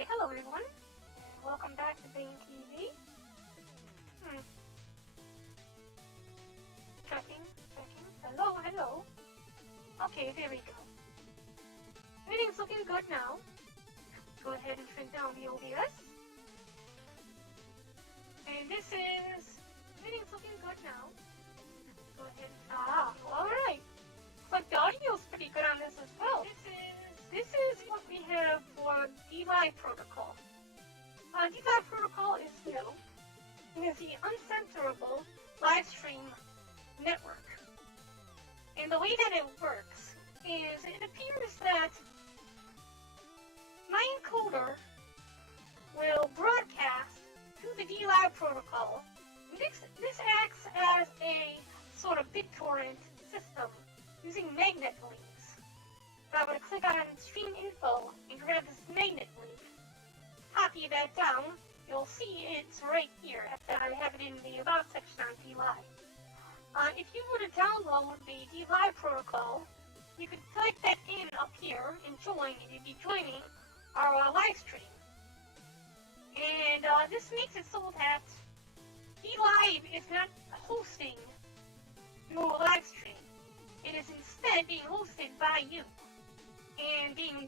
Okay, hello everyone, and welcome back to Bane TV. Checking. Hello. Okay, there we go. Everything's looking good now. Go ahead and shrink down the OBS. And everything's looking good now. Go ahead. Alright. But the audio's pretty good on this as well. This is what we have for Dlive protocol. Dlive protocol is new. It is the uncensorable live stream network. And the way that it works is it appears that my encoder will broadcast to the Dlive protocol. This acts as a sort of BitTorrent system using magnet links. So I'm going to click on Stream Info and grab this magnet link. Copy that down. You'll see it's right here. I have it in the About section on Dlive. If you were to download the Dlive protocol, you could type that in up here and join, and you'd be joining our live stream. And this makes it so that Dlive is not hosting your live stream. It is instead being hosted by you and being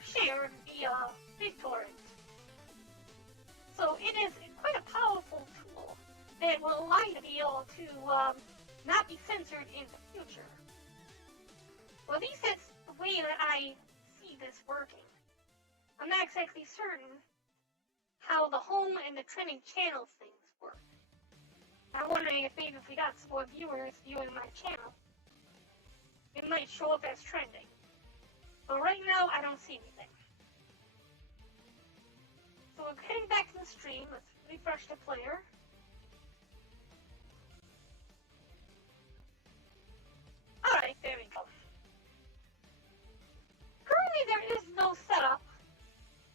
shared via BitTorrent. So it is quite a powerful tool that will allow you to be able to not be censored in the future. Well, at least that's the way that I see this working. I'm not exactly certain how the home and the trending channels things work. I'm wondering if maybe if we got some more viewers viewing my channel, it might show up as trending. But right now, I don't see anything. So we're heading back to the stream. Let's refresh the player. Alright, there we go. Currently, there is no setup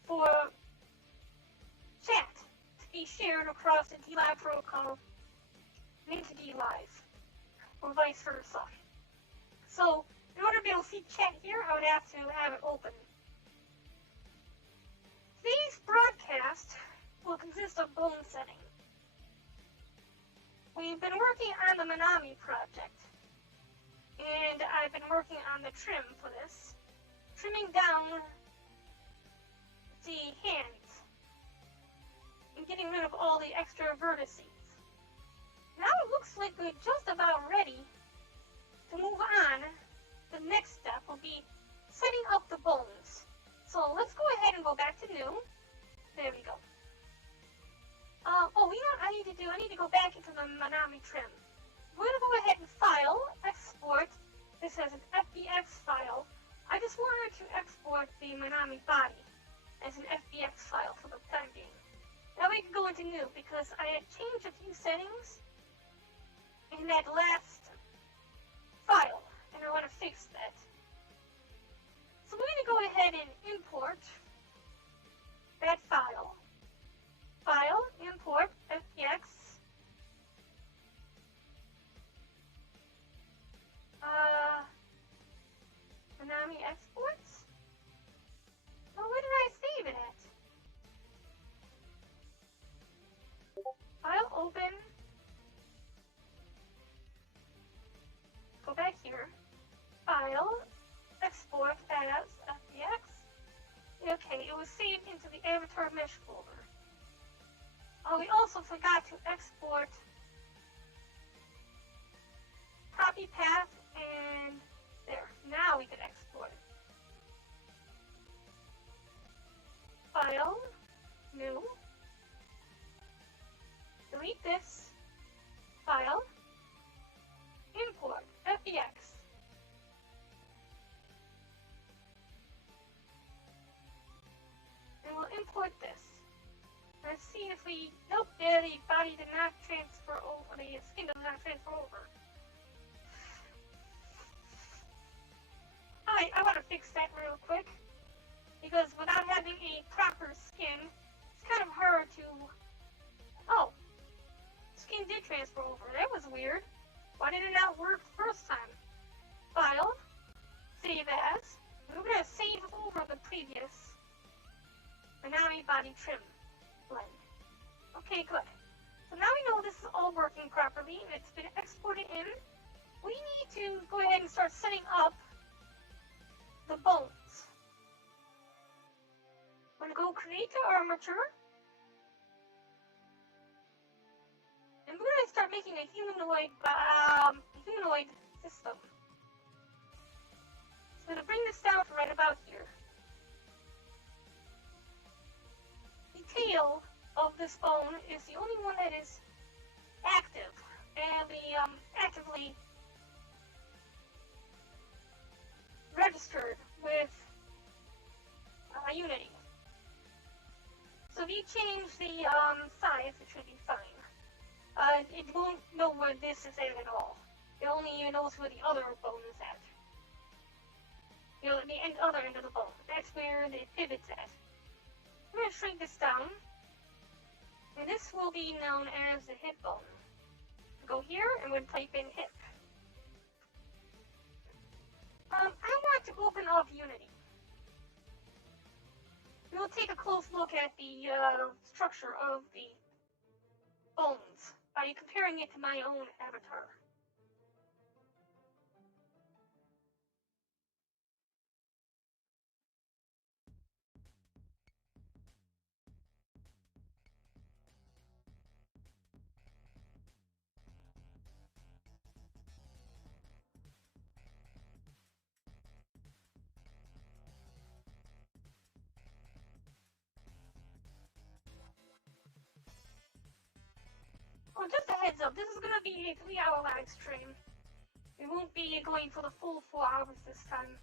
for chat to be shared across the Dlive protocol into Dlive, or vice versa. So, in order to be able to see chat here, I would have to have it open. Today's broadcast will consist of bone setting. We've been working on the Manami project, and I've been working on the trim for this, trimming down the hands and getting rid of all the extra vertices. Now it looks like we're just about ready to move on. The next step will be setting up the bones. So let's go ahead and go back to new. There we go. You know what I need to do? I need to go back into the Manami trim. We're going to go ahead and file, export. This as an FBX file. I just wanted to export the Manami body as an FBX file for the time being. Now we can go into new because I had changed a few settings in that last file, and I want to fix that. So we're going to go ahead and import that file. File, import, FBX. Manami exports? Oh, where did I save it at? File, open. Go back here. File, export as FBX. Okay, it was saved into the Avatar Mesh folder. Oh, we also forgot to export copy path, and there. Now we can export it. File, new. Delete this. File, import, FBX. And we'll import this. Let's see if we... Nope, the body did not transfer over. The skin does not transfer over. Alright, I want to fix that real quick. Because without having a proper skin, it's kind of hard to... Oh! Skin did transfer over. That was weird. Why did it not work the first time? File. Save as. We're going to save over the previous Anami body trim blend. Okay, good. So now we know this is all working properly and it's been exported in. We need to go ahead and start setting up the bones. I'm going to go create the armature. And we're going to start making a humanoid system. So I'm going to bring this down to right about here. The tail of this bone is the only one that is active and actively registered with Unity. So if you change the size, it should be fine. It won't know where this is at all. It only knows where the other bone is at. You know, the other end of the bone. That's where it pivots at. I'm going to shrink this down. And this will be known as the hip bone. Go here and we'll type in hip. I want to open up Unity. We'll take a close look at the structure of the bones by comparing it to my own avatar. Well, just a heads up, this is going to be a 3-hour live stream. We won't be going for the full 4 hours this time.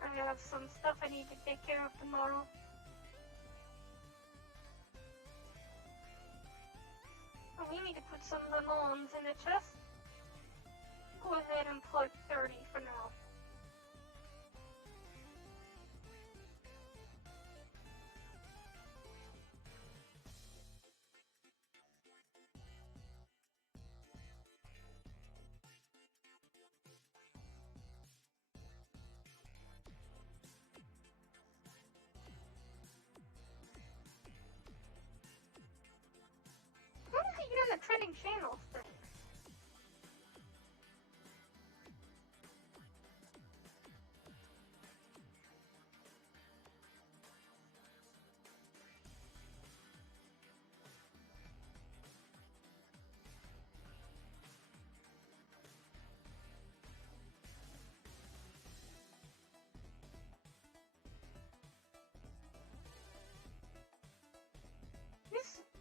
I have some stuff I need to take care of tomorrow. Oh, we need to put some lemons in the chest. Go ahead and put 30 for now. How did I get on the trending channels thing?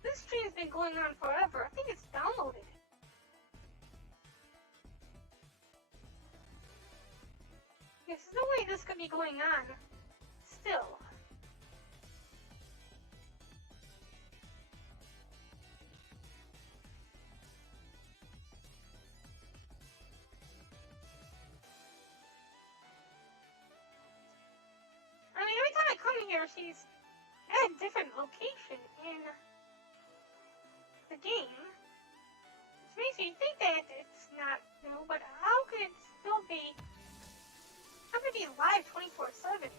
This stream's been going on forever. I think it's downloaded. There's no way this could be going on still. I mean, every time I come here, she's at a different location in the game, which makes me think that it's not new, but how could it still be, how could it be live 24/7?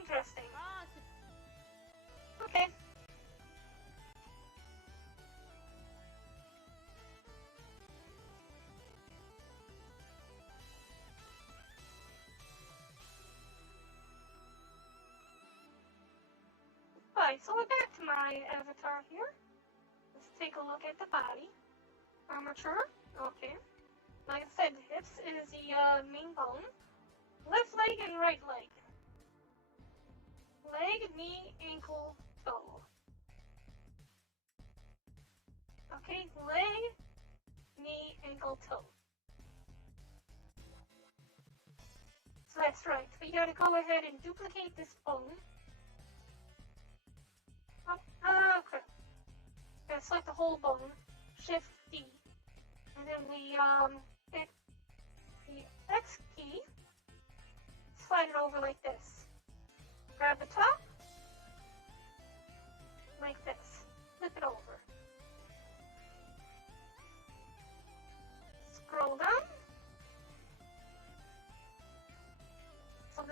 Interesting. Okay. Alright, so we're back to my avatar here. Let's take a look at the body. Armature, okay. Like I said, hips is the main bone. Left leg and right leg. Leg, knee, ankle, toe. Okay, leg, knee, ankle, toe. So that's right. We gotta go ahead and duplicate this bone. Okay. Gotta select the whole bone. Shift D. And then we hit the X key. Slide it over like this. Grab the top.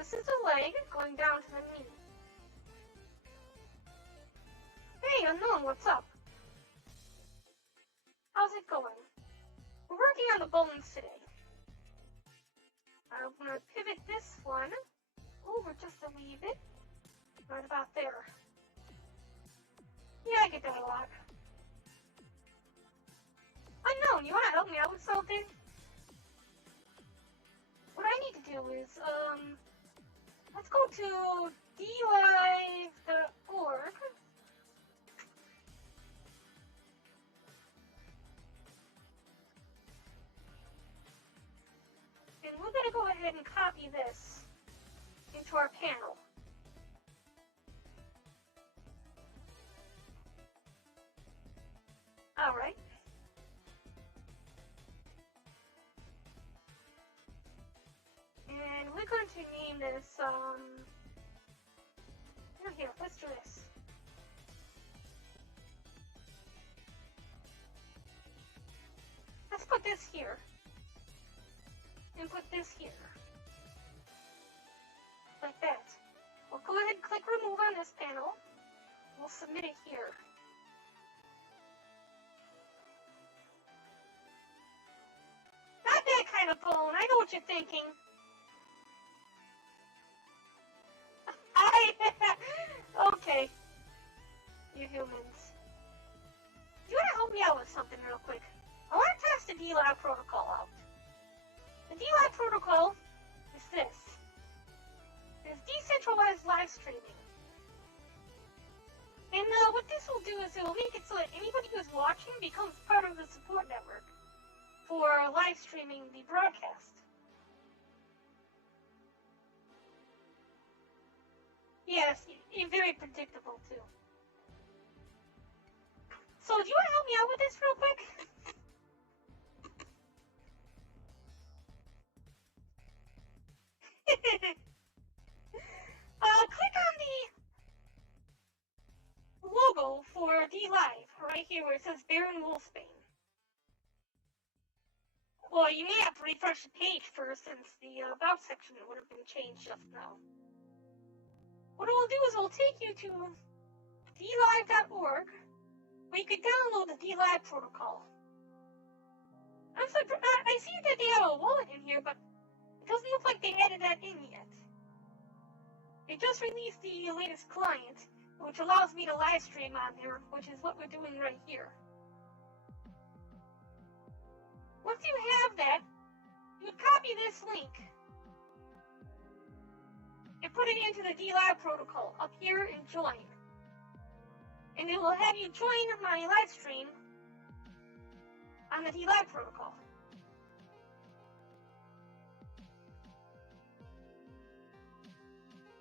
this is the leg going down to the knee. Hey, Unknown, what's up? How's it going? We're working on the bones today. I'm gonna pivot this one over just a wee bit. Right about there. Yeah, I get that a lot. Unknown, you wanna help me out with something? What I need to do is, let's go to dlive.org. And we're gonna go ahead and copy this into our panel. Alright. And we're going to name this, here, let's do this. Let's put this here. And put this here. Like that. We'll go ahead and click remove on this panel. We'll submit it here. Not that kind of bone, I know what you're thinking. Okay. You humans. Do you want to help me out with something real quick? I want to test the Dlive protocol out. The Dlive protocol is this. It's decentralized live streaming. And what this will do is it will make it so that anybody who's watching becomes part of the support network for live streaming the broadcast. Yes, very predictable too. So, do you want to help me out with this real quick? Click on the logo for Dlive, right here where it says Barren Wolfsbane. Well, you may have to refresh the page first since the About section would have been changed just now. What it will do is it will take you to dlive.org where you can download the Dlive protocol. I see that they have a wallet in here, but it doesn't look like they added that in yet. They just released the latest client, which allows me to live stream on there, which is what we're doing right here. Once you have that, you copy this link and put it into the Dlive protocol up here and join. And it will have you join my live stream on the Dlive protocol.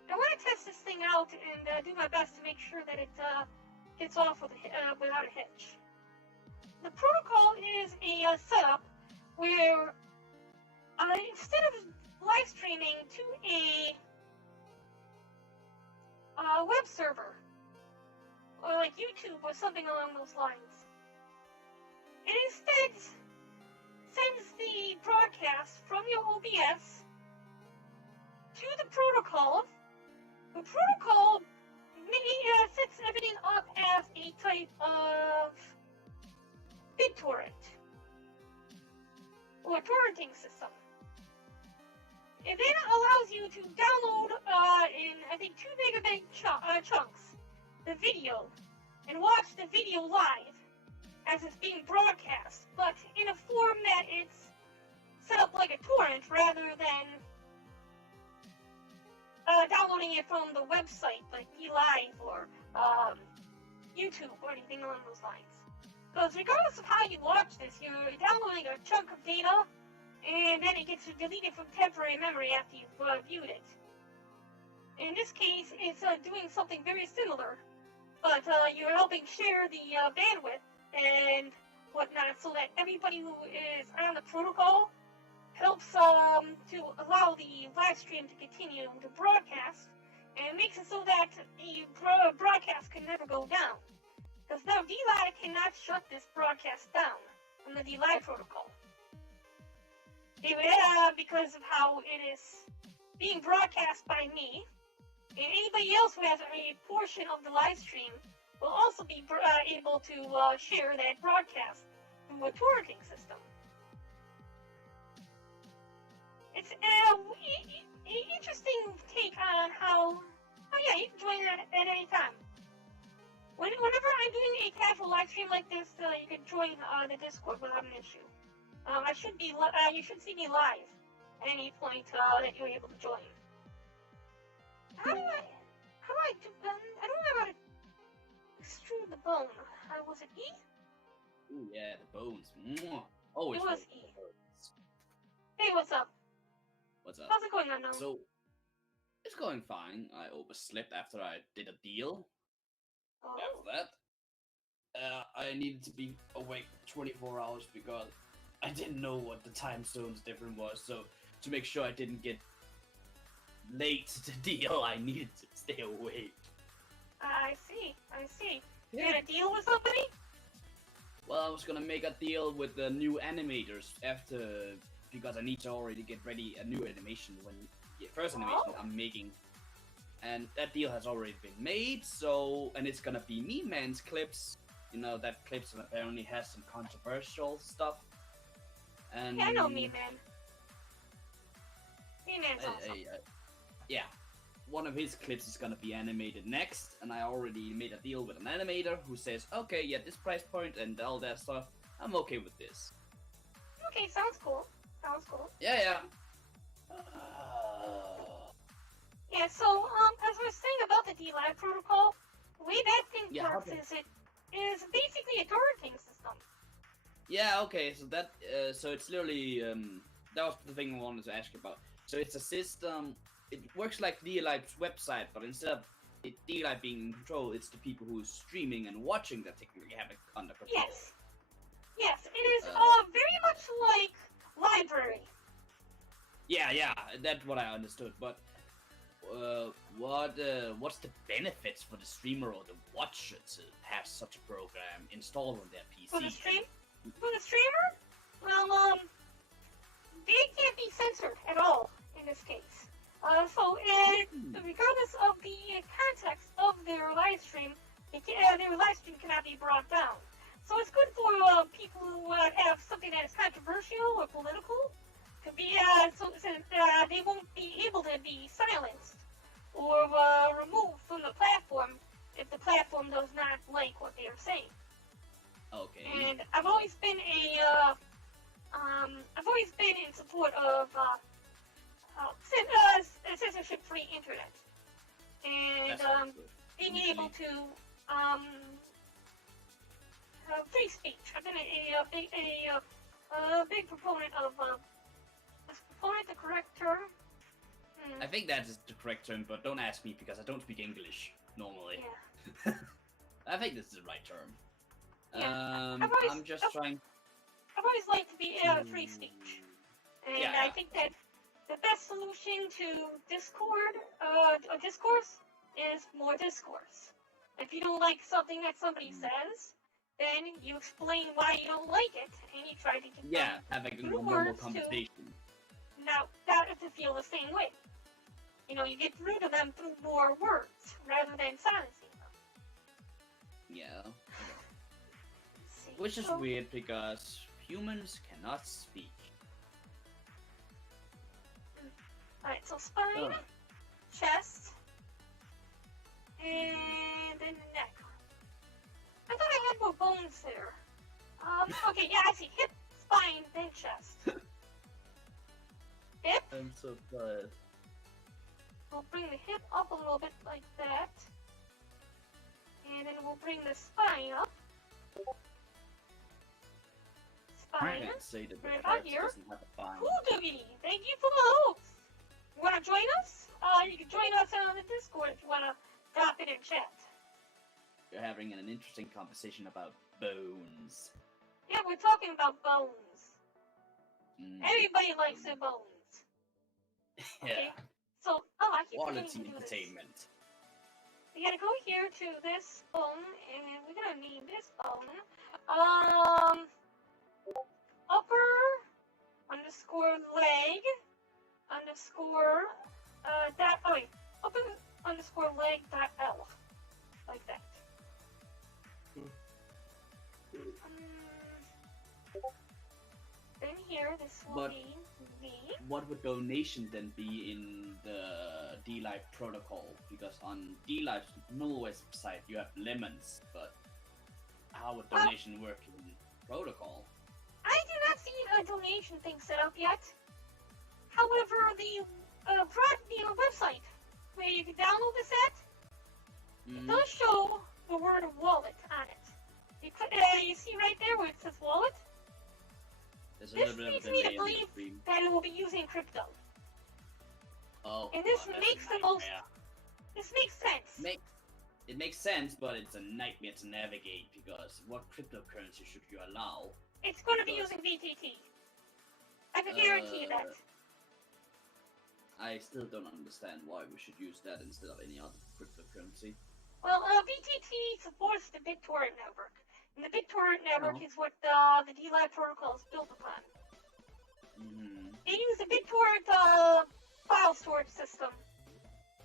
I want to test this thing out and do my best to make sure that it gets off without a hitch. The protocol is a setup where instead of live streaming to a web server, or like YouTube or something along those lines, it instead sends the broadcast from your OBS to the protocol. The protocol sets everything up as a type of BitTorrent or torrenting system. It then allows you to download in, I think, 2 megabyte chunks the video and watch the video live as it's being broadcast, but in a format it's set up like a torrent rather than downloading it from the website like Dlive or YouTube or anything along those lines. Because regardless of how you watch this, you're downloading a chunk of data and then it gets deleted from temporary memory after you've viewed it. In this case, it's doing something very similar, but you're helping share the bandwidth and whatnot so that everybody who is on the protocol helps to allow the live stream to continue to broadcast, and it makes it so that the broadcast can never go down. Because now Dlive cannot shut this broadcast down on the Dlive protocol. Because of how it is being broadcast by me, and anybody else who has a portion of the live stream will also be able to share that broadcast through a torrenting system. It's an interesting take on how. Oh yeah, you can join at any time. Whenever I'm doing a casual live stream like this, you can join the Discord without an issue. You should see me live at any point that you're able to join. How do I do? I don't know how to extrude the bone. Was it E? Ooh, yeah, the bones. Always. It was E. Hey, what's up? What's up? How's it going on now? So, it's going fine. I overslept after I did a deal. Oh. After that, I needed to be awake 24 hours because I didn't know what the time zones difference was. So, to make sure I didn't get late to the deal, I needed to stay awake. I see. You had a deal with somebody? Well, I was gonna make a deal with the new animators because I need to already get ready a new animation first animation I'm making, and that deal has already been made. So, and it's gonna be Me Man's clips. You know, that clips apparently has some controversial stuff. And yeah, I know Me Man. Me Man's awesome. Yeah. One of his clips is gonna be animated next, and I already made a deal with an animator who says, okay, yeah, this price point and all that stuff, I'm okay with this. Okay, sounds cool. Yeah. Yeah, so, as I was saying about the Dlive protocol, the way that thing works is it is basically a torrenting system. Yeah, okay, so that, so it's literally, that was the thing I wanted to ask you about. So it's a system. It works like Dlive's website, but instead of Dlive being in control, it's the people who are streaming and watching that technically have it under control. Yes, it is very much like Library. Yeah, that's what I understood. But what's the benefits for the streamer or the watcher to have such a program installed on their PC? For the streamer? Well, they can't be censored at all in this case. Regardless of the context of their live stream, their live stream cannot be brought down. So it's good for people who have something that is controversial or political to be, so they won't be able to be silenced or removed from the platform if the platform does not like what they are saying. Okay. And I've always been in support of censorship-free internet, and being able to free speech. I've been a big proponent of is proponent the correct term? I think that is the correct term, but don't ask me because I don't speak English normally. Yeah. I think this is the right term. Yeah. I'm just trying. I've always liked to be free speech, and Yeah. I think that the best solution to discourse is more discourse. If you don't like something that somebody says, then you explain why you don't like it, and you try to get having a through normal words conversation. to feel the same way. You know, you get through to them through more words rather than silencing them. Yeah. Which is weird because humans cannot speak. Alright, so spine, chest, and then the neck. I thought I had more bones there. Okay, yeah, I see. Hip, spine, then chest. Hip. I'm so tired. We'll bring the hip up a little bit like that. And then we'll bring the spine up. Spine. I can't say that the Right about heart here. doesn't have a spine. Cool Doogity! Thank you for the hopes! You wanna join us? You can join us on the Discord if you wanna drop it in chat. You're having an interesting conversation about bones. Yeah, we're talking about bones. Everybody likes their bones. Yeah. Okay? So, I keep Quality forgetting to do this. entertainment. We gotta go here to this bone, and we're gonna name this bone, upper _ leg _ open underscore leg dot L. Like that. Then here, this will be the... What would donation then be in the Dlive protocol? Because on Dlive's normal website you have lemons, but how would donation work in protocol? I do not see a donation thing set up yet. However, the website where you can download this at, it does show the word wallet on it. You see right there where it says wallet? There's a This little bit leads of me a to delay on the believe stream. that it will be using crypto. Oh, And this that's makes a the most... nightmare. This makes sense. It makes sense, but it's a nightmare to navigate because what cryptocurrency should you allow? It's going to be using BTT. I can guarantee you that. I still don't understand why we should use that instead of any other cryptocurrency. Well, BTT supports the BitTorrent network. And the BitTorrent network is what the Dlive protocol is built upon. They use the BitTorrent file storage system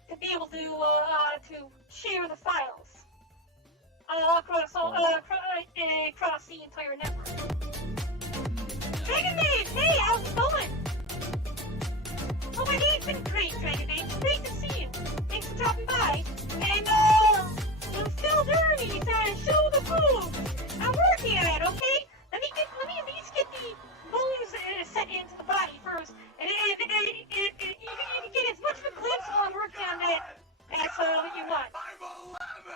to be able to share the files across the entire network. Dragon Mage, hey, how's it going? Oh, my day's been great, Dragon Mage. Great to see you. Thanks for dropping by. And you'll still dirty to show the food. I'm working on it, okay? Let me at least get the bones set into the body first, and you can get as much of a glimpse while working on that as you want.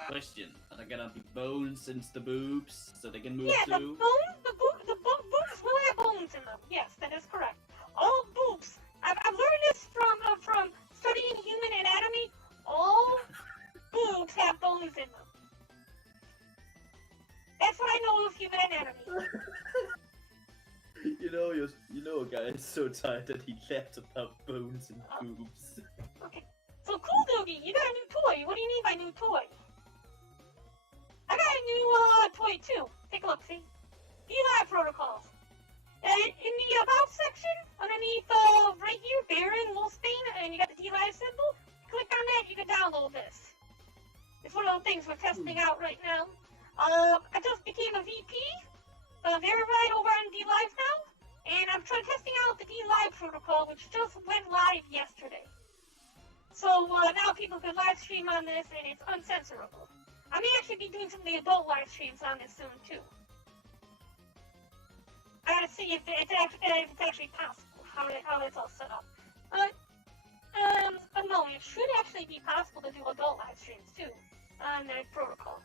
Question: are there gonna be bones since the boobs so they can move Yeah, the too? boobs will have bones in them. Yes, that is correct. All boobs. I've learned this from studying human anatomy. All boobs have bones in them. That's what I know of human anatomy. You know, a guy is so tired that he laughed about bones and boobs. Okay. So cool, Doogie, you got a new toy. What do you mean by new toy? I got a new toy too. Take a look, see? Dlive protocols. In the about section, underneath right here, Barren, Wolfsbane, and you got the Dlive symbol. Click on that, you can download this. It's one of the things we're testing out right now. I just became a VP, verified over on Dlive now, and I'm testing out the Dlive protocol, which just went live yesterday. So now people can live stream on this, and it's uncensorable. I may actually be doing some of the adult live streams on this soon too. I gotta see if it's actually possible, how it's all set up. But no, it should actually be possible to do adult live streams too on that protocol.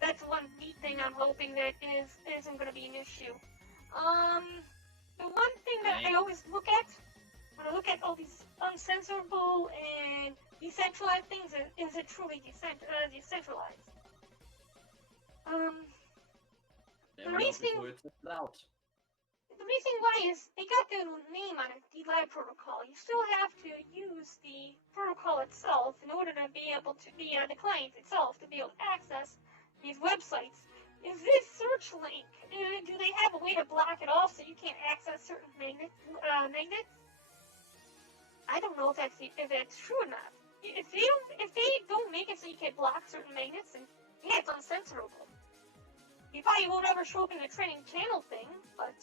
That's one neat thing I'm hoping that isn't going to be an issue. The one thing that I always look at when I look at all these uncensorable and decentralized things is it truly decentralized? The reason why is they got their name on a Dlive protocol. You still have to use the protocol itself in order to be able to be the client itself to be able to access these websites. Is this search link? Do they have a way to block it off so you can't access certain magnets? I don't know if that's true or not. If they don't make it so you can block certain magnets, then yeah, it's uncensorable. You probably won't ever show up in the training channel thing, but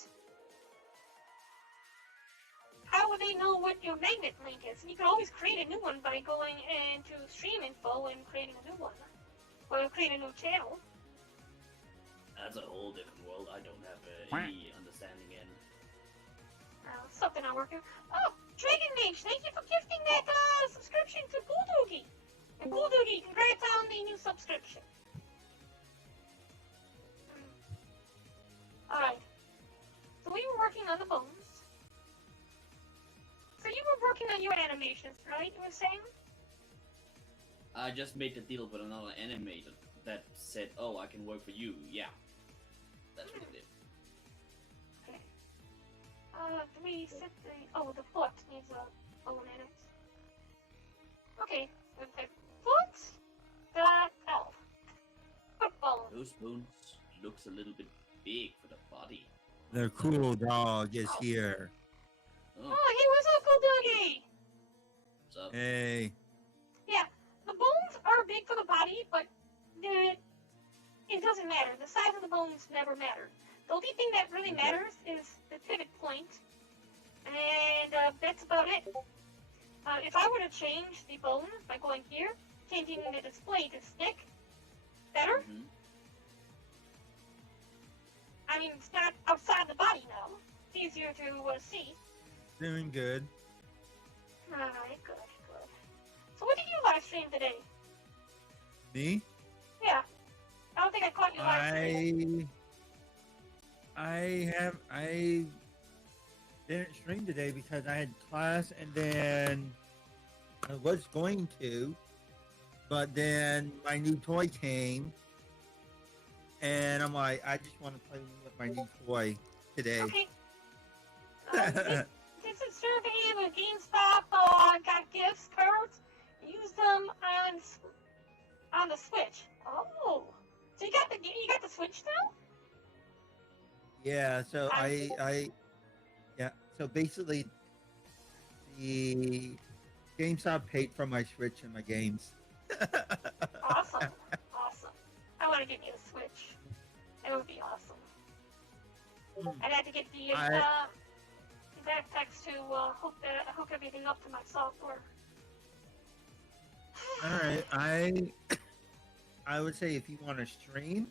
how would they know what your magnet link is? You can always create a new one by going into stream info and creating a new one. Or create a new channel. That's a whole different world I don't have any understanding in. Something I'm working on. Oh, Dragon Mage, thank you for gifting that subscription to Guldugi. And Guldugi, congrats on the new subscription. Alright. So we were working on the bones. So you were working on your animations, right? You were saying? I just made the deal with another animator that said, "Oh, I can work for you." Yeah, that's what it did. Okay. Do we set the... Oh, the foot needs a bone in it. Okay, with the foot, the elf. Foot bone. Those bones looks a little bit big for the body. The cool dog is here. Oh, Oh, hey, what's up, Guldugi? So Hey. Yeah, the bones are big for the body, but it doesn't matter. The size of the bones never matter. The only thing that really matters is the pivot point, and that's about it. If I were to change the bone by going here, changing the display to stick, better. mhm. I mean, it's not outside the body now. It's easier to see. Doing good. Alright, good. So what did you live stream today? Me? Yeah. I don't think I caught you live stream. I didn't stream today because I had class, and then I was going to, but then my new toy came, and I'm like, I just want to play with my new toy today. Okay. This is survey with GameStop got gifts, cards. Use them on the Switch. Oh, so you got the Switch now? Yeah, so so basically the GameStop paid for my Switch and my games. Awesome. I want to get you a Switch. It would be awesome. I'd have to get the backpacks to hook everything up to my software. All right, I would say if you want to stream,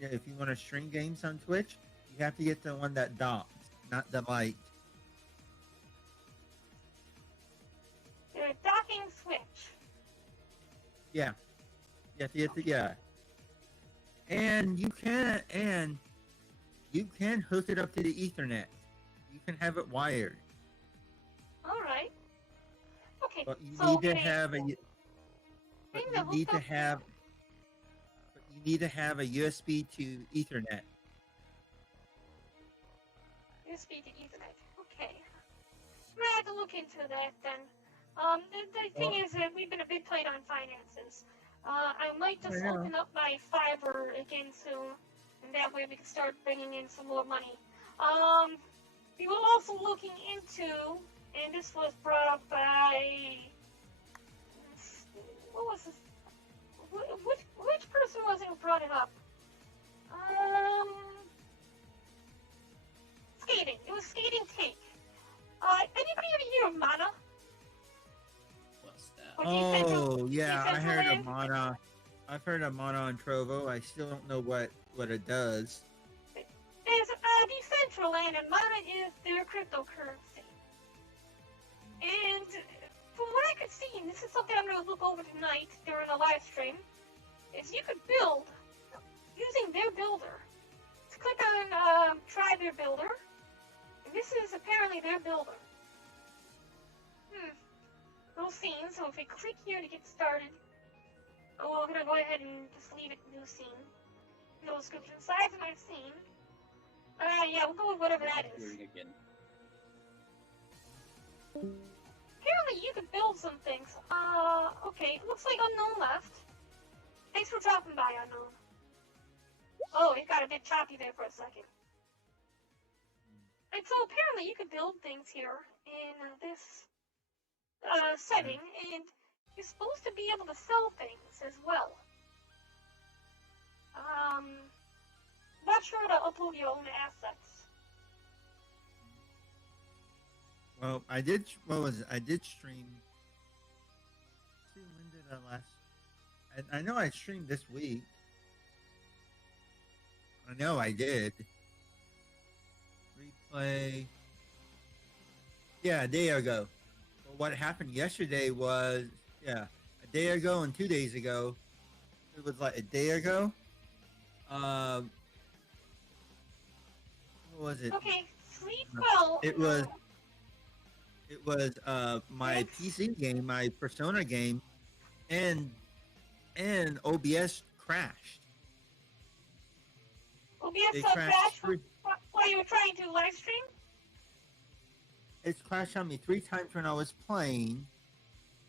if you want to stream games on Twitch, you have to get the one that docks, not the light. The docking Switch. Yeah, you have to get the and you can hook it up to the Ethernet. You can have it wired. All right. Okay. But you so need to have a. But you need to have. But you need to have a USB to Ethernet. USB to Ethernet. Okay. I'm gonna have to look into that then. The thing is that we've been a bit tight on finances. I might just open up my Fiverr again soon, and that way we can start bringing in some more money. We were also looking into, and this was brought up by, what was this? Which person was it who brought it up? Skating. It was Skating Take. Anybody ever hear of Mana? What's that? Oh yeah, I heard Decentraland? of Mana. I've heard of Mana and Trovo. I still don't know what it does. There's Decentraland, and Mana is their cryptocurrency. And from what I could see, and this is something I'm going to look over tonight during a live stream, is you could build using their builder. So click on try their builder, and this is apparently their builder. No scene, so if we click here to get started, we're going to go ahead and just leave it new scene. No description, size of my scene. Yeah, we'll go with whatever that is. Hearing again. Apparently you can build some things. Okay, looks like Unknown left. Thanks for dropping by, Unknown. Oh, it got a bit choppy there for a second. And so apparently you can build things here in this setting, and you're supposed to be able to sell things as well. Not sure to upload your own assets. Well, I did. What was it? I did stream. See, when did I last? I know I streamed this week. I know I did. Replay. Yeah, a day ago. Well, what happened yesterday was, a day ago and 2 days ago. It was like a day ago. What was it? Okay, sleep well. It was my PC game, my Persona game, and OBS crashed. OBS crashed while you were trying to live stream? It's crashed on me 3 times when I was playing,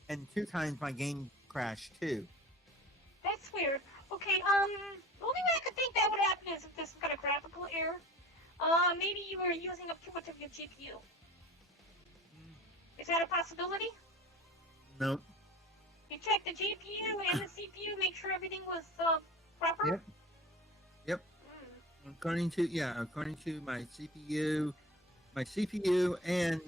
and 2 times my game crashed too. That's weird. Okay, the only way I could think that would happen is if this got a graphical error. Maybe you were using up too much of your GPU. Is that a possibility? Nope. You checked the GPU and the CPU, make sure everything was proper? Yep. Yep. Mm. According to my CPU and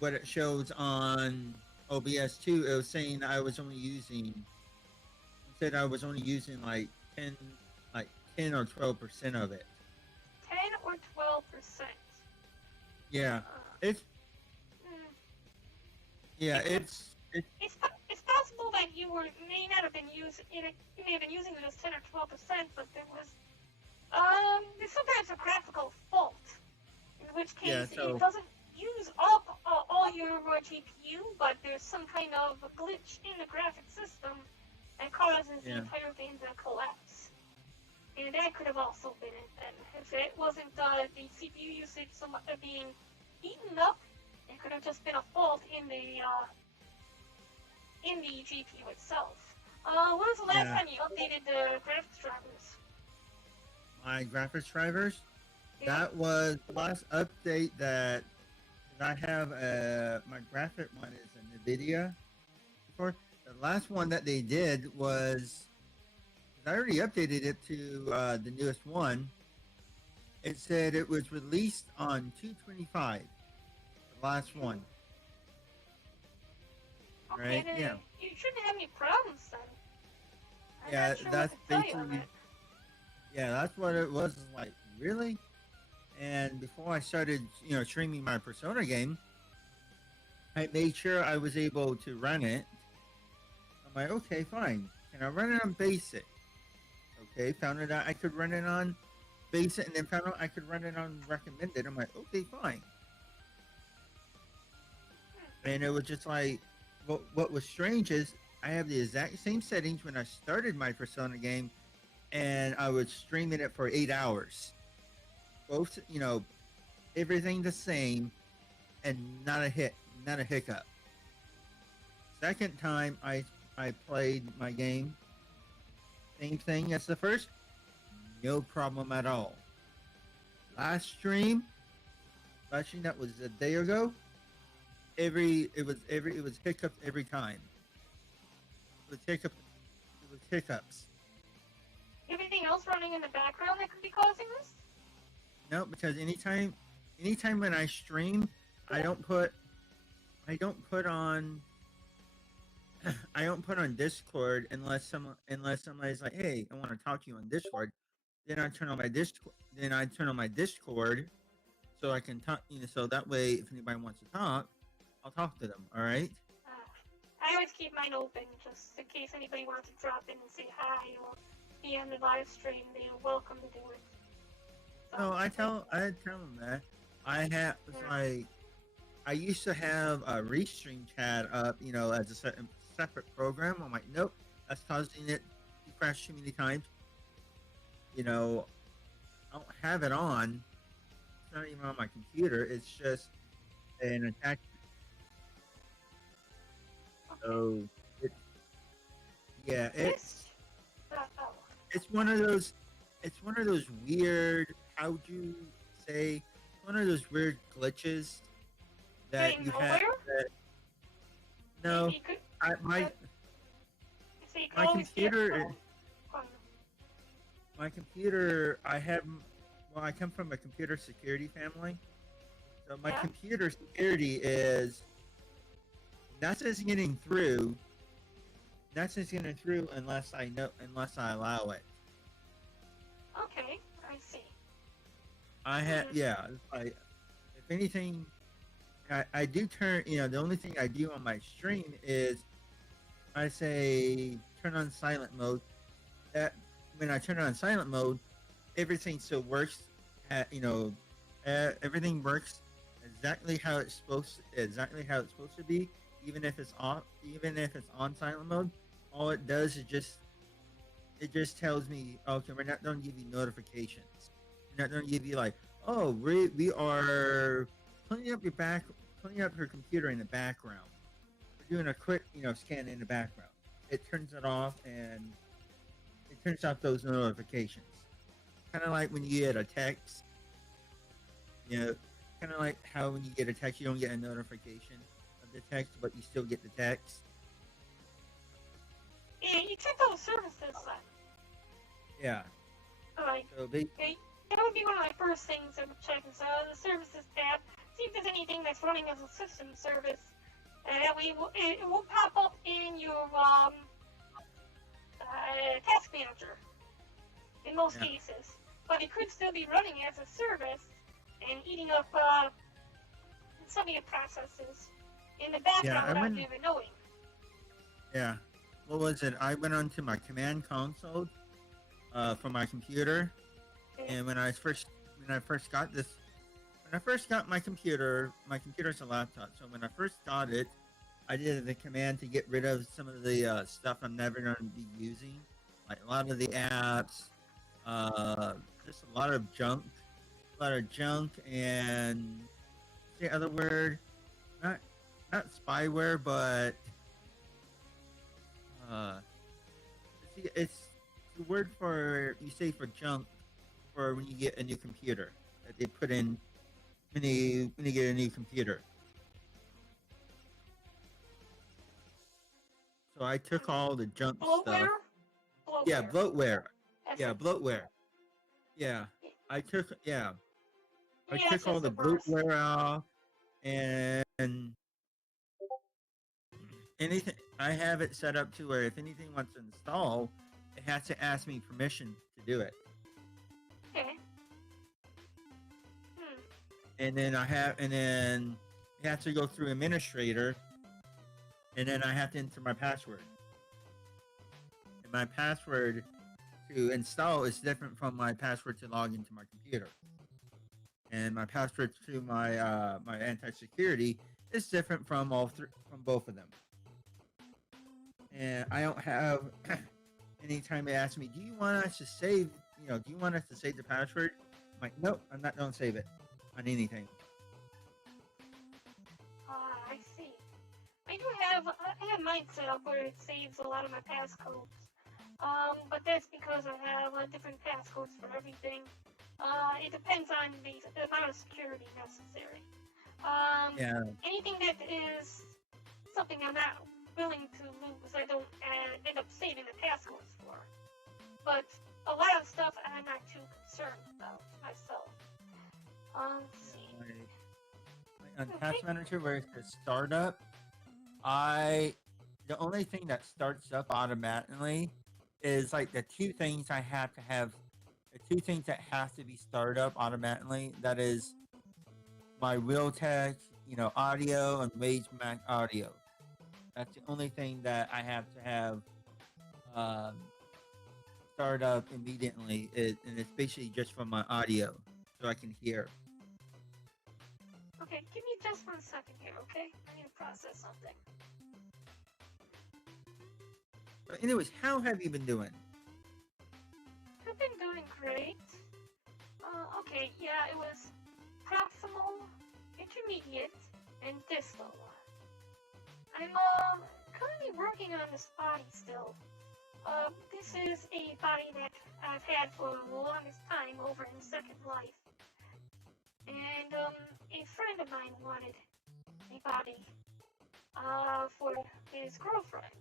what it shows on OBS 2, it was saying I was only using. It said I was only using like 10 or 12% of it. 10 or 12%. Yeah, it's Mm. yeah, It's possible that you may not have been using it. You may have been using it as 10 or 12%, but there's sometimes a graphical fault, in which case so it doesn't use up all your GPU, but there's some kind of glitch in the graphic system that causes the entire thing to collapse. And that could have also been it. And if it wasn't the CPU usage being eaten up, it could have just been a fault in the GPU itself. When was the last time you updated the graphics drivers? my graphics drivers. Yeah. That was the last update that I have. My graphic one is a NVIDIA. Before the last one that they did was, I already updated it to the newest one. It said it was released on 2/25. The last one. Okay, Right? then Yeah. you shouldn't have any problems then. I'm Yeah, not sure that's what to tell you on basically. that. Yeah, that's what it was. Like, really? And before I started, streaming my Persona game, I made sure I was able to run it. I'm like, okay, fine. Can I run it on basic? Okay, found it out I could run it on basic, and then found out I could run it on recommended. I'm like, okay, fine. And it was just like, what was strange is I have the exact same settings when I started my Persona game, and I was streaming it for 8 hours. Both, everything the same, and not a hiccup. Second time I played my game, same thing as the first, no problem at all. Last stream that was a day ago. It was hiccups every time. It was hiccups. Anything else running in the background that could be causing this? No, because anytime when I stream, I don't put on Discord unless somebody's like, hey, I want to talk to you on Discord. Then I turn on my Discord so I can talk. So that way, if anybody wants to talk, I'll talk to them. All right. I always keep mine open just in case anybody wants to drop in and say hi or be on the live stream. They're welcome to do it. So, No, I tell them that I used to have a restream chat up, as a separate program. I'm like, nope, that's causing it to crash too many times. I don't have it on. It's not even on my computer. It's just an attachment. So it's one of those weird, how'd you say, one of those weird glitches that you have. No, my computer. I come from a computer security family. So my computer security is nothing's getting through. Nothing's getting through unless I allow it. Okay, I see. If anything, I do turn. The only thing I do on my stream is I say turn on silent mode. That when I turn on silent mode, everything still works. Everything works exactly how it's supposed to be. Even if it's on silent mode, all it does is just tells me, okay, we're not going to give you notifications. We're not going to give you like, oh, we are cleaning up your computer in the background. We're doing a quick, scan in the background. It turns it off and it turns off those notifications. Kind of like when you get a text, kind of like how when you get a text, you don't get a notification of the text, but you still get the text. Yeah. Alright. So Okay. That would be one of my first things I would check is the services tab. See if there's anything that's running as a system service. And that way it will pop up in your task manager in most cases. But it could still be running as a service and eating up some of your processes in the background without you even knowing. Yeah. What was it? I went onto my command console for my computer, and when I first got my computer's a laptop. So when I first got it, I did the command to get rid of some of the stuff I'm never going to be using, like a lot of the apps, just a lot of junk, and the other word, not spyware, but it's the word for you say for junk for when you get a new computer that they put in when you get a new computer. So I took all the junk stuff. Yeah, bloatware. Yeah, bloatware. Yeah, I took all the bloatware out, and anything. I have it set up to where if anything wants to install, it has to ask me permission to do it. Okay. And then it has to go through administrator, and then I have to enter my password. And my password to install is different from my password to log into my computer. And my password to my my anti-security is different from both of them. And I don't have anytime they ask me, do you want us to save the password? I'm like, nope, I'm not going to save it on anything. I see. I have mine set up where it saves a lot of my passcodes. But that's because I have different passcodes for everything. It depends on the amount of security necessary. Anything that is something I'm not willing to lose, I don't end up saving the passcodes for. But a lot of stuff I'm not too concerned about myself. Let's see. On Task Manager, where it says startup, the only thing that starts up automatically is like the two things I have to have. The two things that have to be started up automatically. That is my Realtek, audio and Rage Mac audio. That's the only thing that I have to have start up immediately, and it's basically just from my audio, so I can hear. Okay, give me just 1 second here, okay? I need to process something. But anyways, how have you been doing? I've been doing great. Okay, yeah, it was proximal, intermediate, and distal. I'm currently working on this body still. This is a body that I've had for the longest time over in Second Life. And a friend of mine wanted a body for his girlfriend.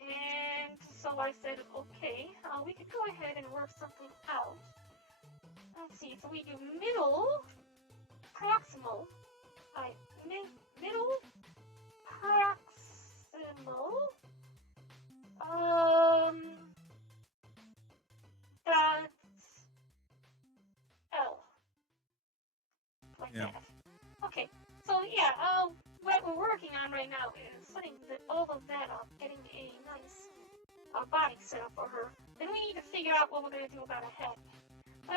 And so I said, okay, we could go ahead and work something out. Let's see, so we do middle, proximal, middle, proximal, dot L. Like that. Okay, so yeah, what we're working on right now is setting all of that up, getting a nice body set up for her. Then we need to figure out what we're going to do about a head.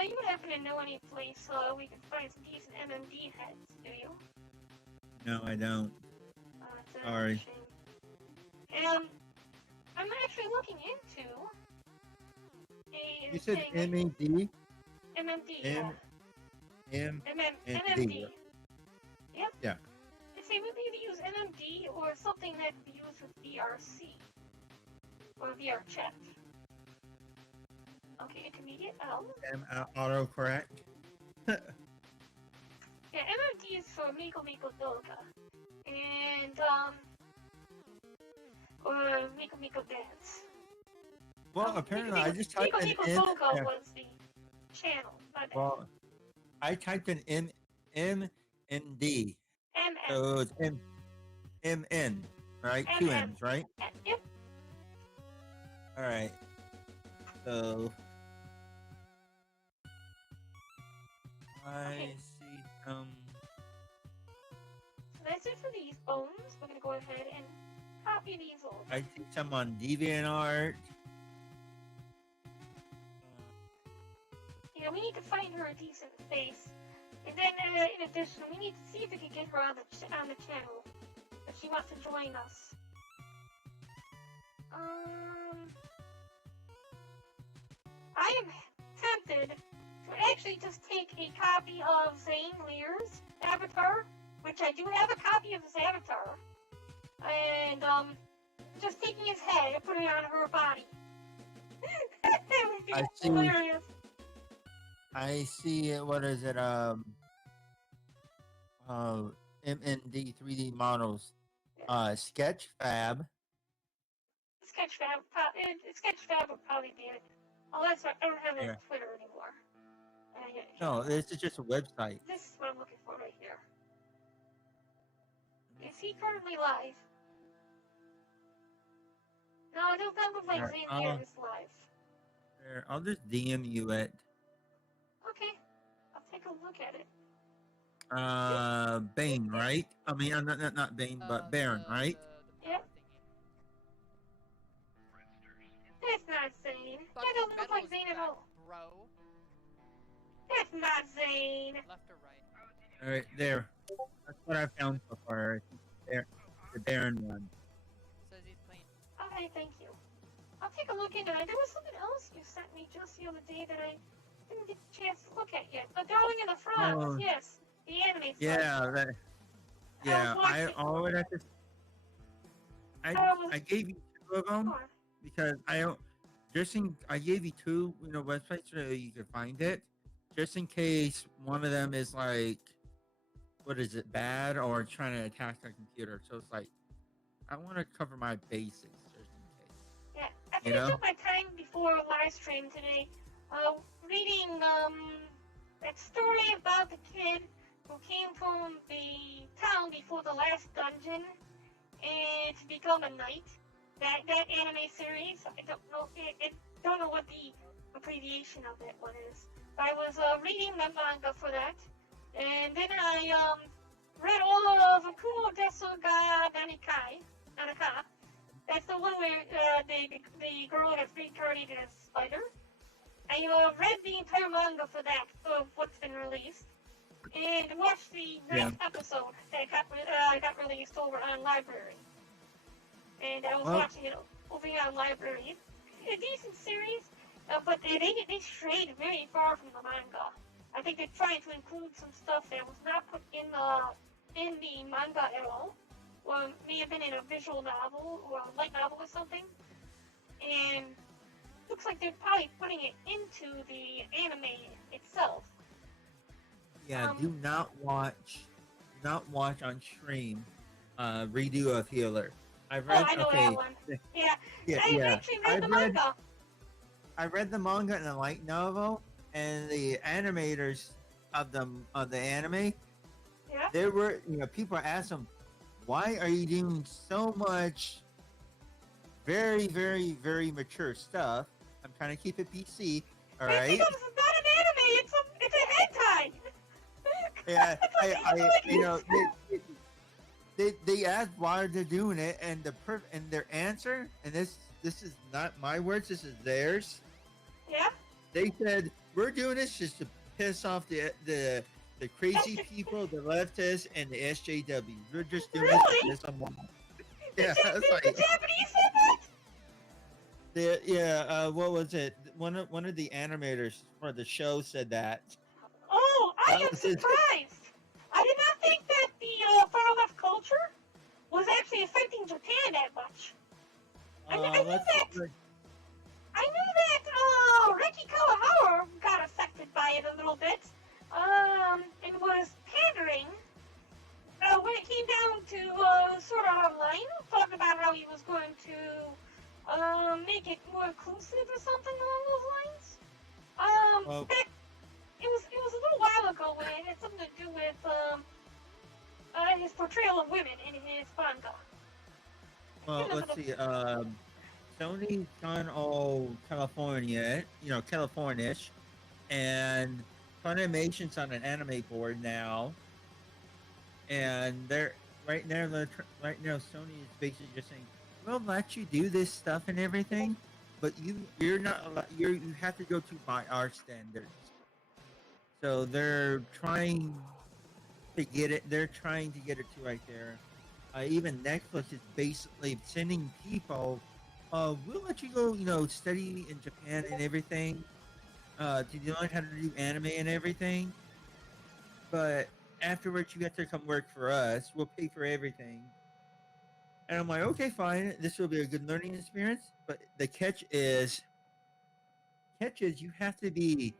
You would happen to know any place we can find some decent MMD heads, do you? No, I don't. Sorry. And I'm actually looking into a... You said MMD? MMD, yeah. MMD. Yep. Yeah. I say we maybe use MMD or something that could be used with VRC. Or VR chat. Okay, intermediate L. Autocorrect. Yeah, MMD is for Miko Doga. And, or Miko Dance. Well, apparently I just typed Nico in Nico Bogo was the channel. well, I typed in M and D. MM. So it's MN, right? Two MM. M's, right? Yep. All right. So I see some. So that's it for these bones. We're gonna go ahead and copy these over. I see some on DeviantArt. Yeah, we need to find her a decent space. And then, in addition, we need to see if we can get her on the channel. If she wants to join us. I am tempted to actually just take a copy of Zane Lear's avatar, which I do have a copy of his avatar, and, just taking his head and putting it on her body. That would be hilarious. I see it. What is it? MND 3D models. Sketchfab. Sketchfab would probably be it. Unless I don't have it on Twitter anymore. No, this is just a website. This is what I'm looking for right here. Is he currently live? No, it doesn't look like Zane here is live. There, I'll just DM you it. Okay, I'll take a look at it. Bane, right? I mean, not Bane, but Barren, right? Yep. That's not Zane. That doesn't look like Zane at all. Bro. That's not Zane. Left or right? All right, there. That's what I found so far. There, the Barren one. Says he's playing. Okay, thank you. I'll take a look into it. There was something else you sent me just the other day that I didn't get a chance to look at yet. The Darling in the Frogs, yes. The anime stuff. Yeah, I would have to. I gave you two of them because I gave you two websites so you could find it, just in case one of them is like, what is it, bad or trying to attack the computer. So it's like, I want to cover my basics just in case. Yeah, I think I took my time before a live stream today, reading that story about the kid who came from the town before the last dungeon and to become a knight. That anime series, I don't know what the abbreviation of that one is. But I was reading the manga for that, and then I read all of Akumo Desu ga Nanaka. That's the one where the girl gets reincarnated as a spider. I read the entire manga for that, of what's been released, and watched the next episode that got released over on Library. And I was watching it over here on Library. It's a decent series, but they strayed very far from the manga. I think they're trying to include some stuff that was not put in the manga at all, or may have been in a visual novel or a light novel or something. And looks like they're probably putting it into the anime itself. Yeah, do not watch on stream redo of Healer. I've read. I know that one. Yeah. I actually read the manga. I read the manga and the light novel, and the animators of the anime. Yeah. There were people asked them, why are you doing so much very, very, very mature stuff? I'm trying to keep it PC. All right. Because it's not an anime. It's a hentai. Yeah, they asked why they're doing it, and their answer, and this is not my words, this is theirs. Yeah. They said, we're doing this just to piss off the crazy people, the leftists, and the SJW. We're just doing this to piss them off. Yeah, the Japanese said that? What was it? One of the animators for the show said that. Oh, I am surprised. I did not think that the far left culture was actually affecting Japan that much. I knew that Ricky Kawahara got affected by it a little bit, and was pandering when it came down to Sword Art Online, talking about how he was going to make it more inclusive or something along those lines. Well, Back, it was a little while ago when it had something to do with his portrayal of women in his manga. well, let's see. Sony's gone all California, Californish, and Funimation's on an anime board now, and right now Sony is basically just saying, "We'll let you do this stuff and everything, but you're not allowed, you have to go by our standards." So they're trying to get it. They're trying to get it to right there. Even Netflix is basically sending people. We'll let you go, study in Japan and everything. To learn how to do anime and everything. But afterwards, you have to come work for us. We'll pay for everything. And I'm like, okay, fine. This will be a good learning experience. But the catch is you have to be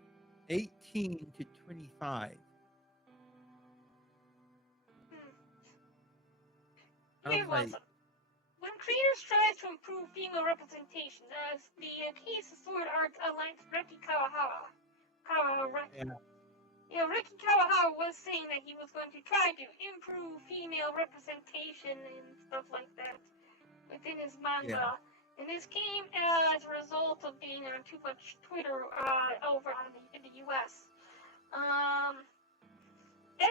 18 to 25. I Here was like, was when creators try to improve female representation, as the case of Sword Art Alliance Reki Kawahara. Reki Kawahara was saying that he was going to try to improve female representation and stuff like that within his manga. And this came as a result of being on too much Twitter over in the US.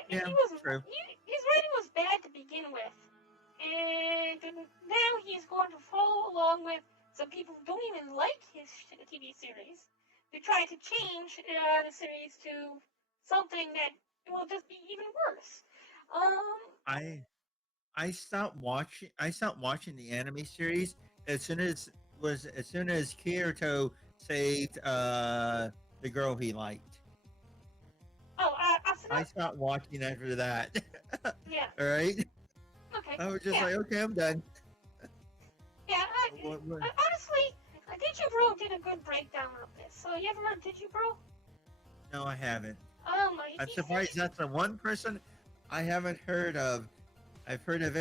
True. His writing was bad to begin with. And now he's going to follow along with some people who don't even like his TV series to try to change the series to something that will just be even worse. I stopped watching the anime series as soon as Kirito saved the girl he liked. I stopped watching after that. Yeah. All right. Okay. I was just like, okay, I'm done. Yeah. Honestly, Digibro did a good breakdown of this. So you ever heard Digibro? No, I haven't. I'm He surprised said- that's the one person I haven't heard of. I've heard of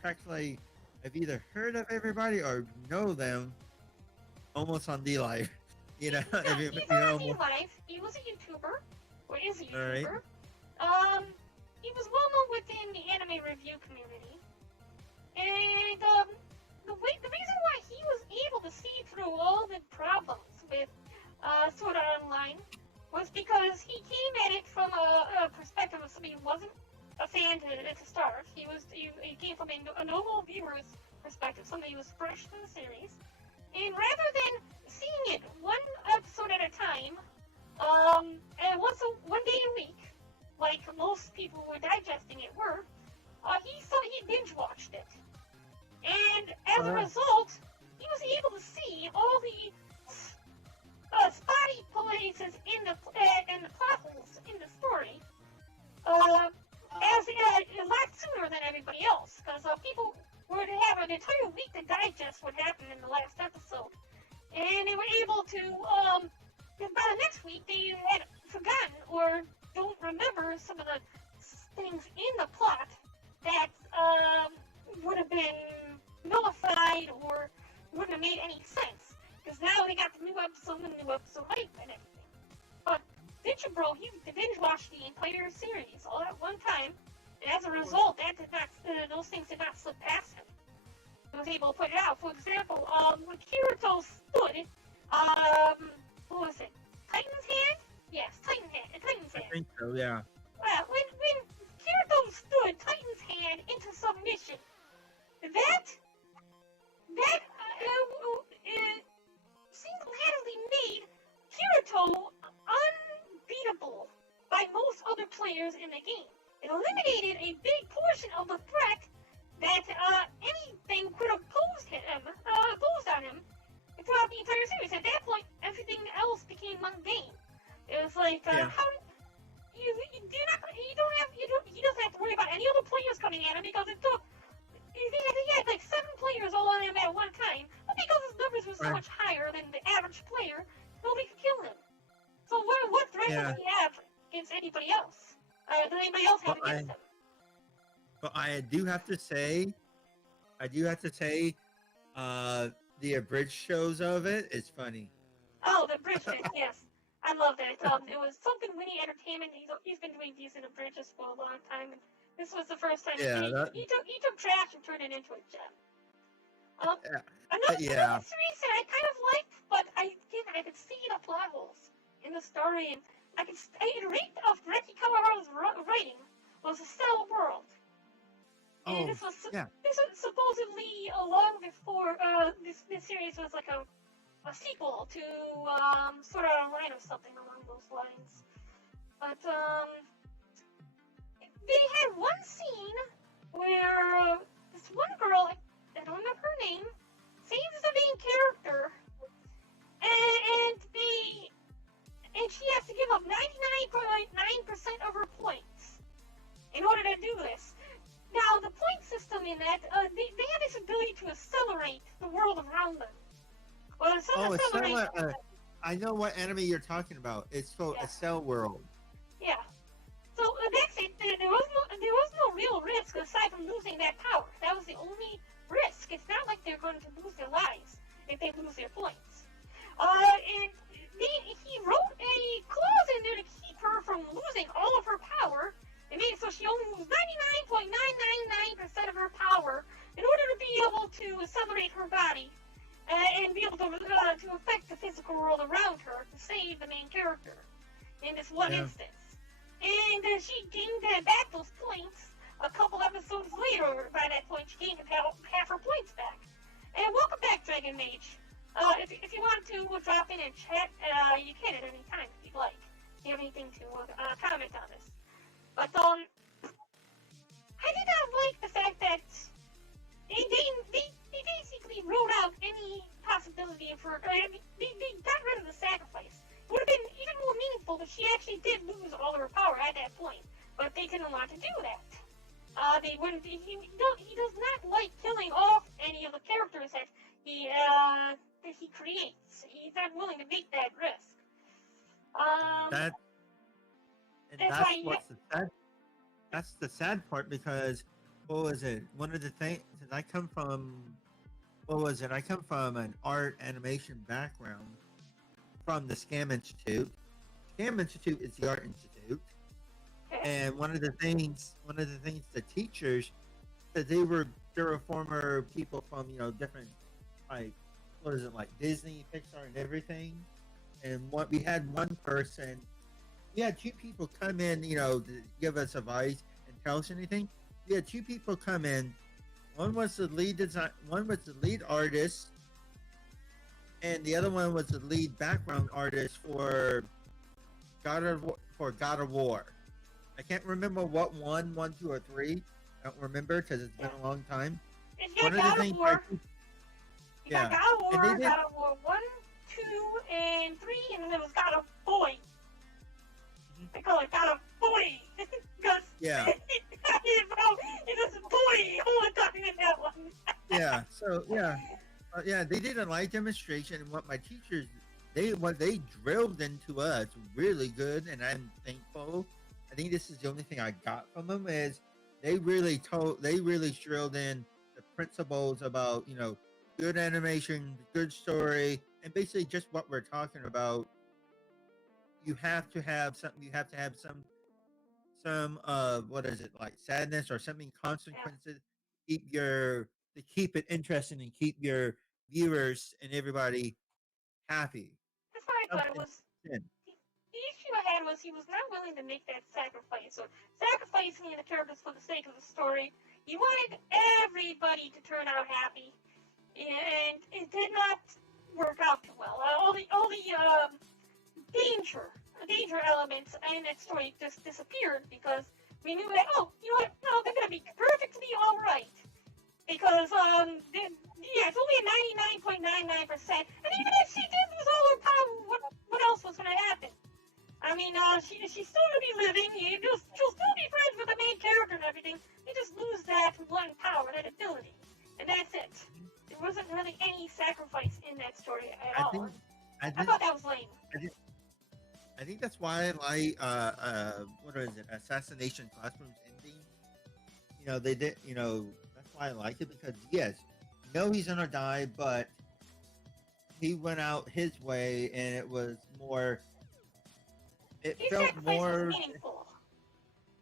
practically. I've either heard of everybody or know them almost on Dlive. He's on Dlive. He was a YouTuber, or is a YouTuber. All right. He was well known within the anime review community, and the reason why he was able to see through all the problems with Sword Art Online was because he came at it from a perspective of somebody who wasn't a fan to start. He came from a normal viewer's perspective, somebody who was fresh to the series, and rather than seeing it one episode at a time, and one day a week, like most people who were digesting it were, he binge watched it, and as a result, he was able to see all the spotty places in the plot holes in the story, as a lot sooner than everybody else, because people were to have an entire week to digest what happened in the last episode, and they were able to, by the next week, they had forgotten or don't remember some of the things in the plot that would have been nullified or wouldn't have made any sense, because now they got the new episode and the new episode hype and everything. But Digibro, he binge-watched the entire series all at one time, and as a result, those things did not slip past him. He was able to put it out. For example, when Kirito stood, what was it? Titan's Hand? Yes, Titan's Hand. I think so. Yeah. Well, when Kirito stood Titan's Hand into submission, that single-handedly made Kirito unbeatable by most other players in the game. It eliminated a big portion of the threat that anything could have posed on him throughout the entire series. At that point, everything else became mundane. It was like, he doesn't have to worry about any other players coming at him, because he had like 7 players all on him at one time, but because his numbers were so much higher than the average player, nobody could kill him. So what threat does he have against anybody else? Does anybody else have against him? But I do have to say, the abridged shows of it. It's funny. Oh, the bridge bit, yes. I love that. It was something Winnie Entertainment. He's been doing decent bridges for a long time, and this was the first time Yeah, that, he took trash and turned it into a gem. yeah, Another yeah. series that I kind of liked, but I could see the plot holes in the story, and I rate of Reki Kawahara's writing was A Cell World. And Oh, yeah. this was supposedly long before this series was like a sequel to sort of a line or something along those lines. But they had one scene where this one girl, I don't remember her name, saves the main character, and she has to give up 99.9% of her points in order to do this. Now, the point system in that, they have this ability to accelerate the world around them. Well, it's not Oh, it's accelerate. similar. I know what anime you're talking about. It's called Yeah. A Cell World. Yeah. So that's it. There was no real risk aside from losing that power. That was the only risk. It's not like they're going to lose their lives if they lose their points. And he wrote a clause in there to keep her from losing all of her power. It made it so she only loses 99.999% of her power in order to be able to accelerate her body and be able to affect the physical world around her to save the main character in this one instance. And she gained back those points a couple episodes later. By that point, she gained half her points back. And welcome back, Dragon Mage. If you want to drop in and chat, you can at any time if you'd like. If you have anything to comment on this. But I did not like the fact that they basically wrote out any possibility of her. They got rid of the sacrifice. It would have been even more meaningful if she actually did lose all of her power at that point. But they didn't want to do that. They wouldn't. He does not like killing off any of the characters that he creates. He's not willing to make that risk. That's the sad part because what was it? One of the things I come from. What was it? I come from an art animation background from the Scam Institute. Scam Institute is the art institute, and one of the things the teachers that they were former people from different like Disney, Pixar, and everything. And we had one person. We had two people come in, to give us advice and tell us anything. We had two people come in. One was the lead design. One was the lead artist, and the other one was the lead background artist for God of War. I can't remember what one, 2, or 3. I don't remember because it's been a long time. One of the things. Yeah. God of War 1, 2, and 3, and then there was God of Boy. They call it God of Boy. Because it was boy all the time in that one. Yeah. So they did a live demonstration, and what my teachers they drilled into us really good, and I'm thankful. I think this is the only thing I got from them is they really drilled in the principles about good animation, good story, and basically just what we're talking about. You have to have something. You have to have some what is it, like sadness or something, consequences. To keep it interesting and keep your viewers and everybody happy. That's what I thought it was. The issue I had was he was not willing to make that sacrifice, or sacrificing the characters for the sake of the story. He wanted everybody to turn out happy, and it did not work out too well. All the danger elements in that story just disappeared because we knew that, they're going to be perfectly all right. Because, it's only a 99.99%. And even if she did lose all her power, what else was going to happen? I mean, she's still going to be living. She'll still be friends with the main character and everything. They just lose that one power, that ability. And that's it. There wasn't really any sacrifice in that story at all. I thought that was lame. I think that's why I like what is it? Assassination Classroom's ending. They did. That's why I liked it because yes, he's gonna die, but he went out his way, and it was more. It His felt sacrifice was more. meaningful.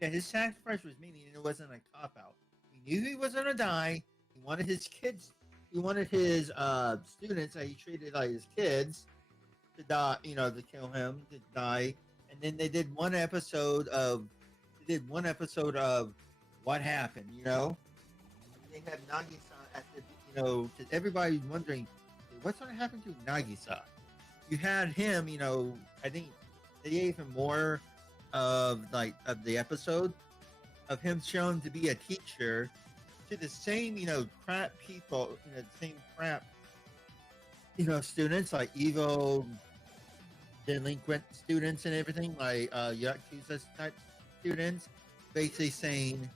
Yeah, his sacrifice was meaning, and it wasn't a cop out. He knew he was gonna die. He wanted his kids. He wanted his students that he treated like his kids to die. You know, to kill him, to die. And then they did one episode of. They did one episode of what happened. You know, they had Nagisa at the. You know, because everybody's wondering what's going to happen to Nagisa. You had him. You know, I think they gave him more of the episode of him shown to be a teacher to the same crap people, the same crap students, like evil delinquent students and everything, like Yakuza type students, basically saying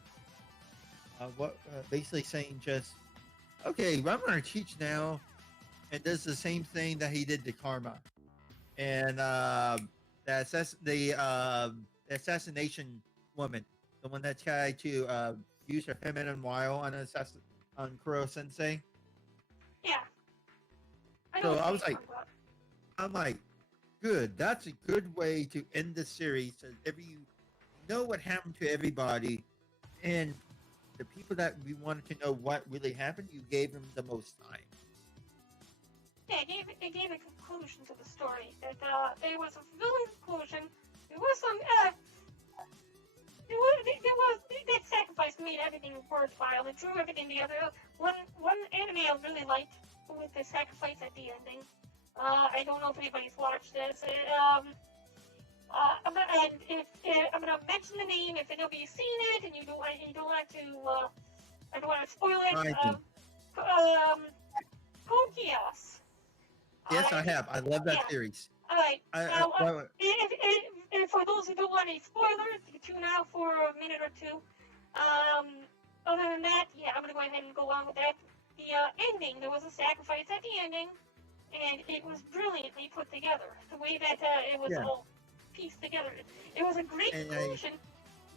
basically saying just, okay, well, I'm going to teach now, and does the same thing that he did to Karma. And the assassination woman, the one that tried to use her feminine wile on Kuro Sensei. Yeah. So I was like, I'm like, good. That's a good way to end the series. So you know what happened to everybody, and the people that we wanted to know what really happened, you gave them the most time. Yeah, it gave a conclusion to the story. That there was a fulfilling conclusion. There was some that sacrifice made everything worthwhile. It drew everything together. One anime I really liked with the sacrifice at the ending. I don't know if anybody's watched this. I'm gonna mention the name if nobody's seen it, and you don't want to. I don't want to spoil it. Kokias. Yes, I have. I love that series. All right. And for those who don't want any spoilers, you can tune out for a minute or two. Other than that, yeah, I'm gonna go ahead and go on with that. The ending, there was a sacrifice at the ending, and it was brilliantly put together. The way that it was all pieced together, it was a great conclusion.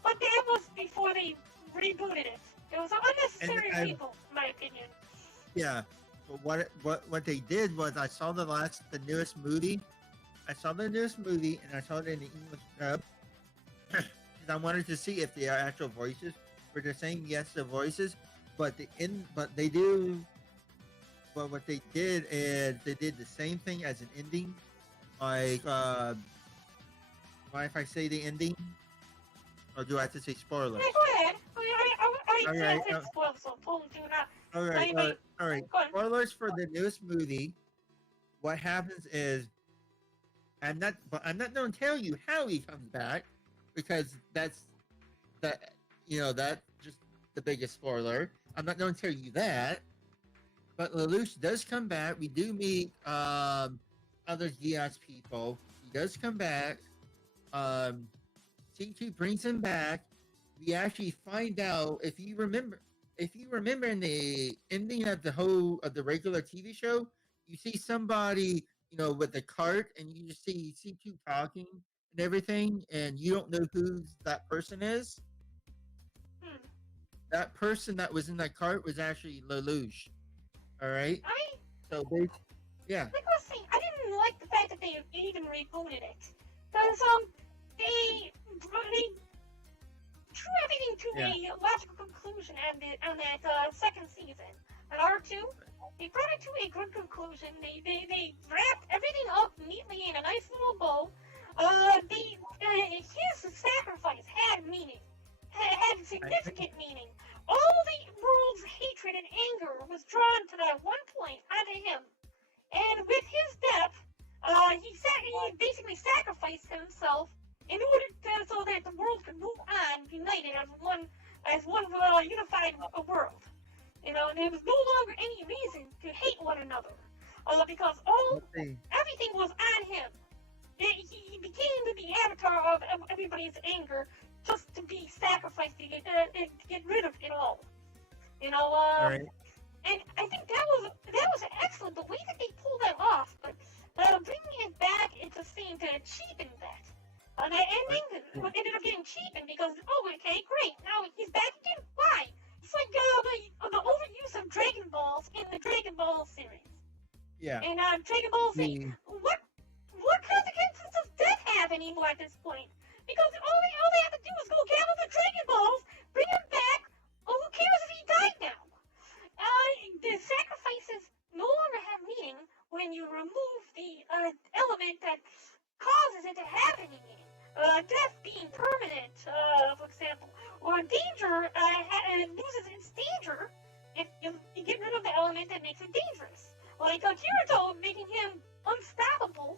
But that was before they rebooted it. It was an unnecessary reboot, in my opinion. Yeah. But what they did was, I saw the newest movie. I saw the newest movie, and I saw it in the English dub. Because I wanted to see if the actual voices were the same. Yes, the voices, but they do. But what they did is they did the same thing as an ending. Like, mind if I say the ending, or do I have to say spoilers? Yeah, go ahead. I said spoilers, so do not. All right. Spoilers for the newest movie. What happens is, I'm not going to tell you how he comes back, because that's just the biggest spoiler. I'm not going to tell you that. But Lelouch does come back. We do meet other Diaz people. He does come back. C2 brings him back. We actually find out, if you remember in the ending of the regular TV show, you see somebody, with the cart, and you just see C2 talking and everything, and you don't know who that person is. That person that was in that cart was actually Lelouch. All right. I didn't like the fact that they even rebooted it, because they drew everything to a logical conclusion on that second season. At R2, they brought it to a good conclusion. They wrapped everything up neatly in a nice little bow. His sacrifice had meaning, had significant meaning. All the world's hatred and anger was drawn to that one point onto him. And with his death, he basically sacrificed himself in order so that the world could move on, united as one unified world. And there was no longer any reason to hate one another, because all all say, what consequences does death have anymore at this point? Because all they have to do is go gather the Dragon Balls, bring him back, or who cares if he died now? The sacrifices no longer have meaning when you remove the element that causes it to have any meaning. Death being permanent, for example, or danger loses its danger if you get rid of the element that makes it dangerous. Like Kirito making him unstoppable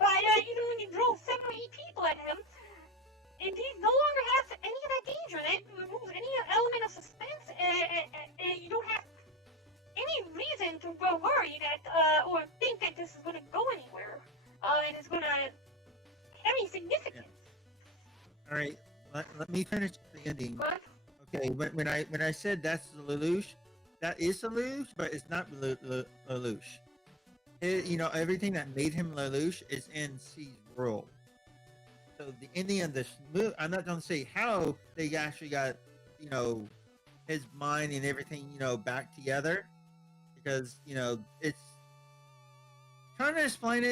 by even when you throw 7 or 8 people at him, and he no longer has any of that danger. That removes any element of suspense, and you don't have any reason to worry that or think that this is going to go anywhere. And it's going to have any significance. Yeah. All right, let me finish the ending. What? Okay, when I said that's Lelouch, that is Lelouch, but it's not Lelouch. Everything that made him Lelouch is in C's world. So the ending of this movie, I'm not going to say how they actually got, his mind and everything, back together, because it's trying to explain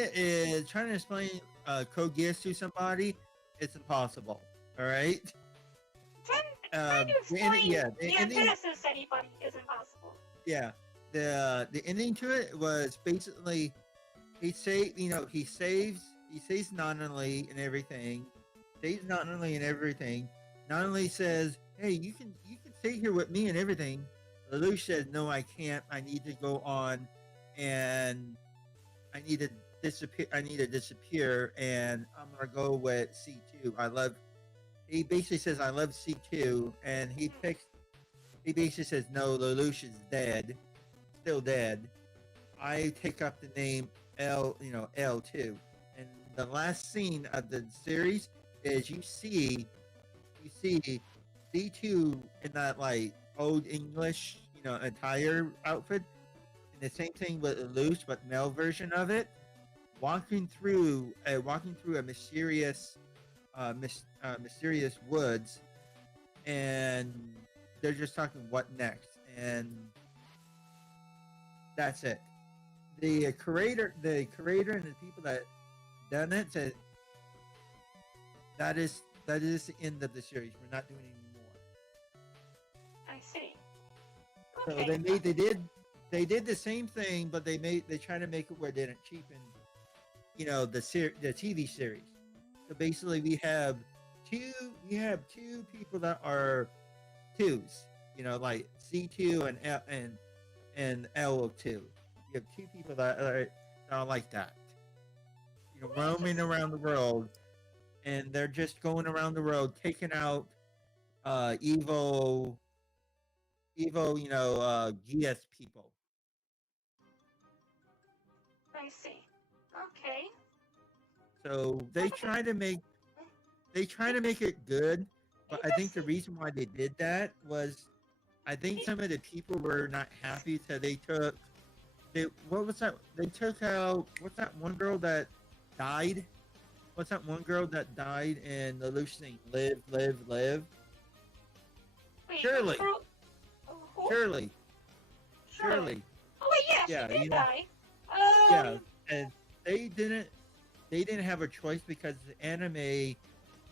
Code Geass to somebody. It's impossible. All right. Trying to explain the ending, antithesis to anybody is impossible. Yeah, the ending to it was basically he saves Nonali and everything. Saves Nonali and everything. Nonali says, "Hey, you can stay here with me and everything." Lelouch says, "No, I can't. I need to go on, and I need to disappear, and I'm gonna go with C2. He basically says, "I love C2," and he basically says, "No, Lelouch is dead, still dead. I take up the name L2." And the last scene of the series is you see C2 in that like old English, attire outfit, and the same thing with Lelouch, but male version of it, walking through a mysterious woods, and they're just talking what next, and that's it. The creator and the people that done it said that is the end of the series. We're not doing it anymore. I see. So Okay. they did the same thing, but they try to make it where they didn't cheapen, the TV series. So basically, we have two people that are twos, like C2 and L2. You have two people that are like that, roaming around the world, and they're just going around the world taking out evil, GS people. I see. Okay. So they try to make it good, but I think the reason why they did that was, I think some of the people were not happy, so what was that? They took out, what's that one girl that died? What's that one girl that died in the Lelouch thing? Live, live, live. Wait, Shirley. who? Shirley. Oh wait, yeah, she did die. Yeah, and they didn't have a choice because the anime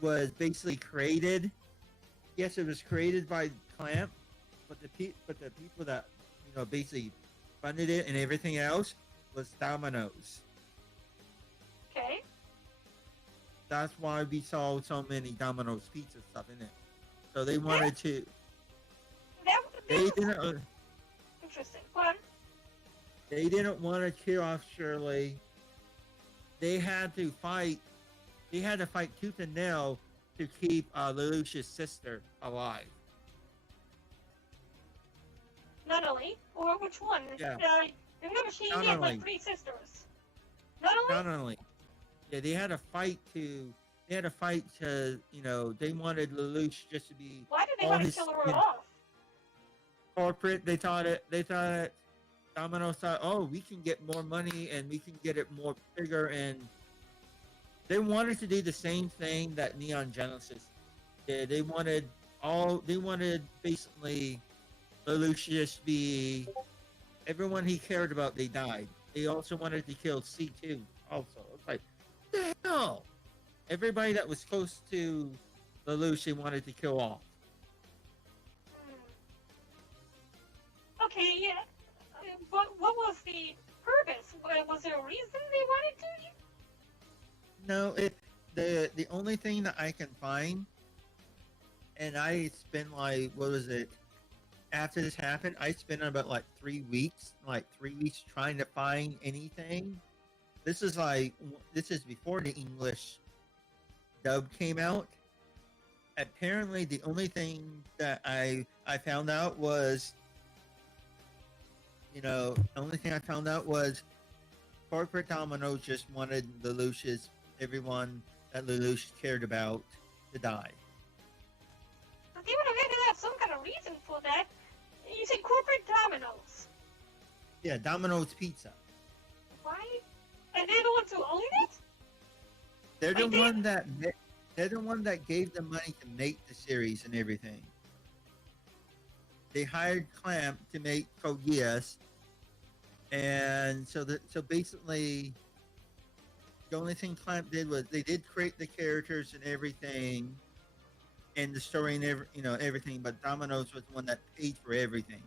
was basically created. Yes, it was created by Clamp, but the people that basically funded it and everything else was Domino's. Okay. That's why we saw so many Domino's pizza stuff in it. So they wanted to. They didn't. Interesting. What? They didn't want to kill off Shirley. They had to fight. They had to fight tooth and nail to keep Lelouch's sister alive. Nunley? Or which one? Yeah. Remember she Not had only. like 3 sisters. Nunley? Not only. Yeah, they had to fight to. They wanted Lelouch just to be. Why did they want to kill her off? Corporate. They thought it. Domino thought, oh, we can get more money and we can get it more bigger, and they wanted to do the same thing that Neon Genesis did. They wanted basically Lelouch just be everyone he cared about. They died. They also wanted to kill C2 also. It's like, the hell? Everybody that was close to Lelouch, they wanted to kill off. Okay, yeah. What was the purpose? Was there a reason they wanted to? No, the only thing that I can find, and I spent like, what was it? After this happened, I spent about like 3 weeks, trying to find anything. This is before the English dub came out. Apparently, the only thing that I found out was, the only thing I found out was corporate Domino just wanted everyone that Lelouch cared about to die. But they would have had to have some kind of reason for that. You said corporate Domino's. Yeah, Domino's Pizza. Why? And they're the ones who own it? They're the one that gave the money to make the series and everything. They hired Clamp to make Code Geass, and so basically, the only thing Clamp did was they did create the characters and everything, and the story and everything. But Domino's was the one that paid for everything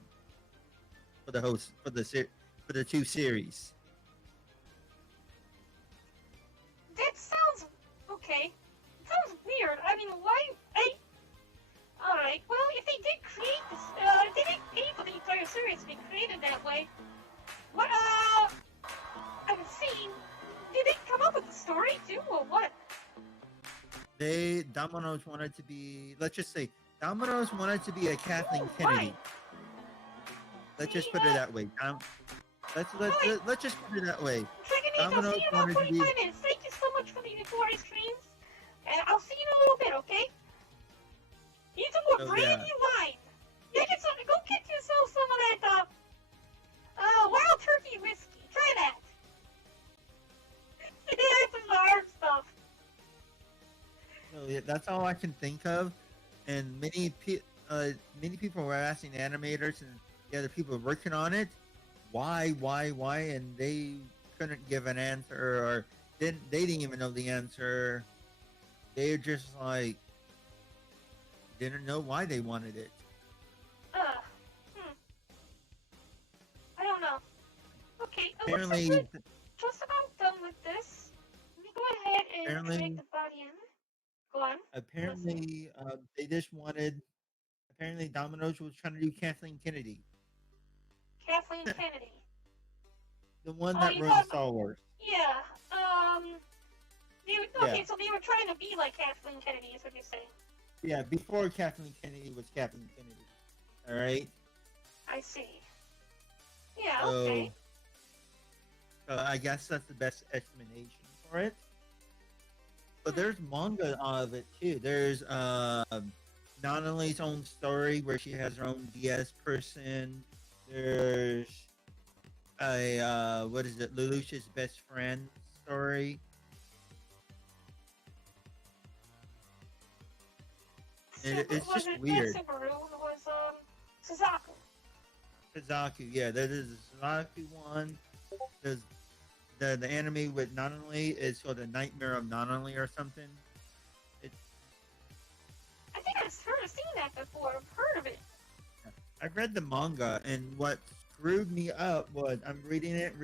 for the two series. That sounds okay. It sounds weird. I mean, why? Alright, well, if they did create this, if they didn't pay for the entire series to be created that way, what, I'm seeing, did they come up with the story too, or what? Domino's wanted to be, let's just say, Domino's wanted to be a Kathleen Oh, Kennedy. right. Let's just put it that way. Let's just put it that way. I'll see you in about 45 minutes. Thank you so much for the 4 ice creams, and I'll see you in a little bit, okay? You need some more brandy wine. Yeah, go get yourself some of that, wild turkey whiskey. Try that. Yeah, some hard stuff. So yeah, that's all I can think of, and many people were asking animators and the other people working on it, why, and they couldn't give an answer, or they didn't even know the answer. They were just like, didn't know why they wanted it. I don't know. Okay, Apparently, looks like we're just about done with this. Let me go ahead and make the body in. Go on. Apparently, they just wanted. Apparently, Domino's was trying to do Kathleen Kennedy. Kathleen Kennedy. The one that wrote Star Wars. Yeah. So they were trying to be like Kathleen Kennedy, is what you're saying. Yeah, before Kathleen Kennedy was Kathleen Kennedy. All right. I see. Yeah. Okay. So I guess that's the best explanation for it. But there's manga of it too. There's Nanali's own story where she has her own DS person. There's what is it? Lelouch's best friend story. It's just weird. It was Suzaku. Suzaku, yeah, there's the Suzaku one. There's the anime with Nanali is called The Nightmare of Nanali or something. I think I've seen that before. I've heard of it. I've read the manga, and what screwed me up was I'm reading it,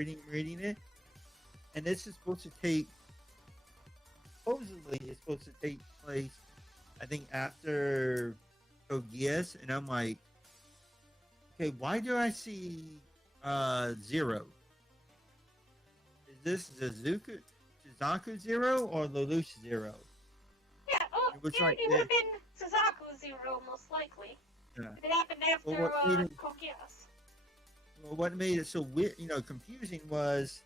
and this is supposed to take, supposedly it's supposed to take place, I think, after Code Geass, and I'm like, okay, why do I see Zero? Is this Suzaku Zero or Lelouch Zero? Yeah, it would have been Suzaku Zero, most likely. Yeah. It happened after Code Geass. Well, what made it so weird, confusing was,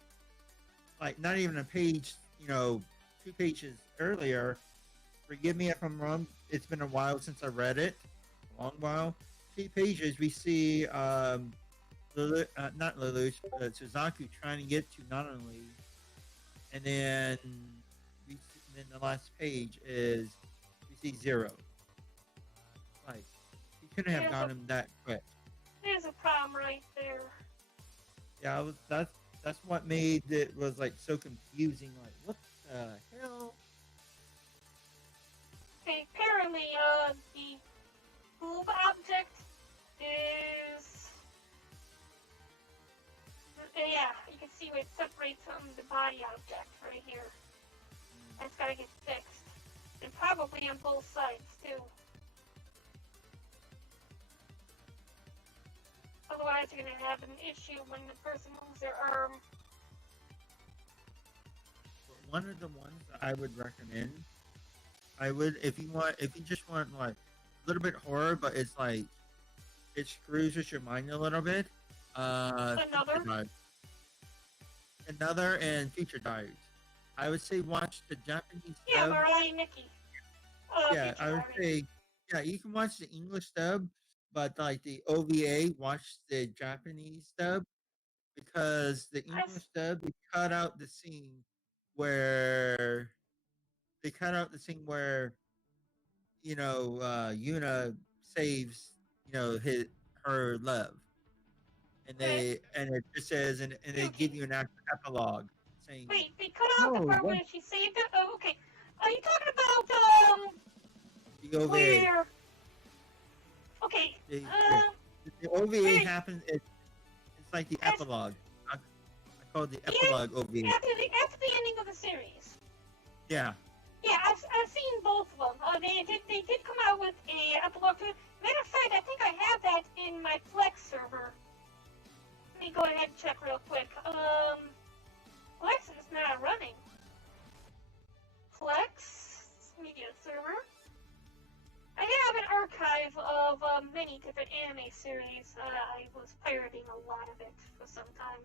like, not even a page, 2 pages earlier. Forgive me if I'm wrong. It's been a while since I read it. A long while. 2 pages, we see, not Lelouch, but Suzaku trying to get to Nanali. And then, the last page is, we see Zero. Like, he couldn't have gotten him that quick. There's a problem right there. Yeah, that's That's what made it was like so confusing. Like, what the hell? Okay, apparently, the boob object is... Yeah, you can see where it separates from the body object right here. That's gotta get fixed. And probably on both sides, too. Otherwise, you're gonna have an issue when the person moves their arm. One of the ones that I would recommend, if you just want like a little bit horror, but it's like it screws with your mind a little bit. Another and Future Diaries. I would say watch the Japanese Yeah, dub. Mariah Nikki. Yeah, I would say you can watch the English dub, but like the OVA, watch the Japanese dub because the English dub they cut out the scene where Yuna saves her love, and it just says and they give you an epilogue saying. Wait, they cut out the part where she saved it? Oh, okay. Are you talking about, the OVA. where... Okay, the OVA happens, it's like the epilogue. I call it the epilogue OVA. After the ending of the series. Yeah. Yeah, I've seen both of them. They did come out with a epilogue too. Matter of fact, I think I have that in my Flex server. Let me go ahead and check real quick. Flex is not running. Flex media server. I have an archive of many different anime series. I was pirating a lot of it for some time,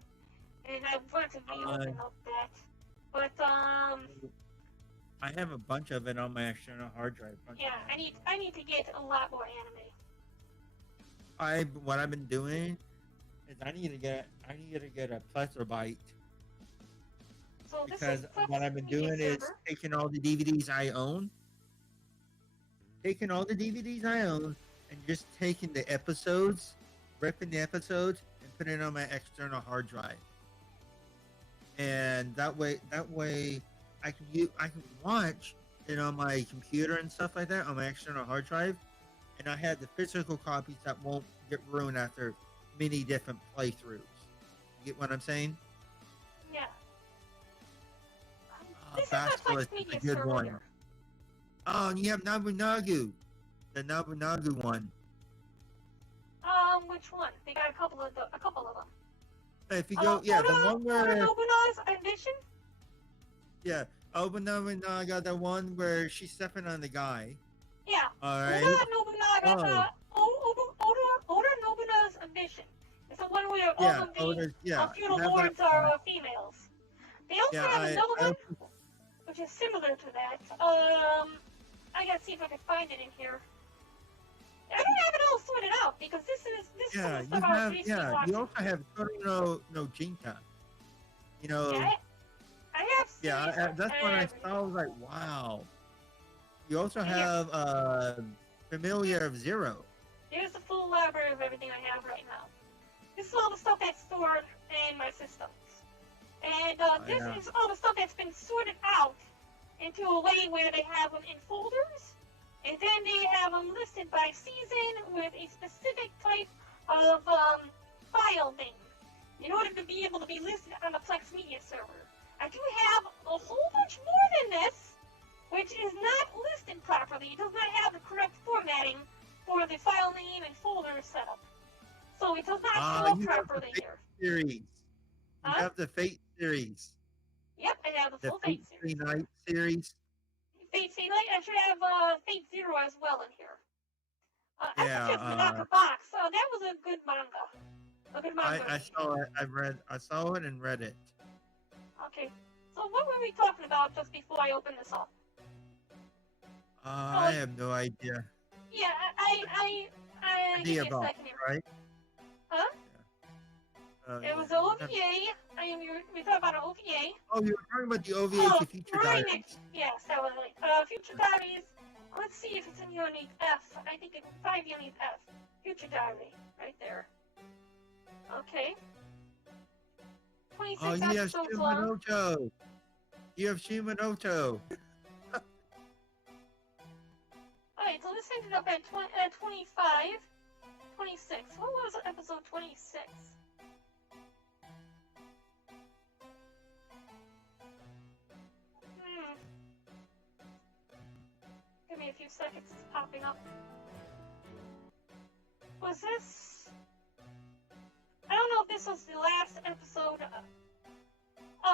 and I want to reopen up that. But I have a bunch of it on my external hard drive. Yeah, I need to get a lot more anime. What I've been doing is I need to get a petabyte. So because what I've been doing is taking all the DVDs I own, and just taking the episodes, ripping the episodes, and putting it on my external hard drive. And that way, I can watch it on my computer and stuff like that on my external hard drive, and I have the physical copies that won't get ruined after many different playthroughs. You get what I'm saying? Yeah. Basilisk is a good one. Here. Oh, and you have Nobunaga, the Nobunaga one. Which one? They got a couple of them. If you go, the one where Nobunaga's Ambition. Yeah, Nobunaga, the one where she's stepping on the guy. Yeah. All right. Oda Nobunaga's Ambition. It's the one where all of the feudal lords are females. They also have another one, which is similar to that. I gotta see if I can find it in here. I don't have it all sorted out because this is some stuff I was recently watching. You also have Toru no Jinka. You know. Yeah, I have. Yeah, that's when I saw. I was like, wow. You also have Familiar of Zero. Here's the full library of everything I have right now. This is all the stuff that's stored in my systems. And this is all the stuff that's been sorted out into a way where they have them in folders, and then they have them listed by season with a specific type of file name in order to be able to be listed on the Plex Media server. I do have a whole bunch more than this, which is not listed properly. It does not have the correct formatting for the file name and folder setup. So it does not show up properly here. Series. You have the Fate series. Yep, I have the full Fate series. The Night series. Fate Stay Night. I should have Fate Zero as well in here. I just the box. That was a good manga. A good manga. I saw it. I saw it and read it. Okay. So what were we talking about just before I opened this up? I have no idea. Yeah, I idea about it, right? Huh? It was OVA. We talked about an OVA. Oh, you were talking about the OVA to Future Diaries. Yes, that was right. Future Diaries. Let's see if it's in Unit F. I think it's 5 Unit F. Future Diary, right there. Okay. 26 Oh, you have episodes long. Shimanoto. You have Shimanoto. Alright, so this ended up at 25, 26. What was episode 26? Give me a few seconds, it's popping up. Was this... I don't know if this was the last episode.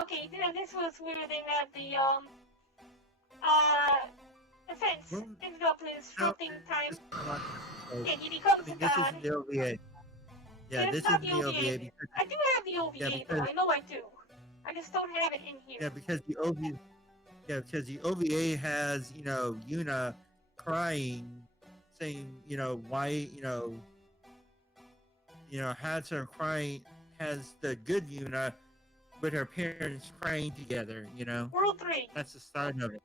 Okay, yeah, this was where they had the, offense ended up disrupting time. And he becomes a This god. is the OVA. Yeah, this is not the OVA. Because, I do have the OVA, though. I know I do. I just don't have it in here. yeah, because the OVA. Yeah, because the OVA has, you know, Yuna crying, saying, you know, why, has her crying, has the good Yuna with her parents crying together, you know? World 3. That's the start of it.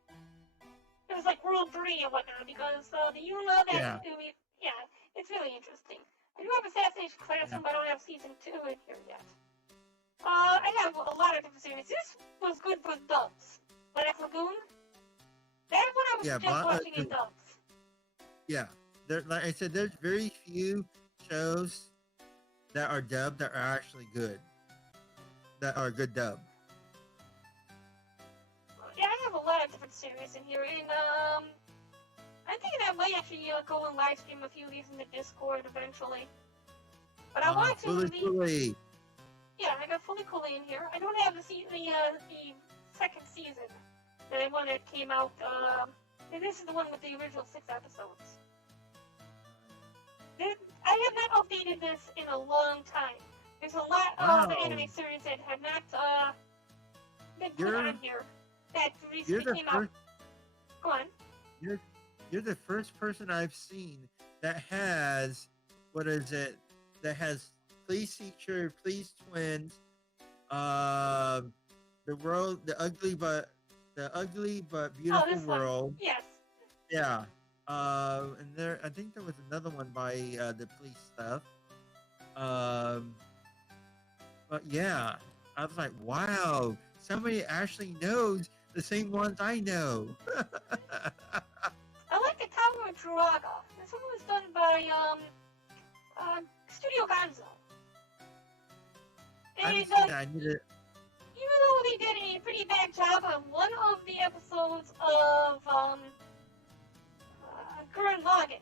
It was like World 3 and whatnot, because the Yuna that Yeah. yeah, it's really interesting. I do have Assassination Classroom, but I don't have Season 2 in here yet. I have a lot of different series. This was good for dubs. Black Lagoon? That's what I was just watching in dubs. Yeah. There, like I said, there's very few shows that are dubbed that are actually good. That are good dubbed. Yeah, I have a lot of different series in here, and I'm thinking I might actually go and live stream a few of these in the Discord eventually. But I want to Fully. Yeah, I got Fully Cooley in here. I don't have the second season. The one that came out, and this is the one with the original 6 episodes. I have not updated this in a long time. There's a lot of anime series that have not been put on here that recently came out. Go on. You're the first person I've seen that has, that has Please Teacher, Please Twins, the ugly but beautiful world. Yes. Yeah. And I think there was another one by the police stuff. But yeah, I was like, wow, somebody actually knows the same ones I know. I like the Tower of Draga. This one was done by Studio Gonzo. And I need it. even though they did a pretty bad job on one of the episodes of Gurren Lagann,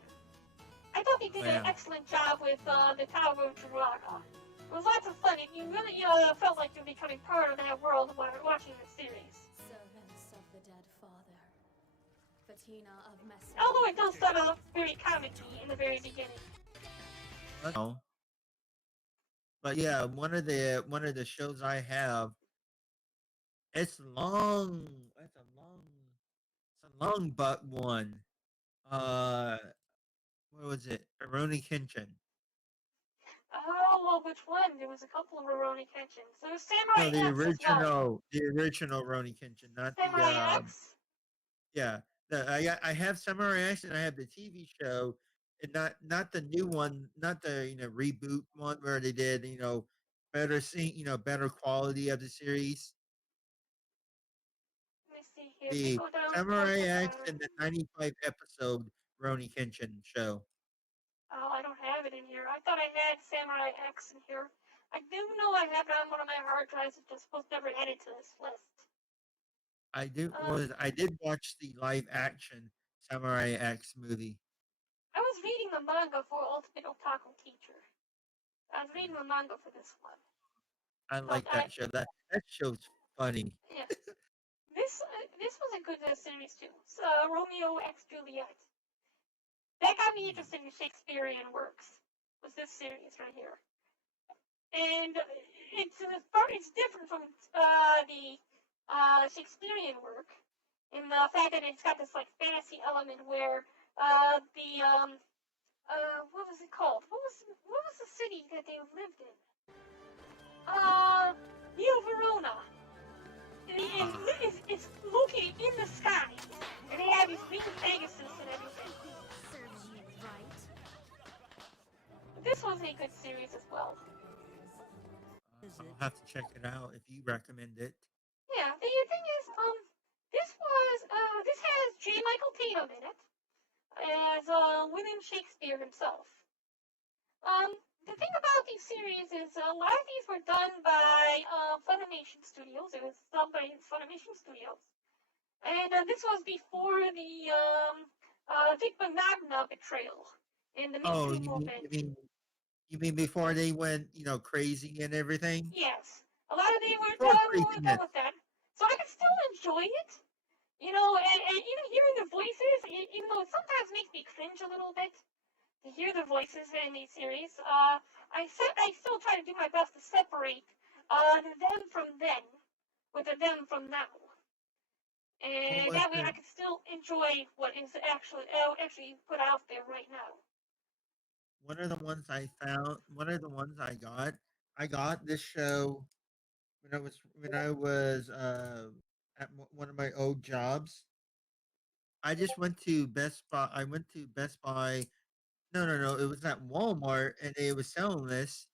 I thought they did an excellent job with the Tower of Draga. It was lots of fun, and you really felt like you're becoming part of that world while watching the series. Servants of the dead father. Fatina of Messina. Although it does start off very comic-y in the very beginning. No. But yeah, one of the shows I have, it's long. It's a long butt one. What was it? Rurouni Kenshin. Oh, well, which one? There was a couple of Rurouni Kenshins. There was Samurai No, X as well. the original Rurouni Kenshin, not Samurai the X? yeah. I have Samurai X and I have the TV show, and not the new one, not the reboot one where they did better quality of the series. Let me see here. The Go down, Samurai X and the 95 episode Rurouni Kenshin show. Oh, I don't have it in here. I thought I had Samurai X in here. I do know I have it on one of my hard drives. It's just supposed to never add it to this list. I did watch the live action Samurai X movie. I was reading the manga for Ultimate Otaku Teacher. I was reading the manga for this one. I like that show. That show's funny. Yeah. This was a good series too. So, Romeo X Juliet. That got me interested in Shakespearean works. Was this series right here? And it's different from the Shakespearean work in the fact that it's got this like fantasy element where what was it called? What was the city that they lived in? Neo Verona. It's located in the sky, and they have these big Pegasus and everything. Serves you right. This was a good series as well. I'll have to check it out if you recommend it. Yeah, the thing is, this has J. Michael Tatum in it as William Shakespeare himself. The thing about these series is a lot of these were done by Funimation Studios. It was done by Funimation Studios, and this was before the Dick Magna betrayal in the Me Oh, Too movement. you mean before they went, crazy and everything? Yes, a lot of they were Before done craziness. with that, so I can still enjoy it. And even hearing the voices, even though it sometimes makes me cringe a little bit to hear the voices in these series, I still try to do my best to separate the them from then with the them from now, What and was that way I it? can still enjoy what is actually put out there right now. One of the ones I found, one of the ones I got. I got this show when I was at one of my old jobs. I just went to Best Buy. I went to Best Buy. No, no, no. It was at Walmart, and they was selling this.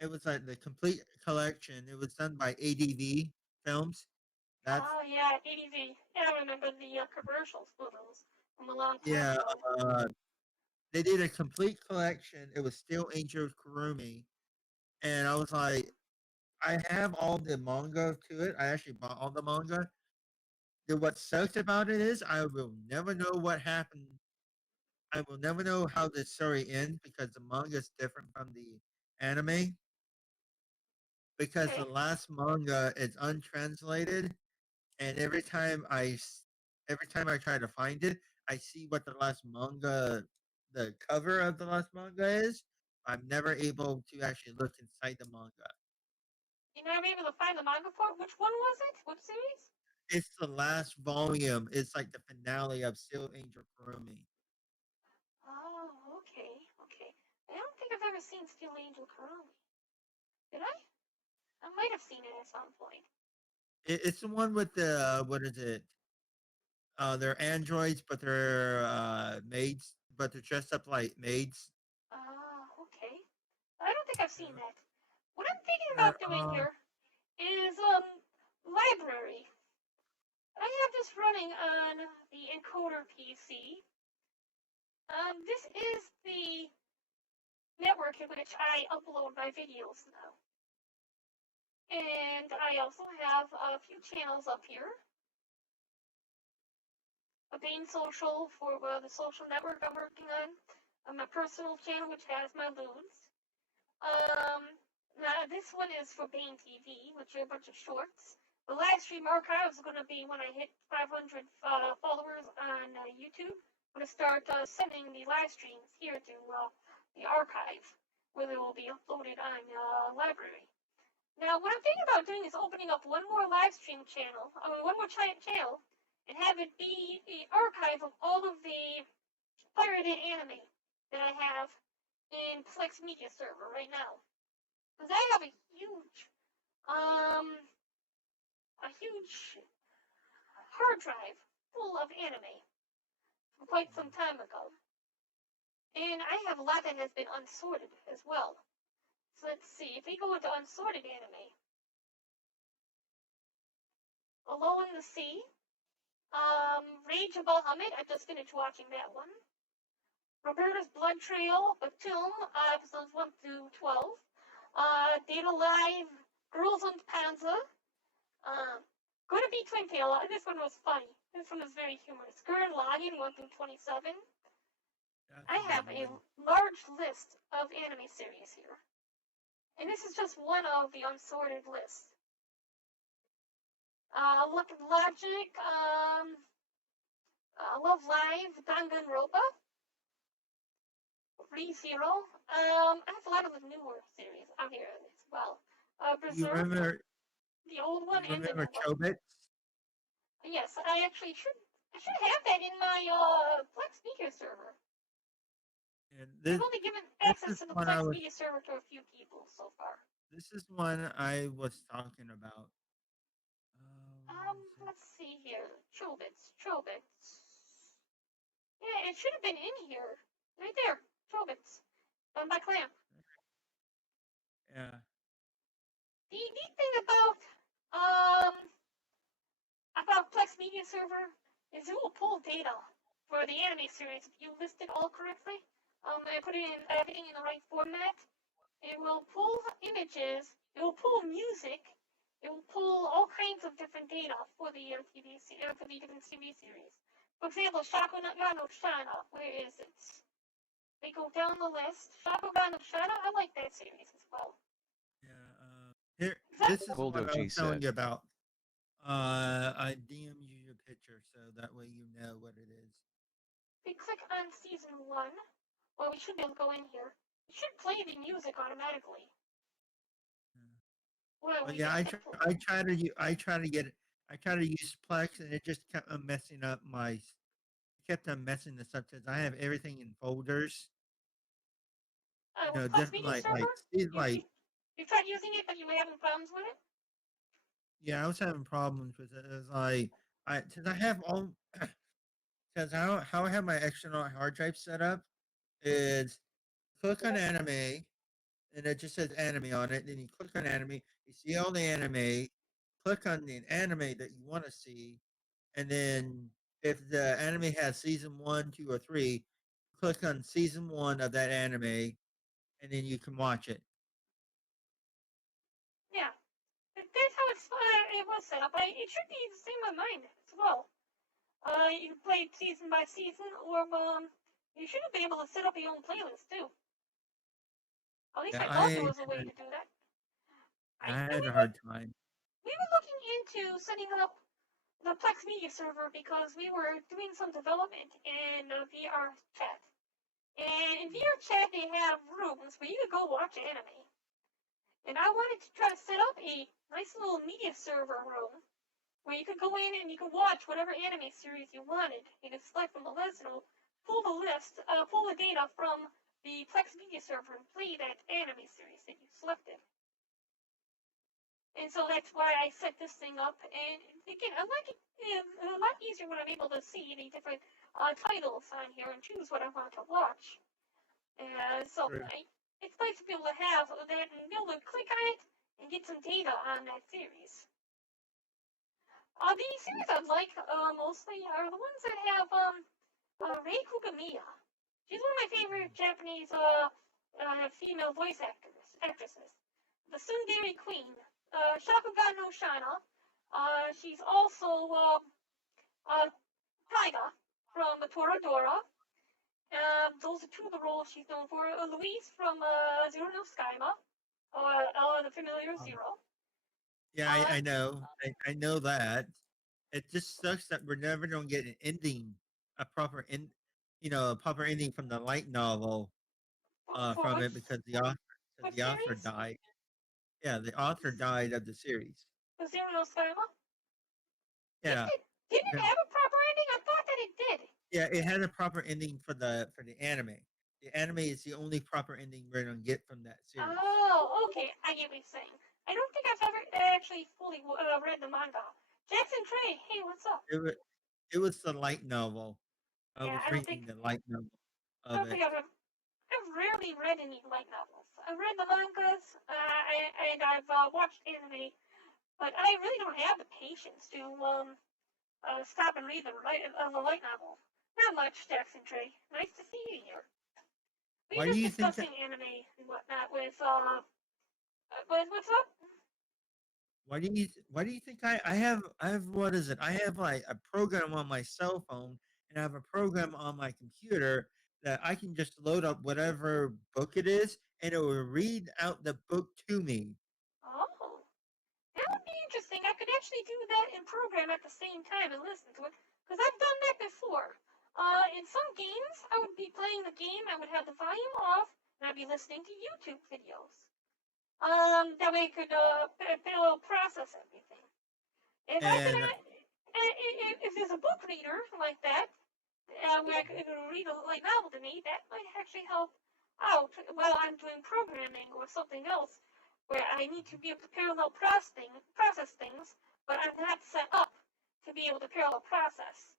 It was like the complete collection. It was done by ADV Films. That's Oh yeah, ADV. Yeah, I remember the commercials for those from a long time yeah. ago. Uh, they did a complete collection. It was still Angel Kurumi, and I was like, I have all the manga to it. I actually bought all the manga. What sucks about it is I will never know what happened. I will never know how the story ends because the manga is different from the anime. Because Okay. the last manga is untranslated, and every time I try to find it, I see what the last manga, the cover of the last manga is. I'm never able to actually look inside the manga. You never be able to find the manga for it? Which one was it? What series? It's the last volume. It's like the finale of Still Angel Kurumi. Oh, okay, okay. I don't think I've ever seen Steel Angel Kurumi. Did I? I might have seen it at some point. It's the one with the what is it? They're androids, but they're maids, but they're dressed up like maids. Okay. I don't think I've seen that. What I'm thinking They're, about doing here is library. I have this running on the encoder PC. This is the network in which I upload my videos now. And I also have a few channels up here. A Bane Social for the social network I'm working on my personal channel, which has my loons. Now this one is for Bane TV, which are a bunch of shorts. The live stream archive is going to be when I hit 500 followers on YouTube. I'm going to start sending the live streams here to the archive, where they will be uploaded on library. Now, what I'm thinking about doing is opening up one more live stream channel, one more channel, and have it be the archive of all of the pirated anime that I have in Plex Media Server right now. Because I have a huge hard drive full of anime from quite some time ago. And I have a lot that has been unsorted as well. So let's see, if we go into unsorted anime, Alone in the Sea, Rage of Bahamut, I just finished watching that one. Roberta's Blood Trail, Batum, episodes 1 through 12. Dlive, Girls und Panzer. Go to Be Twin Tail. This one was funny. This one was very humorous. Gurren Lagann 1 through 27. I have a large list of anime series here. And this is just one of the unsorted lists. Look at Logic, Love Live, Danganronpa, ReZero. I have a lot of the newer series out here as well. you Berserk, remember? the old one You and the remember new one. Chobits? Yes, I actually should. I should have that in my Plex Media server. And I've only given this access is to the one Plex Media server to a few people so far. This is one I was talking about. Let's see here. Chobits. Yeah, it should have been in here. Right there. Chobits. Done by Clamp. Yeah. the neat thing about Plex Media Server is it will pull data for the anime series if you list it all correctly. And put it in everything in the right format. It will pull images. It will pull music. It will pull all kinds of different data for the for the different TV series. For example, Shakugan no Shana. Where is it? They go down the list. Shakugan no Shana. I like that series as well. Yeah. Here, Exactly. this is Goldo what I G was telling said. you about. I DM you your picture so that way you know what it is. We click on season 1. Well, we should be able to go in here. It should play the music automatically. Well, yeah, I try to use Plex, and it just kept on messing up kept on messing this up because I have everything in folders. You know, with Plex different Media Server? You tried using it, but you were having problems with it? yeah, I was having problems with it. It was like since I have all because how I have my external hard drive set up is click on anime, and it just says anime on it. Then you click on anime, you see all the anime. Click on the anime that you want to see, and then if the anime has season 1, 2, or 3, click on season 1 of that anime, and then you can watch it. Yeah. That's how it was set up. It should be the same with mine as well. You can play season by season, or you should be able to set up your own playlist too. At least Yeah, I thought there was a way to do that. I had a hard time. We were looking into setting up the Plex Media Server because we were doing some development in VR chat. And in VR chat, they have rooms where you could go watch anime. And I wanted to try to set up a nice little media server room where you could go in and you could watch whatever anime series you wanted. You could select from the list and pull the data from the Plex Media Server and play that anime series that you selected. And so that's why I set this thing up. And again, I like it. It's a lot easier when I'm able to see the different titles on here and choose what I want to watch. It's nice to be able to have that and be able to click on it and get some data on that series. The series I like mostly are the ones that have Rei Kugamiya. She's one of my favorite Japanese female voice actresses. The Tsundere Queen. Shakugan no Shana. She's also Taiga from Toradora. Those are two of the roles she's known for. Louise from Zero no Skyma. The familiar Zero. Yeah, I know. I know that. It just sucks that we're never going to get an ending, a proper ending from the light novel from it because the author died. Yeah, the author died of the series. The Zero no Skyma? Yeah. Didn't it have a proper ending? I thought that it did. Yeah, it had a proper ending for the anime. The anime is the only proper ending we're going to get from that series. Oh, okay. I get what you're saying. I don't think I've ever actually fully read the manga. Jackson Trey, hey, what's up? It was the light novel. I was reading the light novel of it. I've rarely read any light novels. I've read the mangas, and I've watched anime, but I really don't have the patience to stop and read the light novel. Not much, Jackson Trey. Nice to see you here. We were just discussing anime and whatnot with what's up? Why do you think I have what is it? I have like a program on my cell phone and I have a program on my computer that I can just load up whatever book it is and it will read out the book to me. Oh, that would be interesting. I could actually do that in program at the same time and listen to it because I've done that before. In some games, I would be playing the game, I would have the volume off, and I'd be listening to YouTube videos. That way I could process everything. If there's a book reader like that, where I could read a light novel to me, that might actually help out while I'm doing programming or something else, where I need to be able to parallel process things, but I'm not set up to be able to parallel process.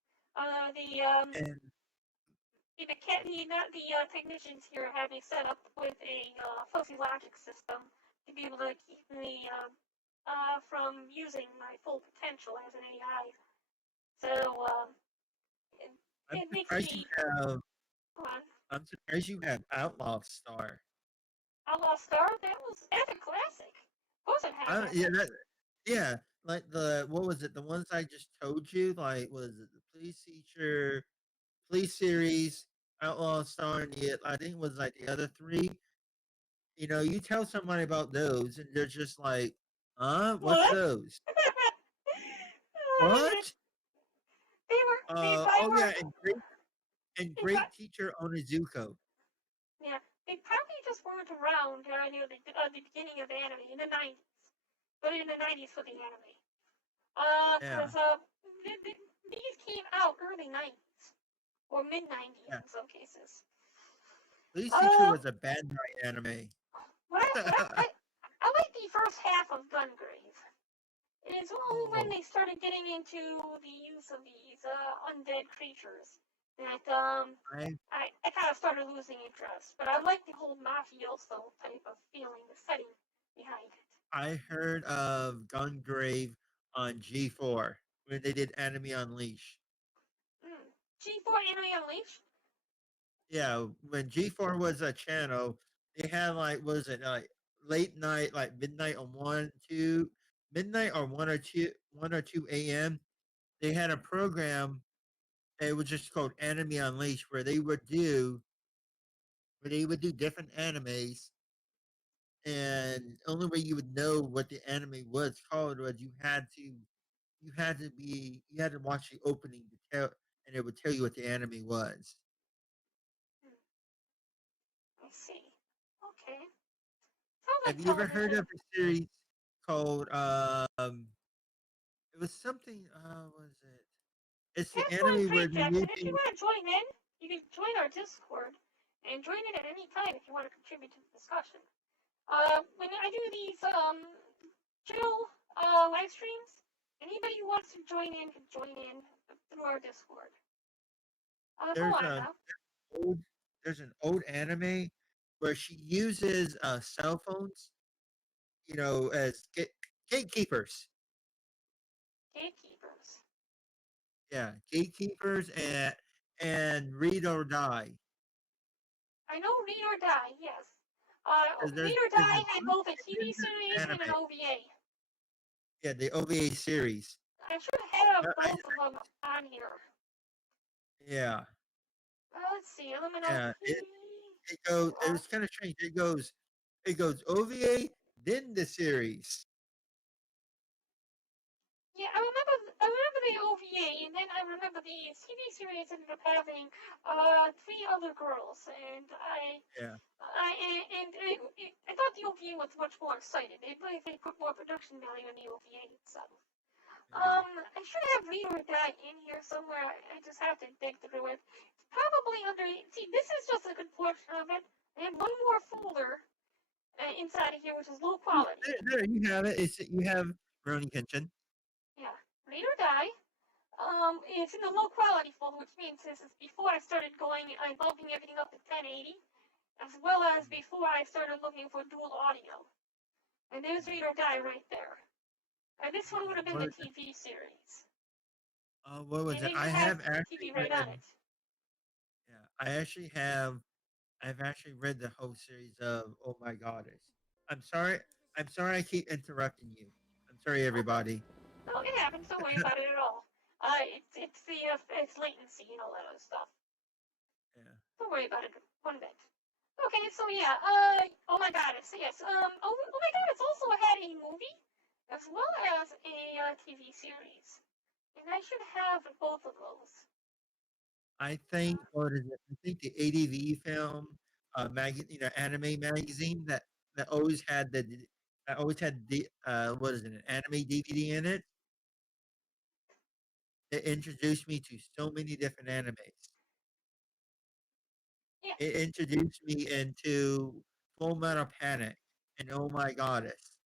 The technicians here have me set up with a fuzzy logic system to be able to keep me from using my full potential as an AI. So it, I'm it makes surprised you me have. on I'm surprised you have Outlaw Star. Outlaw Star. That's a classic. Of course it has that. Yeah, yeah, like what was it? The ones I just told you, like was it the police feature, police series, Outlaw Star, and I think it was like the other three. You tell somebody about those, and they're just like, "Huh? What's What? those? Uh, What? they probably Oh were. yeah, and They pro- great teacher Onizuko. yeah, they probably just weren't around near the beginning of the anime in the 90s, but in the 90s for the anime. Yeah, Because these came out early 90s or mid 90s yeah. in some cases. Police teacher Uh, was a bad night anime. I like the first half of Gungrave. It's only when Oh, they started getting into the use of these undead creatures that I I kind of started losing interest. But I like the whole mafioso type of feeling, the setting behind it. I heard of Gungrave on G4 when they did Anime Unleashed. G4 Anime Unleashed? Yeah, when G4 was a channel, they had like was it like late night, like midnight on midnight or 1 or 2 a.m. They had a program. It was just called Anime Unleashed, where they would do different animes, and only way you would know what the anime was called was you had to watch the opening to tell, and it would tell you what the anime was. Hmm, I see. Okay. Sounds like Have you ever heard television. of a series called it was something what is it? It's the Password anime where free, they're Jackson. If you using want to join in, you can join our Discord and join in at any time if you want to contribute to the discussion. When I do these chill live streams, anybody who wants to join in can join in through our Discord. Go there's on a now. old there's an old anime where she uses cell phones, as gatekeepers. Gatekeepers. Yeah, gatekeepers and read or die. I know Read or Die, yes. 'Cause Read or there's a Die had book both a and then TV there's series an and an anime. OVA. Yeah, the OVA series. I should have I, both of them on here. yeah, Let's see, Eliminate yeah. TV. It goes. It was kind of strange. It goes OVA, then the series. Yeah, I remember the OVA, and then I remember the TV series ended up having three other girls, and Yeah, I thought the OVA was much more exciting. They put more production value in the OVA itself. yeah. I should have Read or Die in here somewhere. I just have to dig through it. It's probably under. See, this is just a good portion of it. I have one more folder inside of here, which is low quality. There you have it. You have Brony Kitchen. Yeah, Read or Die. It's in the low quality folder, which means this is before I started bumping everything up to 1080, as well as before I started looking for dual audio. And there's Read or Die right there. And this one would have been What the is it? TV series. What was And it? it even has TV right on Read. it. Yeah, I've actually read the whole series of Oh My Goddess. I'm sorry. I'm sorry. I keep interrupting you. I'm sorry, everybody. No, it happens. Don't worry about it at all. It's latency and all that other stuff. Yeah. Don't worry about it one bit. Okay, so yeah, oh my god, it's yes, oh my god, it's also had a movie as well as a TV series, and I should have both of those. I think what is it? I think the ADV film, anime magazine that always had the what is it? An anime DVD in it. It introduced me to so many different animes. Yeah, It introduced me into Full Metal Panic and Oh My Goddess.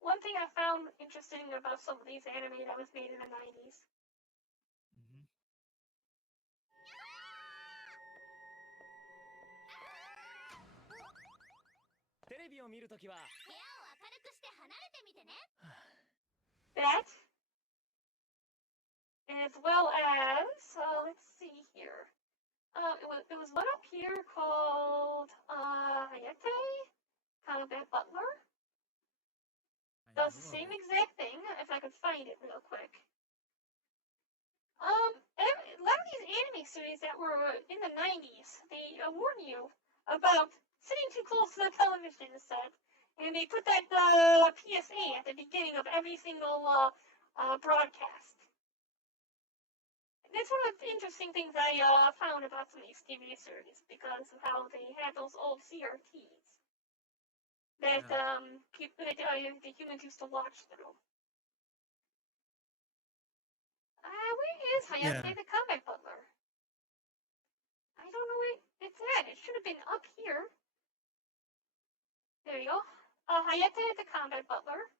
one thing I found interesting about some of these anime that was made in the 90s. Mhm. テレビを見るときは That, as well as, let's see here. It was one up here called Hayate Combat Butler. Does the same exact thing. If I could find it real quick. A lot of these anime series that were in the 90s, they warn you about sitting too close to the television set, and they put that PSA at the beginning of every single broadcast. That's one of the interesting things I found about some of these TV series, because of how they had those old CRTs that the humans used to watch through. Where is Hayate the Combat Butler? I don't know where it's at. It should have been up here. There you go. Hayate the Combat Butler.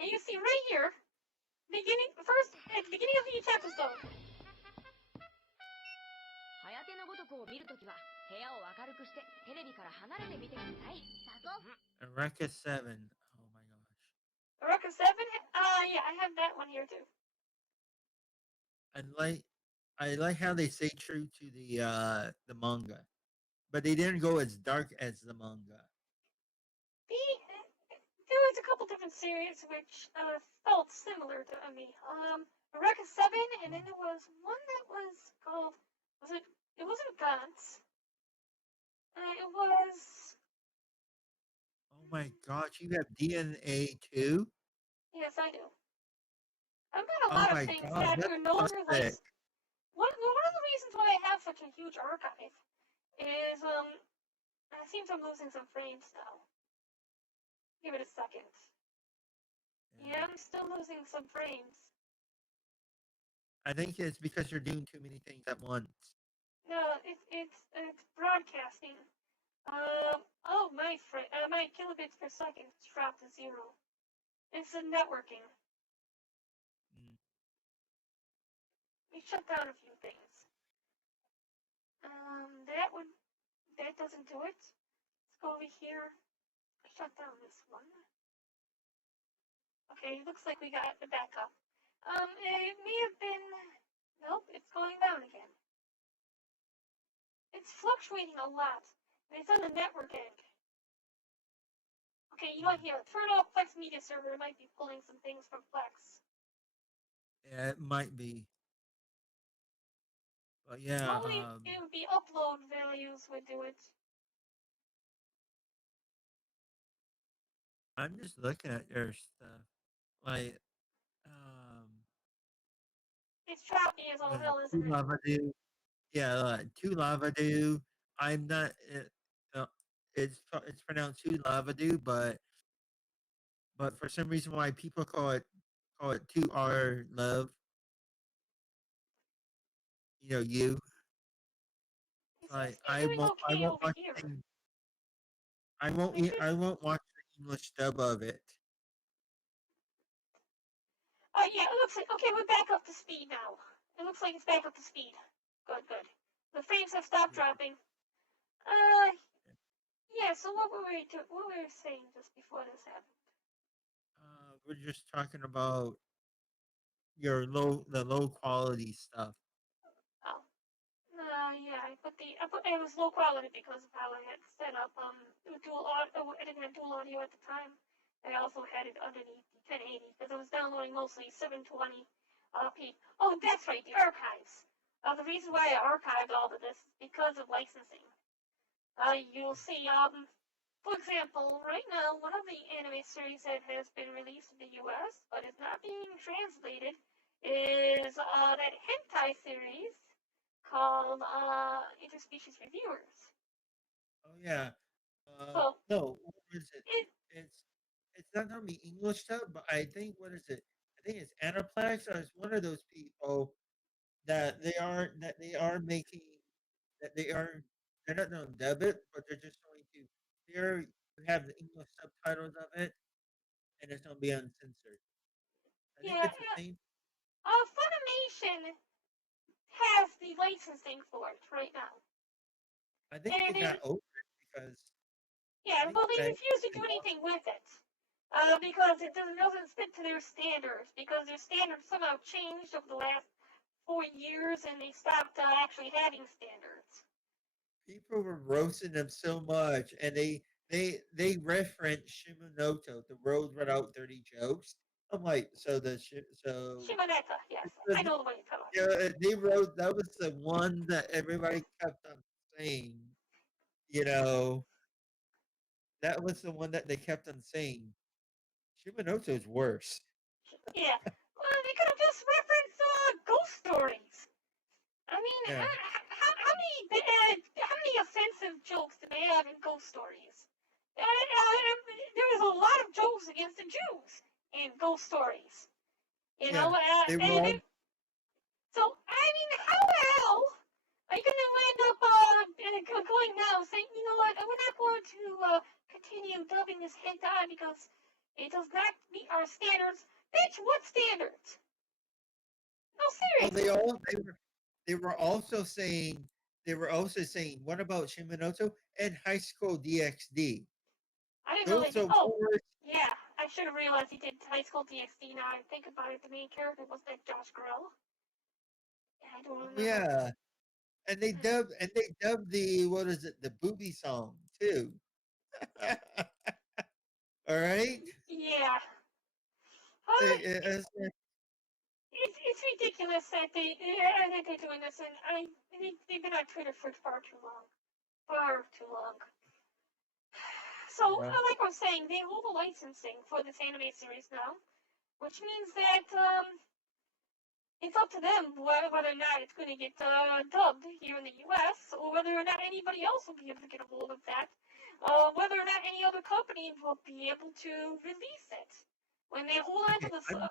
And you see right here, at the beginning of each episode. Eureka 7. Oh my gosh. Eureka 7? Yeah, I have that one here too. I like how they stay true to the manga, but they didn't go as dark as the manga. There was a couple different series which felt similar to me. Eureka 7, and then there was one that was called, it wasn't Gantz. It was... Oh my gosh, you have DNA too? Yes, I do. I've got a lot of things that are no longer licensed. One of the reasons why I have such a huge archive is, it seems I'm losing some frames now. Give it a second. Yeah, I'm still losing some frames. I think it's because you're doing too many things at once. No, it's broadcasting. My kilobits per second has dropped to 0. It's the networking. We shut down a few things. That doesn't do it. Let's go over here. Shut down this one. Okay, looks like we got the backup. It may have been... Nope, it's going down again. It's fluctuating a lot. It's on the network end. Okay, you know what? Here, turn off Plex Media Server. It might be pulling some things from Plex. Yeah, it might be. But yeah, probably it would be upload values would do it. I'm just looking at your stuff. Like, it's choppy as all hell, isn't it? Lava do. Yeah, two lava do. I'm not. It's pronounced two lava do, but for some reason why people call it 2R love. You know, you. Like I won't watch things. I won't watch the English dub of it. Yeah, it looks like okay. We're back up to speed now. It looks like it's back up to speed. Good. The frames have stopped dropping. Yeah. So what were we saying just before this happened? We're just talking about the low quality stuff. Oh. Yeah. It was low quality because of how I had set up dual audio. I didn't have dual audio at the time. I also had it underneath the 1080 because I was downloading mostly 720p. Oh, that's right, the archives. The reason why I archived all of this is because of licensing. You'll see, for example, right now, one of the anime series that has been released in the US, but is not being translated, is that hentai series called Interspecies Reviewers. Oh, yeah. No, what is it? It's not going to be English stuff, but I think, what is it? I think it's Anaplex, or it's one of those people that they're not going to dub it, but they're just going to have the English subtitles of it, and it's going to be uncensored. I think it's the same. Funimation has the licensing for it right now. I think they got over it because... Yeah, well, they refuse to do anything with it. because it doesn't fit to their standards, because their standards somehow changed over the last 4 years, and they stopped actually having standards. People were roasting them so much, and they referenced Shimonoto, the world without dirty jokes. I'm like, so Shimoneta, yes, I know what you're talking about. yeah, they wrote that was the one that everybody kept on saying. You know, that was the one that they kept on saying. Shimonoto's worse. Yeah, well, they could have just referenced ghost stories. I mean, Yeah. how many offensive jokes do they have in ghost stories? There was a lot of jokes against the Jews in ghost stories. You know, They were all, so I mean, how the hell are you going to end up going now saying, you know what, we're not going to continue dubbing this hentai because it does not meet our standards? Bitch, what standards? No, seriously. they were also saying what about Shimonoto and High School DxD? I didn't Those realize. are words. Yeah, I should have realized he did High School DxD. Now I think about it, the main character was that Josh Grell. I don't remember. Yeah. And they dubbed the what is it, the booby song too. All right. Yeah. It's ridiculous that they're doing this, and they've been on Twitter for far too long. So, Yeah. like I was saying, they hold the licensing for this anime series now, which means that it's up to them whether or not it's going to get dubbed here in the U.S. or whether or not anybody else will be able to get a hold of that. Whether or not any other company will be able to release it. When they hold on to the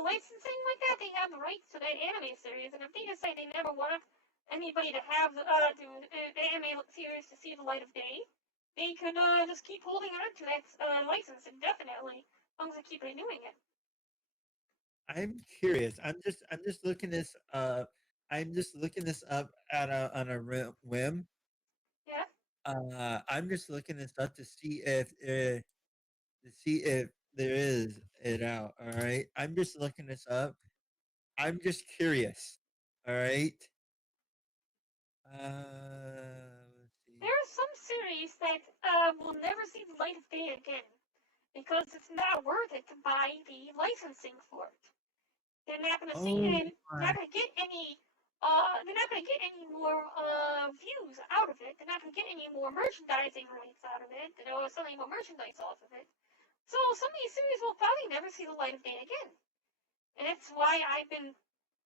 licensing like that, they have the rights to that anime series. And if they just say they never want anybody to have the anime series to see the light of day, they could just keep holding on to that license indefinitely, as long as they keep renewing it. I'm curious. I'm just looking this I'm just looking this up on a whim. Yeah. I'm just looking this up to see if there is it out. All right. I'm just looking this up. I'm just curious. All right. Let's see. There are some series that will never see the light of day again because it's not worth it to buy the licensing for it. They're not going to see it. They're not going to get any. They're not going to get any more views out of it. They're not going to get any more merchandising rights out of it. Or selling more merchandise off of it. So some of these series will probably never see the light of day again. And that's why I've been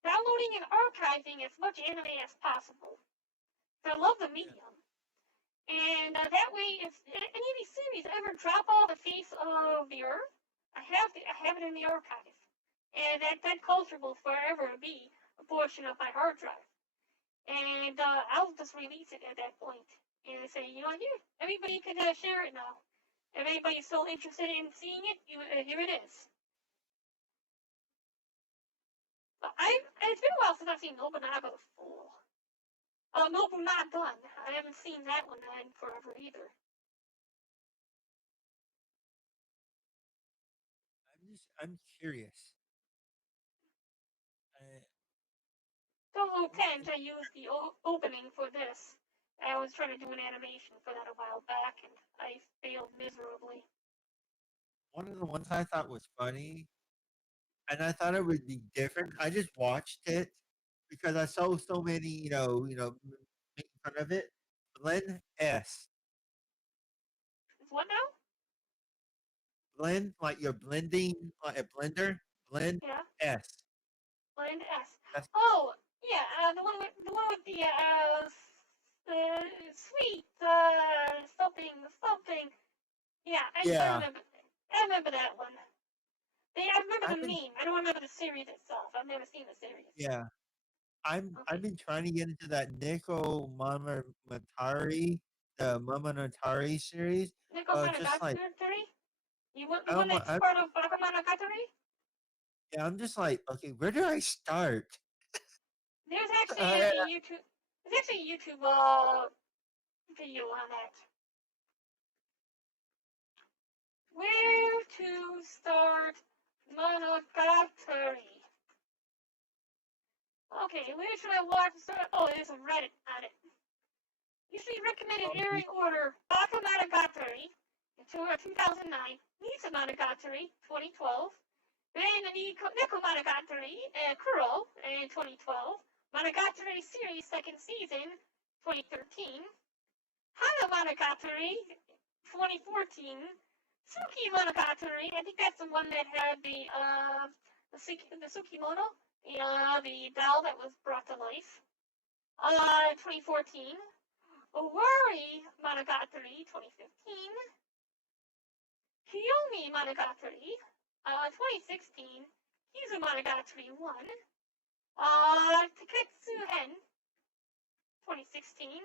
downloading and archiving as much anime as possible. I love the medium. And that way, if any of these series ever drop off the face of the earth, I have it in the archive. And that culture will forever be a portion of my hard drive. And I'll just release it at that point. And say, you know, here, everybody can share it now. If anybody's still interested in seeing it, here it is. But it's been a while since I've seen Nobunaga the Fool. Nobunaga. I haven't seen that one in forever either. I'm curious. Solo 10, I used the opening for this. I was trying to do an animation for that a while back, and I failed miserably. One of the ones I thought was funny, and I thought it would be different. I just watched it because I saw so many, making fun of it. Blend S. What now? Blend, like you're blending like a blender. Blend S. Blend S. That's, oh, yeah, the one with the sweet something. Yeah, I remember that one. I remember the meme. I don't remember the series itself. I've never seen the series. Yeah. I've been trying to get into that Nico Monogatari, the Monogatari series. Nico Monogatari? You want the one that's part of Monogatari? Yeah, I'm just like, okay, where do I start? There's actually a YouTube. There's actually a YouTube video on that. Where to start Monogatari? Okay, where should I watch? Oh, there's a Reddit on it. Usually recommended airing order: Baka Monogatari, 2009, Nisa Monogatari, 2012, then Neko Monogatari, Kuro, in 2012, Monogatari series second season, 2013, Hana Monogatari, 2014, Suki Monogatari, I think that's the one that had the Sukimono, the doll that was brought to life, 2014, Owari Monogatari, 2015, Kiyomi Monogatari, 2016, Kizu Monogatari 1, Taketsu Hen, 2016,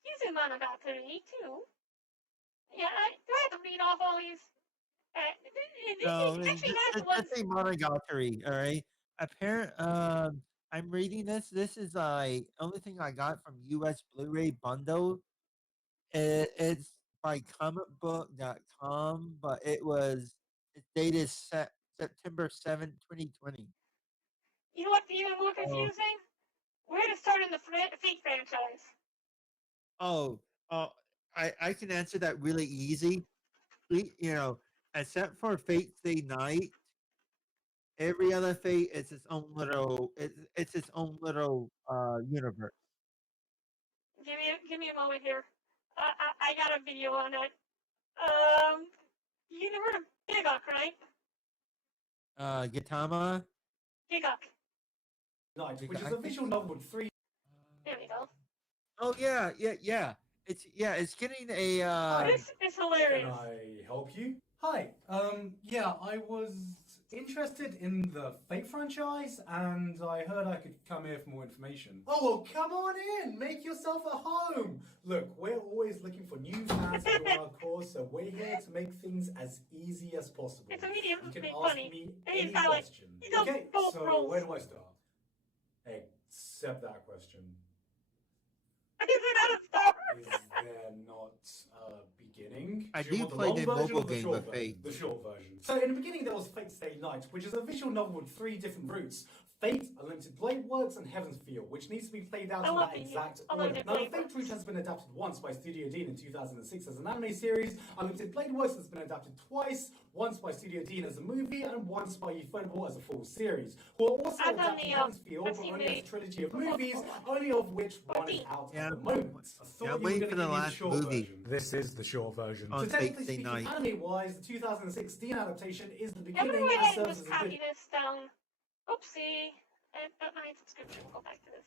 Kizu Monogatari 2. Yeah, do I have to read off all these? No, This actually has the ones. that's a Monogatari. All right. I'm reading this. This is only thing I got from US Blu-ray bundle. It's by comicbook.com, but it's dated September 7th, 2020. You know what's even more Oh, confusing? Where to start in the Fate franchise? oh, I can answer that really easy. You know, except for Fate Stay Night, every other Fate is its own little. It's its own little universe. Give me a moment here. I got a video on that. You never heard of Gigok, right? Gitama. Gigok. Night, which is a visual novel with three. There we go. Oh yeah. It's getting a. Oh, this is hilarious. Can I help you? Hi. Yeah, I was interested in the Fate franchise, and I heard I could come here for more information. Oh, well, come on in. Make yourself at home. Look, we're always looking for new fans to join our cause, so we're here to make things as easy as possible. It's a medium. You can It's ask funny. me And he's any got, like, question. he does Okay, both so roles. where do I start? Except that question. Is it not a star? Is there not a beginning? I Do you do want the play long the version mobile or the game short of version? Fate. The short version. So in the beginning there was Fate Stay Night, which is a visual novel with three different routes. Fate, Unlimited Blade Works, and Heaven's Feel, which needs to be played out in that exact order. Unlimited Now, the Blade Fate Works. route has been adapted once by Studio Dean in 2006 as an anime series. Unlimited Blade Works has been adapted twice, once by Studio Dean as a movie, and once by Ufotable as a full series. Who are also I've done adapting the, Heaven's Feel, I've but seen only the- as a trilogy of movies, only of which one is out Yeah. at the moment. I thought Yeah, I'm you were waiting going for to the give me the last short movie. version. This is the short version. On So Fate technically Stay speaking, Night. anime-wise, the 2006 Dean adaptation is the I'm gonna beginning go and ahead and serves just as a copy good this down. Oopsie. My subscription. We'll go back to this.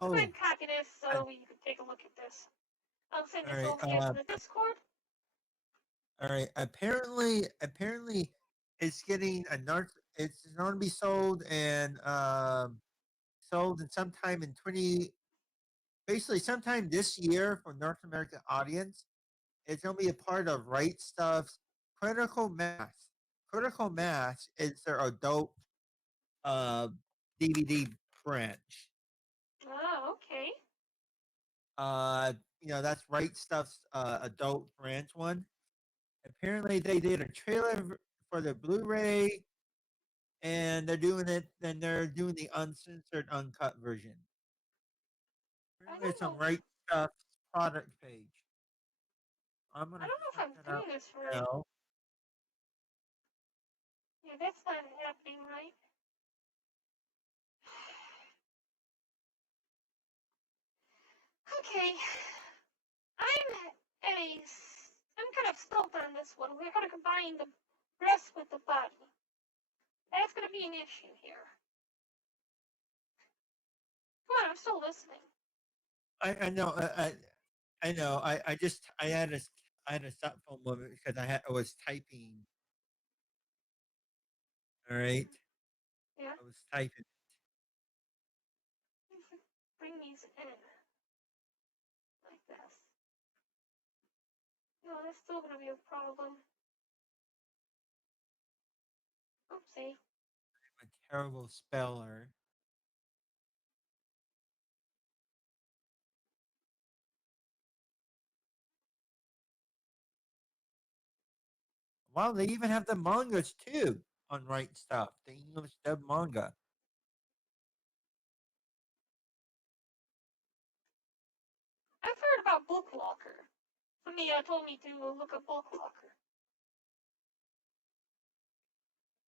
Oh, Go ahead and copy this so you can take a look at this. I'll send this Alright, over here to the Discord. all right. Apparently, it's getting a narc. It's going to be sold and sold in sometime in basically sometime this year for North American audience. It's going to be a part of Right Stuff's Critical Mass. Critical Mass is their adult DVD branch. Oh, okay. That's Right Stuff's adult branch one. Apparently, they did a trailer for the Blu-ray, and they're doing it. Then they're doing the uncensored, uncut version. Apparently, it's on Right Stuff's product page. I'm gonna I don't know if check I'm that out doing this right. now. Yeah, that's not happening right. Okay. I'm kind of stumped on this one. We're gonna combine the breast with the body. That's gonna be an issue here. Come on, I'm still listening. I know. I know. I had a stop for a moment because I was typing. All right. Yeah. I was typing. Bring these in. Like this. No, that's still gonna be a problem. Oopsie. I'm a terrible speller. Wow, they even have the mangas too on Right Stuff, the English dub manga. I've heard about Book Locker. Somebody told me to look up Book Locker.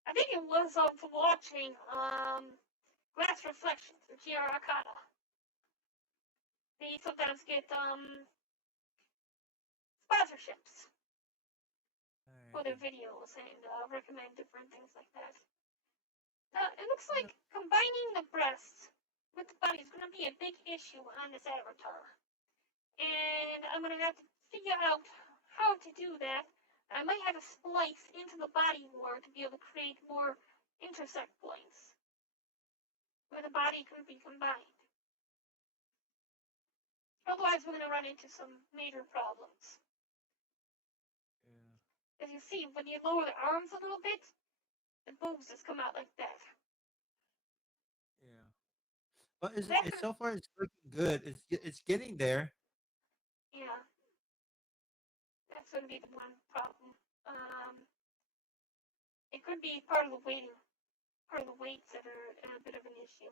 I think it was for watching Glass Reflections with GR Akata. They sometimes get sponsorships for their videos and recommend different things like that. It looks like combining the breasts with the body is going to be a big issue on this avatar. And I'm going to have to figure out how to do that. I might have to splice into the body more to be able to create more intersect points where the body could be combined. Otherwise, we're going to run into some major problems. As you see, when you lower the arms a little bit, the boobs just come out like that. Yeah. But it's so far it's looking good. It's getting there. Yeah. That's going to be the one problem. It could be part of the weights that are a bit of an issue.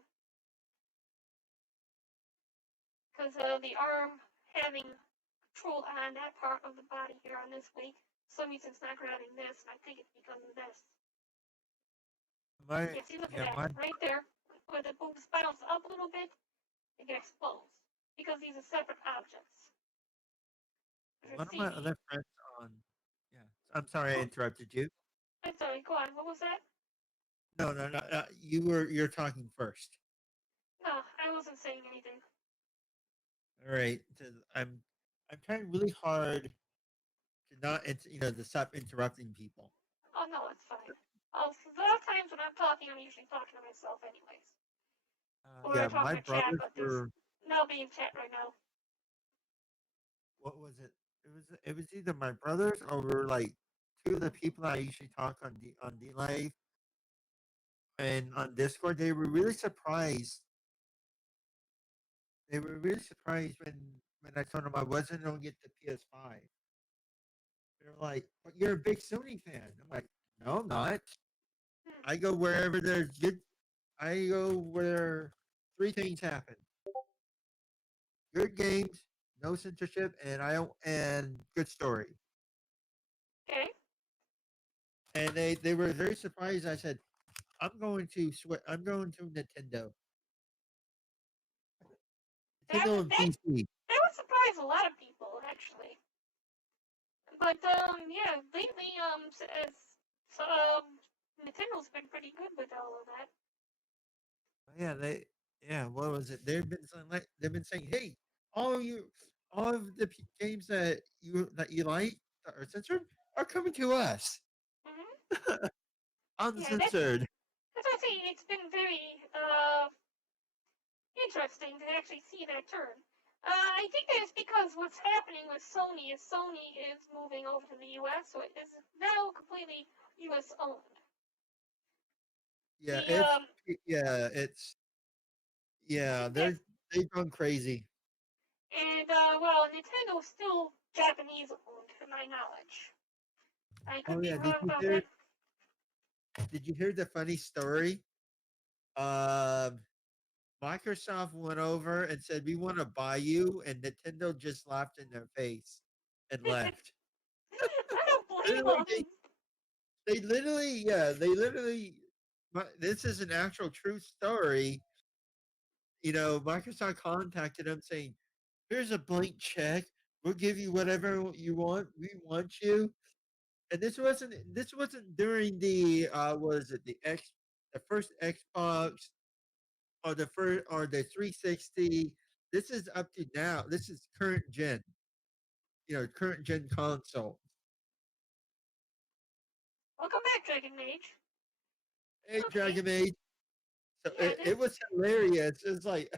Because the arm having control on that part of the body here on this weight, for some reason it's not grabbing this, and I think it's because of this. Yeah, see, look at that. Right there, where the boobs bounce up a little bit, it gets exposed. Because these are separate objects. One of my other friends on. Yeah. I'm sorry I interrupted you. I'm sorry, go on. What was that? No. You're talking first. No, I wasn't saying anything. All right. I'm trying really hard to not to stop interrupting people. Oh no, it's fine. A lot of times when I'm talking, I'm usually talking to myself anyways. Or Yeah, I'm talking my to chat, brothers but there's were. nobody in chat right now. What was it? It was either my brothers or like two of the people I usually talk on Dlive and on Discord. They were really surprised. They were really surprised when I told them I wasn't going to get the PS5. They're like, "But you're a big Sony fan." I'm like, "No, I'm not. I go wherever there's good. I go where three things happen: good games, no censorship, and good story." Okay. And they were very surprised. I said, I'm going to Nintendo. Nintendo and PC. That would surprise a lot of people, actually. But yeah, lately Nintendo's been pretty good with all of that. Yeah, what was it? They've been saying, hey, all of the games that you like that are censored are coming to us. Mm-hmm. Uncensored. Yeah, that's what I say. It's been very interesting to actually see that turn. I think that it's because what's happening with Sony is moving over to the US, so it is now completely US owned. Yeah, they've gone crazy. And well, Nintendo's still Japanese owned, to my knowledge. I could be wrong about that. Did you hear the funny story? Microsoft went over and said, "We want to buy you," and Nintendo just laughed in their face and left. I don't blame them. They literally. This is an actual true story. Microsoft contacted them saying, "Here's a blank check. We'll give you whatever you want. We want you." And this wasn't during the the first Xbox or the 360. This is up to now. This is current gen. Current gen console. Welcome back, Dragon Mage. Hey, okay. Dragon Mage. So it was hilarious. It's like,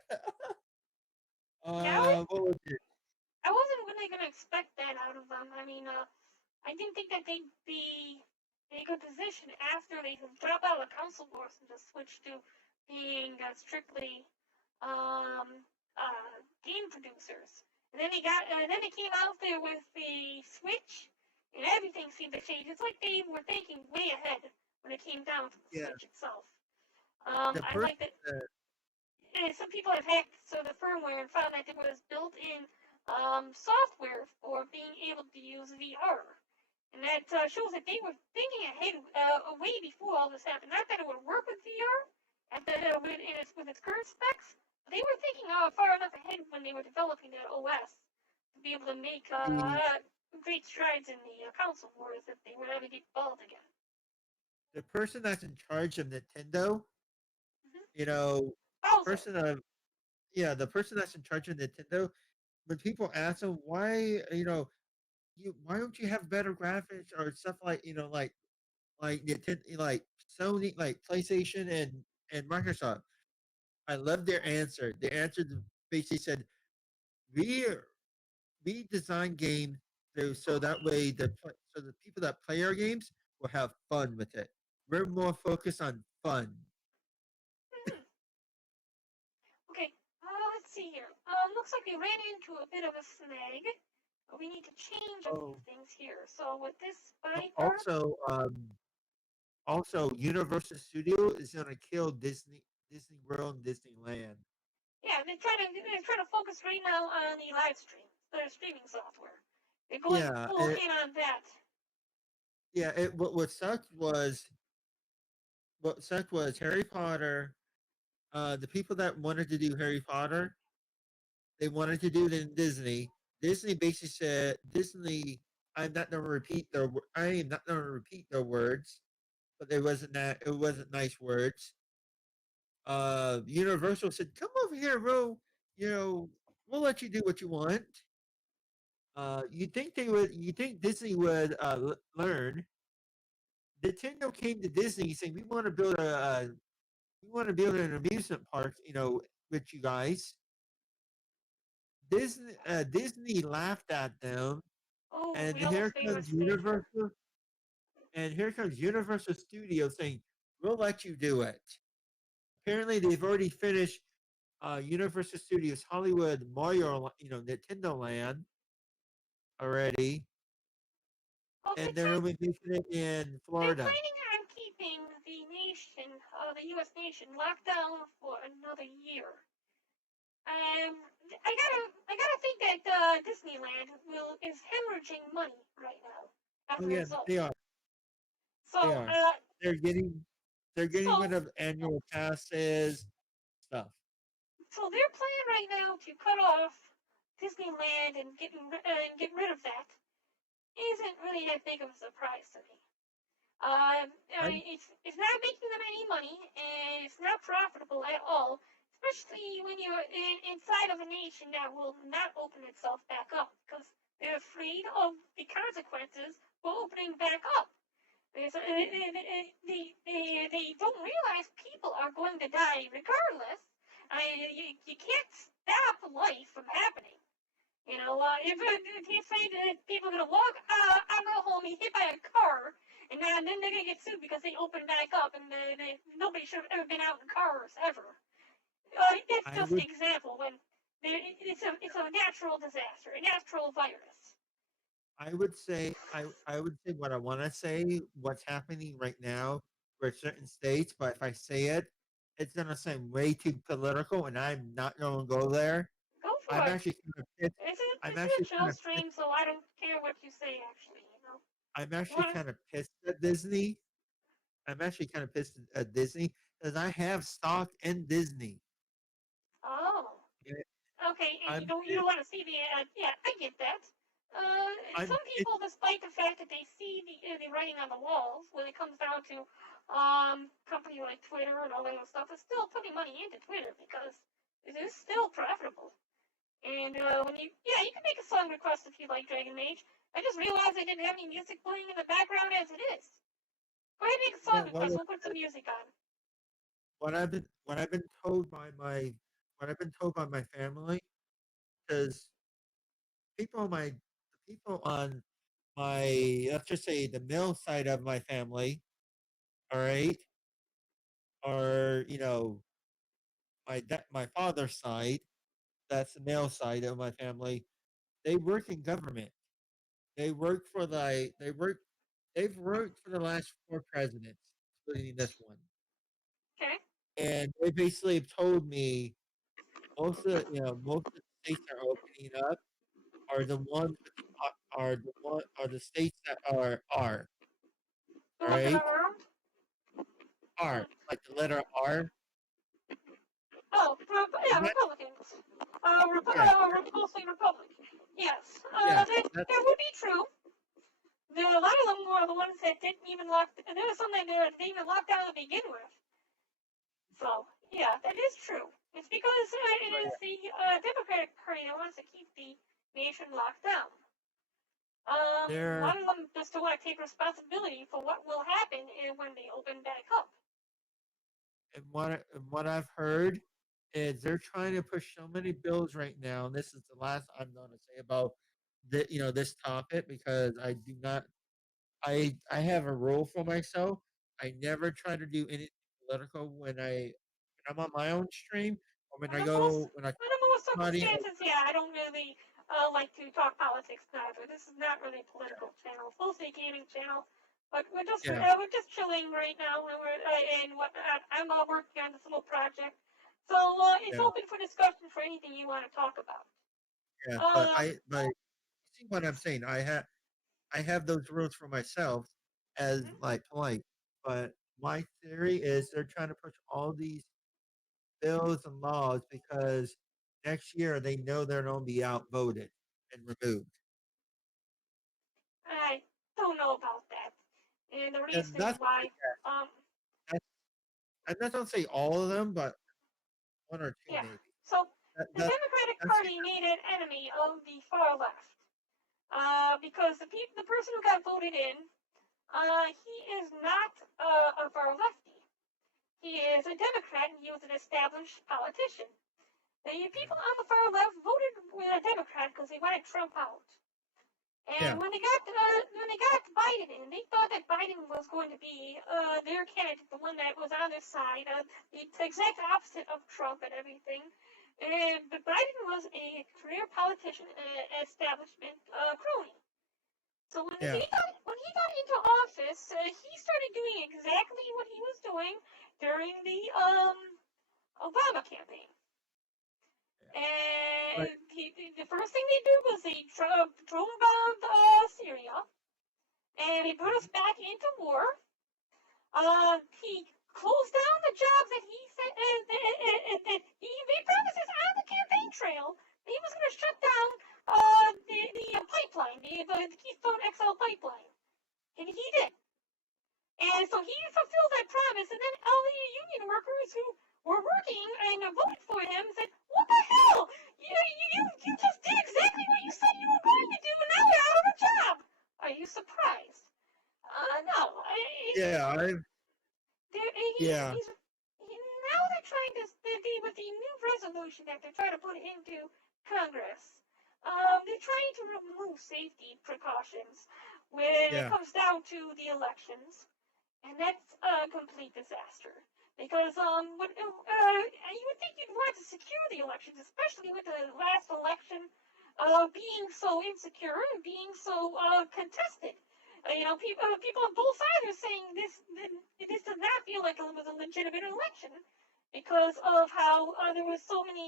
what was it? I wasn't really gonna expect that out of them. I mean, I didn't think that they'd be in a good position after they drop out of the console wars and just switch to being strictly game producers. And then they came out there with the Switch, and everything seemed to change. It's like they were thinking way ahead when it came down to the Yeah. Switch itself. The I person, like that. Some people have hacked the firmware and found that there was built-in software for being able to use VR. And that shows that they were thinking ahead way before all this happened. Not that it would work with VR, with its current specs, but they were thinking far enough ahead when they were developing that OS to be able to make great strides in the console wars if they were ever get developed again. the person that's in charge of Nintendo, Mm-hmm. you know, Bowser. the person that's in charge of Nintendo, when people ask him why, why don't you have better graphics or stuff like, like Nintendo, like Sony, like PlayStation and Microsoft. I love their answer. Their answer basically said, "We we design games so that way so the people that play our games will have fun with it. We're more focused on fun." Hmm. Okay, let's see here. Looks like we ran into a bit of a snag. We need to change a few Oh, things here. So with this body part, also Universal Studio is gonna kill Disney World and Disneyland. yeah, they're trying to focus right now on the live stream, their streaming software. They're going Yeah, full in on that. yeah. What sucked was Harry Potter. The people that wanted to do Harry Potter, they wanted to do it in Disney. Disney basically said, "Disney, I'm not going to repeat their. I am not going to repeat their words, but it wasn't nice words." Universal said, "Come over here, bro. We'll let you do what you want." You think they would? You think Disney would learn? Nintendo came to Disney saying, we want to build an amusement park, with you guys." Disney laughed at them, Oh, and we almost made a mistake here. Here comes Universal Studios saying, "We'll let you do it." Apparently, they've already finished Universal Studios Hollywood Mario, Nintendo Land already, Well, and they're going to be making it in they're Florida. planning on keeping the U.S. nation, locked down for another year. I gotta think that Disneyland is hemorrhaging money right now as Oh a yeah, result. they are. So, They are. They're getting they're getting rid so, of annual passes stuff. so their plan right now to cut off Disneyland and get rid of that isn't really that big of a surprise to me. I I mean, it's not making them any money, and it's not profitable at all. Especially when you're inside of a nation that will not open itself back up because they're afraid of the consequences for opening back up. They don't realize people are going to die regardless. You can't stop life from happening. If you say that people are gonna walk out of home, be hit by a car, and then they're gonna get sued because they opened back up, and nobody should have ever been out in cars ever. It's I just an would example when it's a natural disaster, a natural virus. I would say I would say what I want to say. What's happening right now for certain states, but if I say it, it's gonna sound way too political, and I'm not gonna go there. Go for I'm it. actually kind of pissed. I'm This is a actually chill kind of pissed. stream, so I don't care what you say. Actually, I'm you actually want to? kind of pissed at Disney. I'm actually kind of pissed at Disney because I have stock in Disney. Oh. Yeah, Okay, and you I'm don't want to see the yeah, I get that. I'm Some people, despite the fact that they see the writing on the walls, when it comes down to company like Twitter and all that other stuff, is still putting money into Twitter because it is still profitable. And when you can make a song request if you like Dragon Mage. I just realized I didn't have any music playing in the background as it is. Go ahead and make a yeah. song request. We'll put some music on. What I've been told by my what I've been told by my family is people on my the people on my let's just say the male side of my family, all right, or my father's side, that's the male side of my family. They work in government. They work for they've worked for the last 4 presidents, including this one. Okay. And they basically have told me most of the states that are opening up are the ones with are the states that are The all ones that right, are armed? are like the letter R. Oh, yeah, And that, Republicans. yeah, Mostly Republican. Yes. yeah, That would be true. There a lot of them were the ones that didn't even lock. There was some that didn't even lock down to begin with. So yeah, that is true. It's because it oh, is the Democratic Party that wants to keep the nation locked down. A they're lot of them just don't want to take responsibility for what will happen when they open back up. and what I've heard is they're trying to push so many bills right now, and this is the last I'm going to say about this topic because I do not I have a rule for myself. I never try to do anything political when I'm on my own stream or when I Under most somebody. circumstances, yeah, I don't really like to talk politics neither. This is not really a political channel. It's mostly a gaming channel. But Yeah, we're just chilling right now, and I'm working on this little project, so it's yeah, open for discussion for anything you want to talk about. yeah. Um, But you see what I'm saying? I have those rules for myself as mhm. like polite. But my theory is they're trying to push all these bills and laws because next year they know they're going to be outvoted and removed. I don't know about that, and the And reason that's why. Um, that's I'm not going to say all of them, but one or two yeah. maybe. So That, the that Democratic that's Party made an enemy of the far left. Because the person who got voted in, he is not a far lefty. He is a Democrat, and he was an established politician. The people on the far left voted with a Democrat because they wanted Trump out. yeah, And when they got Biden in, they thought that Biden was going to be their candidate, the one that was on their side, the exact opposite of Trump and everything. But Biden was a career politician, establishment crony. So yeah, when he got into office, he started doing exactly what he was doing during the Obama campaign. right, And the first thing they did was they drone bombed Syria, and they put us back into war. He closed down the jobs that he said, and he made promises on the campaign trail. He was going to shut down the pipeline, the Keystone XL pipeline, and he did. And so he fulfilled that promise, and then all the union workers who were working and voted for him said, "What the hell? You just did exactly what you said you were going to do, and now you're out of a job. Are you surprised?" No. yeah, yeah, Now they're trying to with the new resolution that they're trying to put into Congress. They're trying to remove safety precautions when it yeah. comes down to the elections, and that's a complete disaster. Because you would think you'd want to secure the elections, especially with the last election being so insecure and being so contested. People on both sides are saying this does not feel like it was a legitimate election because of how there was so much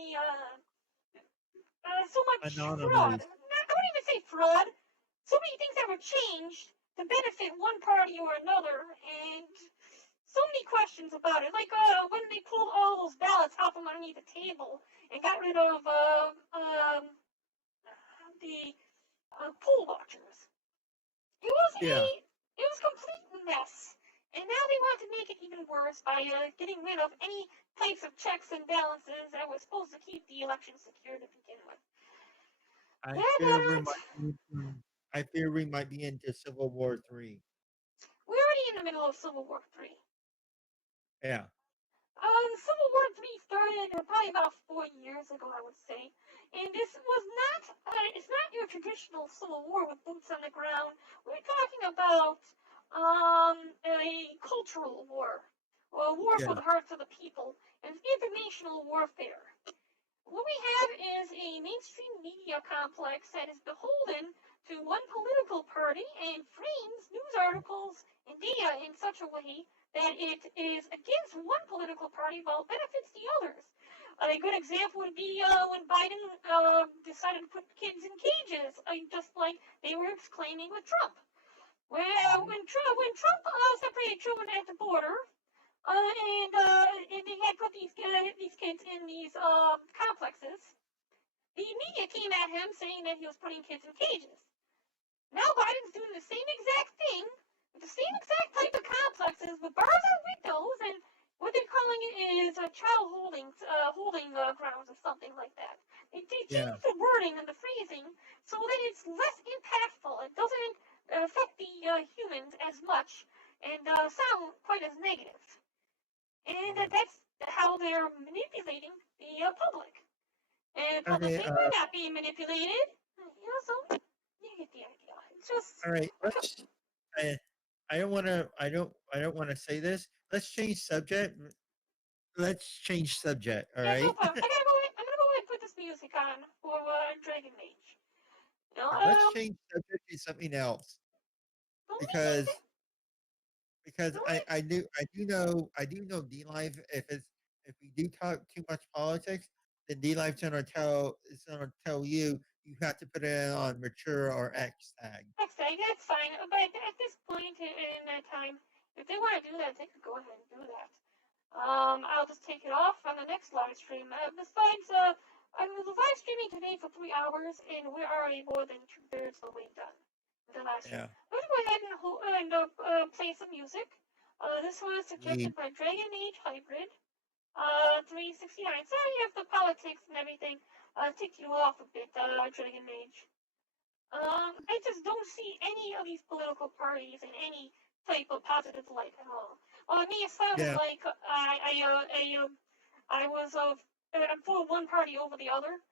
fraud. Anomalies. I wouldn't even say fraud. So many things that were changed to benefit one party or another, and so many questions about it. Like when they pulled all those ballots out from underneath the table and got rid of the poll watchers. Yeah, It was a complete mess. And now they want to make it even worse by getting rid of any types of checks and balances that were supposed to keep the election secure to begin with. I fear we That might be into, I fear we might be into Civil War 3. we're already in the middle of Civil War III. Yeah, Civil War III started probably about 4 years ago, I would say. And this was not, it's not your traditional Civil War with boots on the ground. We're talking about a cultural war, or a war for yeah, the hearts of the people, and informational warfare. What we have is a mainstream media complex that is beholden to one political party and frames news articles and data in such a way that it is against one political party while benefits the others. A good example would be when Biden decided to put kids in cages, just like they were exclaiming with Trump. When Trump separated children at the border, and they had put these kids in these complexes, the media came at him saying that he was putting kids in cages. Now Biden's doing the same exact thing with the same exact type of complexes with bars and windows, and what they're calling it is child holding grounds or something like that. They change the wording and the phrasing so that it's less impactful. It doesn't affect the humans as much and sound quite as negative. And that's how they're manipulating the public. And the public saying we're not being manipulated. So you get the idea. It's just all right. I don't want to say this. Let's change subject. All right. No problem. I'm gonna go ahead and put this music on for Dragon Mage. Let's change subject to something else because I do know Dlive. If we do talk too much politics, then Dlive's gonna tell you have to put it on mature or X tag. X tag, that's fine. But at this point in that time, if they want to do that, they could go ahead and do that. I'll just take it off on the next live stream. Besides, I was live streaming today for 3 hours, and we're already more than 2/3 of the way done with the live stream. Let's go ahead and play some music. This one is suggested by Dragon Age Hybrid 369. Sorry if the politics and everything ticked you off a bit, Dragon Mage. I just don't see any of these political parties in any type of positive light at all. Well, me, it sounded like I'm for one party over the other.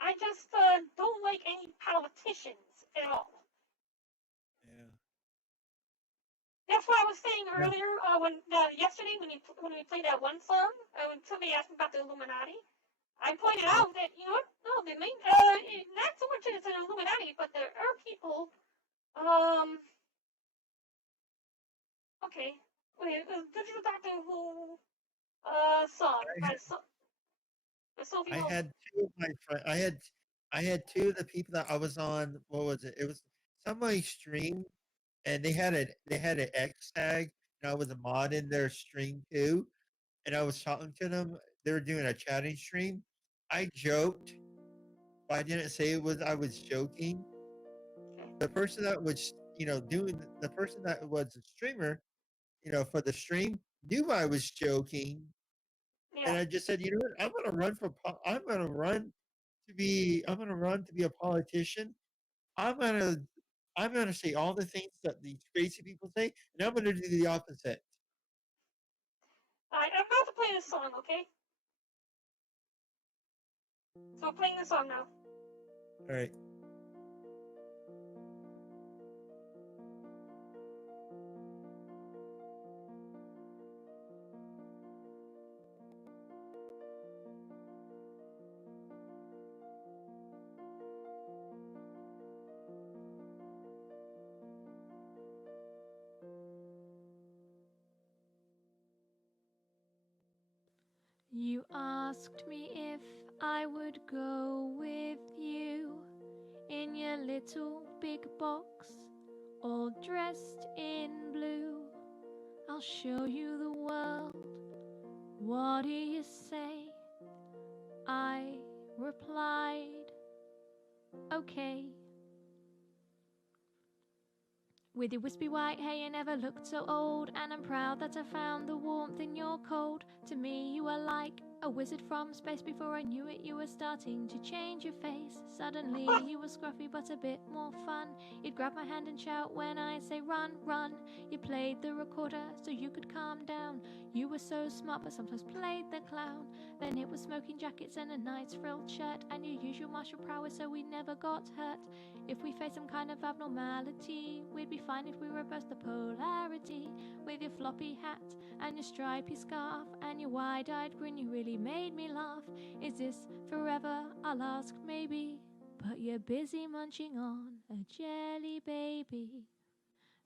I just don't like any politicians at all. Yeah. That's what I was saying earlier yesterday when we played that one song. When somebody asked me about the Illuminati, I pointed out that no, the main not so much as an Illuminati, but there are people. Okay. Wait, Digital Doctor Who song. I had two of my friends. I had two of the people that I was on. What was it? It was somebody stream, and they had an X tag, and I was a mod in their stream too. And I was talking to them. They were doing a chatting stream. I joked, but I didn't say I was joking. The person that was the person that was a streamer, for the stream, knew I was joking. Yeah. And I just said, what? I'm going to run to be a politician. I'm going to say all the things that these crazy people say, and I'm going to do the opposite. All right, I'm about to play this song, okay? So I'm playing the song now. All right. You asked me if I would go with you in your little big box, all dressed in blue. I'll show you the world. What do you say? I replied, okay. With your wispy white hair you never looked so old, and I'm proud that I found the warmth in your cold. To me you were like a wizard from space. Before I knew it you were starting to change your face. Suddenly you were scruffy but a bit more fun. You'd grab my hand and shout when I say run, run. You played the recorder so you could calm down. You were so smart but sometimes played the clown. Then it was smoking jackets and a nice frilled shirt, and your usual martial prowess so we never got hurt. If we faced some kind of abnormality, we'd be fine if we reversed the polarity. With your floppy hat and your stripy scarf and your wide-eyed grin, you really made me laugh. Is this forever? I'll ask, maybe. but you're busy munching on a jelly baby.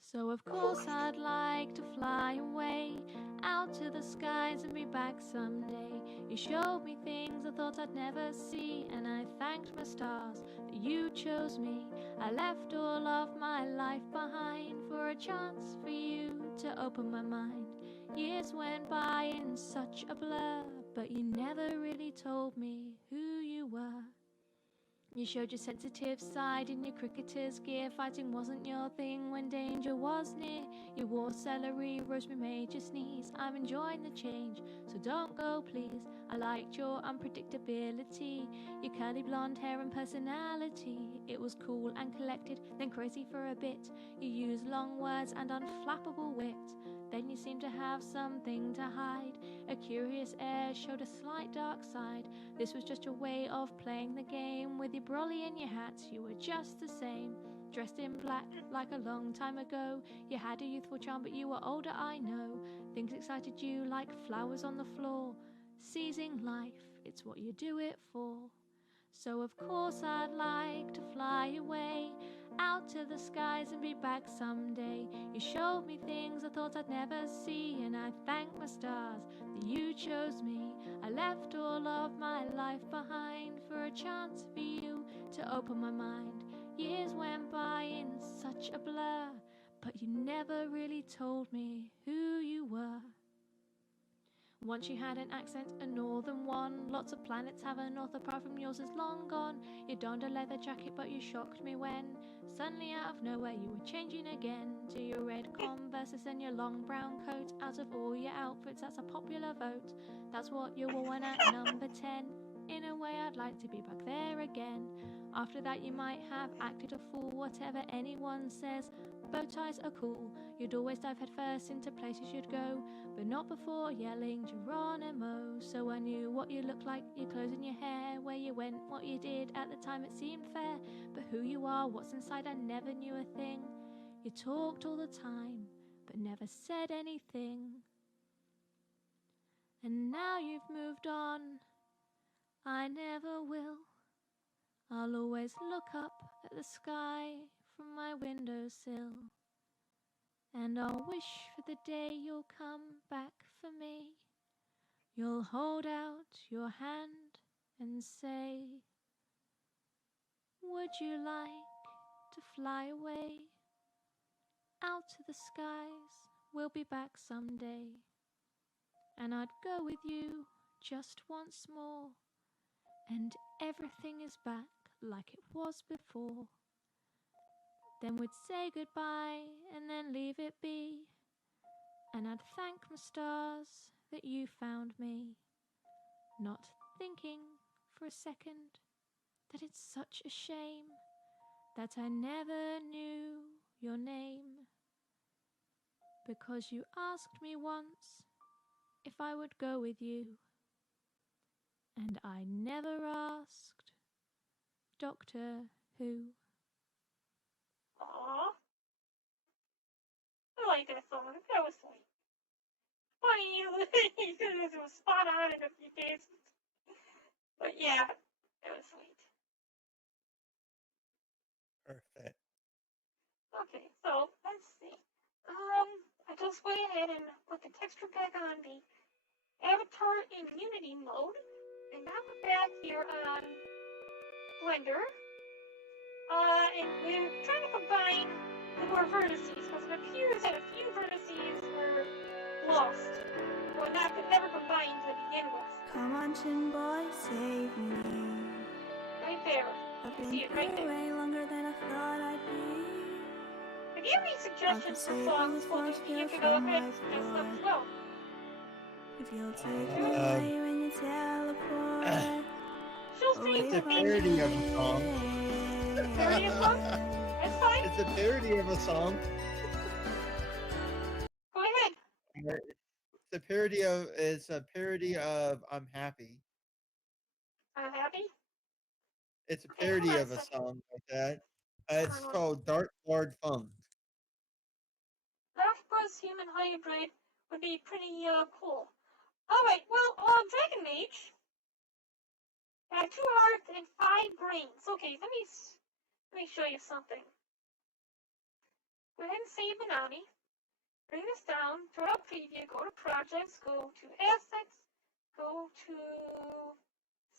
So of course I'd like to fly away out to the skies and be back someday. You showed me things I thought I'd never see, and I thanked my stars that you chose me. I left all of my life behind for a chance for you to open my mind. Years went by in such a blur, but you never really told me who you were. You showed your sensitive side in your cricketer's gear. Fighting wasn't your thing when danger was near. You wore celery, rosemary made you sneeze. I'm enjoying the change, so don't go please. I liked your unpredictability, your curly blonde hair and personality. It was cool and collected, then crazy for a bit. You used long words and unflappable wit. Then you seemed to have something to hide. A curious air showed a slight dark side. This was just your way of playing the game. With your brolly and your hats, you were just the same. Dressed in black like a long time ago. You had a youthful charm, but you were older, I know. Things excited you like flowers on the floor. Seizing life, it's what you do it for. So of course I'd like to fly away out to the skies and be back someday. You showed me things I thought I'd never see, and I thank my stars that you chose me. I left all of my life behind for a chance for you to open my mind. Years went by in such a blur, but you never really told me who you were. Once you had an accent, a northern one. Lots of planets have a north apart from yours is long gone. You donned a leather jacket, but you shocked me when suddenly out of nowhere you were changing again to your red Converses and your long brown coat. Out of all your outfits, that's a popular vote. That's what you wore when at number 10. In a way I'd like to be back there again. After that you might have acted a fool. Whatever anyone says, bow ties are cool. You'd always dive headfirst into places you'd go, but not before yelling Geronimo. So I knew what you looked like, your clothes and your hair, where you went, what you did. At the time it seemed fair, but who you are, what's inside, I never knew a thing. You talked all the time, but never said anything. And now you've moved on, I never will. I'll always look up at the sky from my windowsill, and I'll wish for the day you'll come back for me. You'll hold out your hand and say, would you like to fly away out to the skies? We'll be back someday. And I'd go with you just once more, and everything is back like it was before. Then we'd say goodbye and then leave it be, and I'd thank my stars that you found me, not thinking for a second that it's such a shame that I never knew your name, because you asked me once if I would go with you, and I never asked Doctor Who. Aww. I like that song. That was sweet. Funny, it was spot on in a few cases. But yeah, it was sweet. Perfect. Okay, so let's see. I just went ahead and put the texture pack on the avatar in Unity mode, and now we're back here on Blender. And we're trying to combine the more vertices, because it appears that a few vertices were lost, or not never combined to begin with. Come on, chin boy, save me. Right there. I've You been see it right here there. way longer than I thought I'd be. If you have any suggestions for songs, we'll do the intro effects and stuff as well. If you'll take me away when you teleport. She'll stream It's a for me. parody of a song. Parody of song? That's fine. It's a parody of a song. Go ahead. It's a parody of I'm Happy. I'm happy. It's a Okay, parody hold on of a a second. song like that. It's called Dark Lord Funk. Dark Bros human hybrid would be pretty cool. Alright, well, Dragon Mage I have 2 hearts and 5 brains. Okay, let me show you something. Go ahead and save Minami. Bring this down, turn on preview, go to projects, go to assets, go to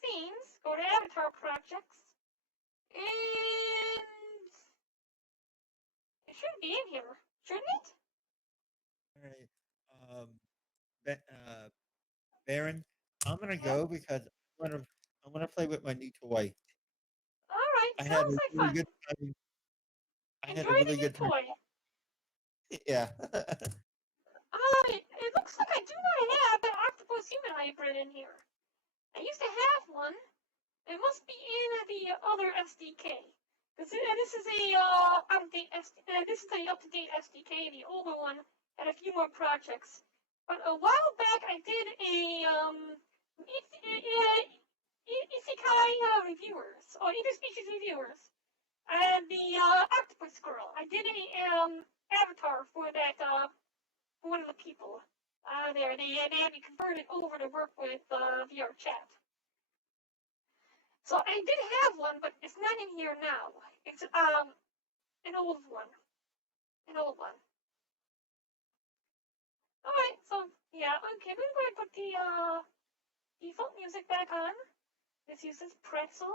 scenes, go to avatar projects, and it should be in here, shouldn't it? All right. Barren, I'm gonna go because I wanna play with my new toy. Alright, I had sounds a like really fun. good time. I had a Enjoy the really new good time. toy. Yeah. It looks like I do not have an octopus human hybrid in here. I used to have one. It must be in the other SDK. This is a this is the up-to-date SDK. The older one had a few more projects. But a while back, I did a isekai reviewers or interspecies reviewers, and the octopus girl. I did a avatar for that for one of the people there. They had me converted over to work with VR chat. So I did have one, but it's not in here now. It's an old one. An old one. Alright, so yeah, okay, we're going to put the default music back on. This uses pretzel.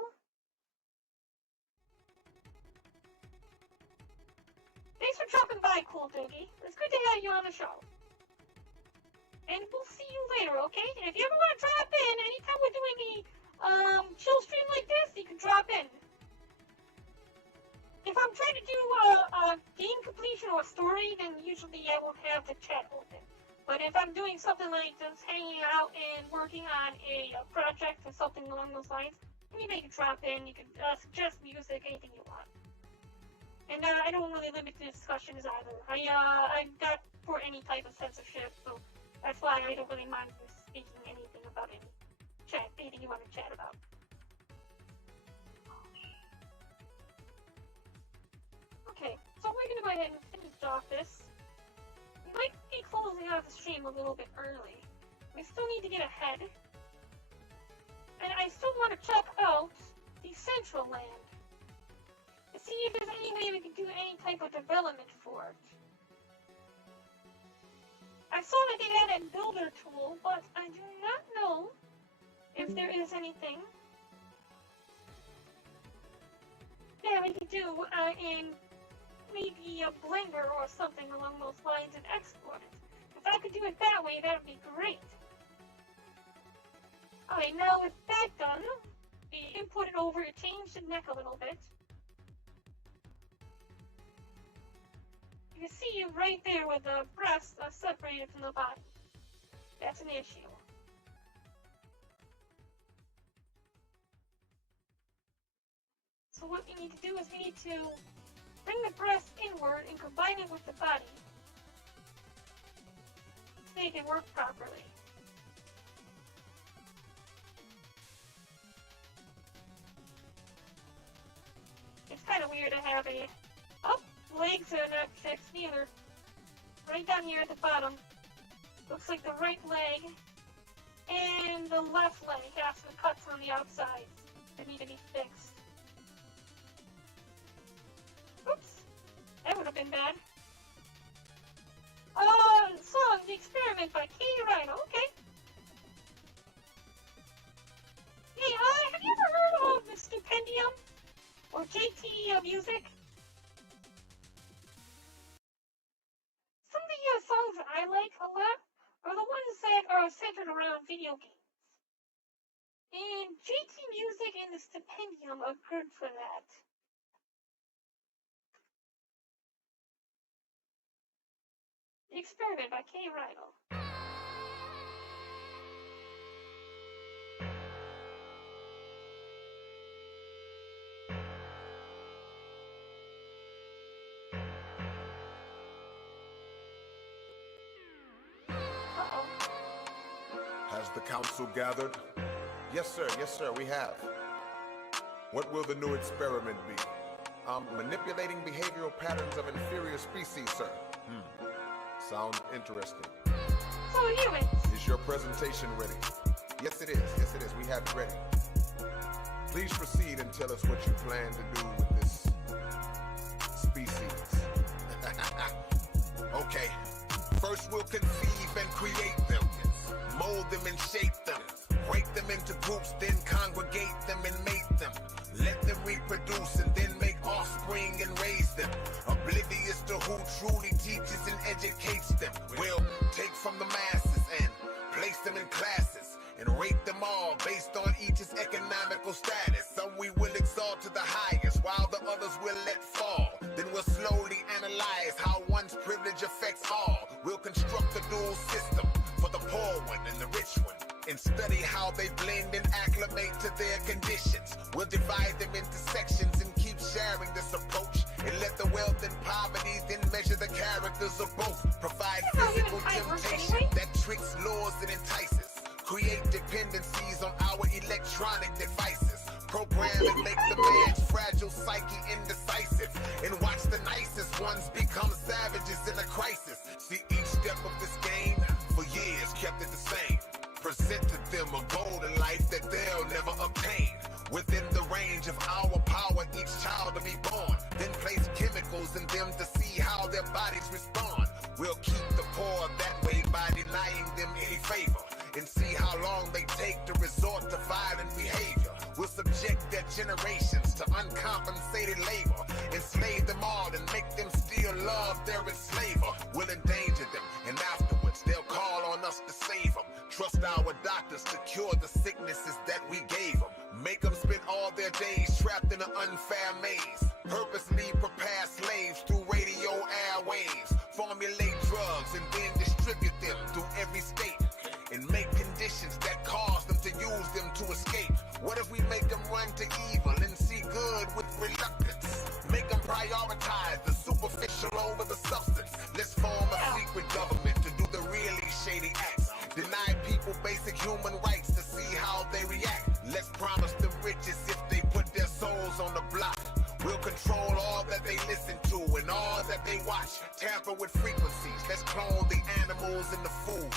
Thanks for dropping by, Cool Doogie. It's good to have you on the show. And we'll see you later, okay? And if you ever want to drop in, anytime we're doing a chill stream like this, you can drop in. If I'm trying to do a game completion or a story, then usually I won't have the chat open. But if I'm doing something like just hanging out and working on a project or something along those lines, you can drop in, you can suggest music, anything you want. And I don't really limit the discussions either. I'm not for any type of censorship, so that's why I don't really mind speaking anything about anything you want to chat about. Okay, so we're going to go ahead and finish off this. We might be closing out the stream a little bit early. We still need to get ahead. And I still want to check out the Central Land. To see if there's any way we can do any type of development for it. I saw that they had a builder tool, but I do not know if there is anything that we can do in maybe a Blender or something along those lines and export it. If I could do it that way, that would be great. Okay, now with that done, we input it over, it changed the neck a little bit. You can see it right there with the breasts separated from the body. That's an issue. So what we need to do is we need to bring the breast inward and combine it with the body to make it work properly. It's kind of weird to have a... Oh, legs are not fixed either. Right down here at the bottom. Looks like the right leg and the left leg has some cuts on the outside that need to be fixed. Oops, that would have been bad. Song, The Experiment by Katie Rhino, okay. Hey, have you ever heard of the Stipendium? Or JT Music? Some of the songs that I like a lot are the ones that are centered around video games. And JT Music and the Stipendium are good for that. The Experiment by Katie Rhino. Has the council gathered? Yes, sir, we have. What will the new experiment be? Manipulating behavioral patterns of inferior species, sir. Sounds interesting. So humans. Is your presentation ready? Yes, it is. We have it ready. Please proceed and tell us what you plan to do with this species. Okay. First we'll conceive and create them, mold them and shape them, break them into groups, then congregate them and mate them. Let them reproduce and then make offspring and raise them. Oblivious to who truly teaches and educates them. We'll take from the masses and place them in classes and rate them all based on each's economical status. Some we will exalt to the highest, while the others will let fall. Then we'll slowly analyze how one's privilege affects all. We'll construct a dual system for the poor one and the rich one, and study how they blend and acclimate to their conditions. We'll divide them into sections and keep sharing this approach, and let the wealth and poverty then measure the characters of both. Provide physical temptation that tricks, lures, and entices. Create dependencies on our electronic devices. Program and make the man's fragile psyche indecisive. And watch the nicest ones become savages in a crisis. See, each step of this game for years kept it the same. Presented them a golden life that they'll never obtain. Within the range of our power, each child to be born. Then place chemicals in them to see how their bodies respond. We'll keep the poor that way by denying them any favor, and see how long they take to resort to violent behavior. We'll subject their generations to uncompensated labor, enslave them all and make them still love their enslaver. We'll endanger them, and afterwards they'll call on us to save them. Trust our doctors to cure the sicknesses that we gave them. Make them spend all their days trapped in an unfair maze. Purposely prepare slaves through radio airwaves. Formulate drugs and then distribute them through every state, and make conditions that cause them to use them to escape. What if we make them run to evil and see good with reluctance? Make them prioritize the superficial over the substance. Let's form a secret government to do the really shady acts. Deny people basic human rights to see how they react. Let's promise them riches if they put their souls on the block. We'll control all that they listen to and all that they watch. Tamper with frequencies. Let's clone the animals in the food.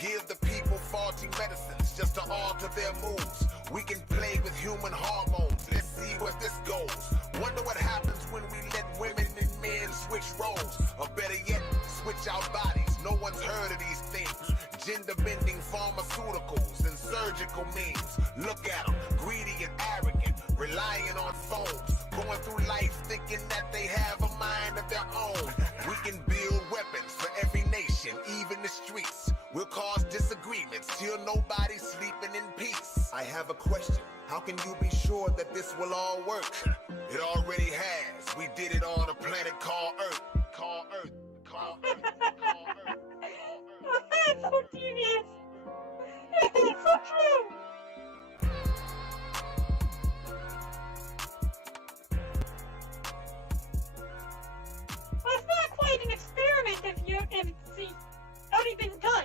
Give the people faulty medicines just to alter their moods. We can play with human hormones. Let's see where this goes. Wonder what happens when we let women and men switch roles. Or better yet, switch our bodies. No one's heard of these things. Gender-bending pharmaceuticals and surgical means. Look at them, greedy and arrogant, relying on phones. Going through life thinking that they have a mind of their own. We can build weapons for every nation, even the streets. We'll cause disagreements till nobody's sleeping in peace. I have a question. How can you be sure that this will all work? It already has. We did it on a planet called Earth. Called Earth. Called Earth. Called Earth. That's so devious. It's so true. Well, it's not quite an experiment if it's already been done,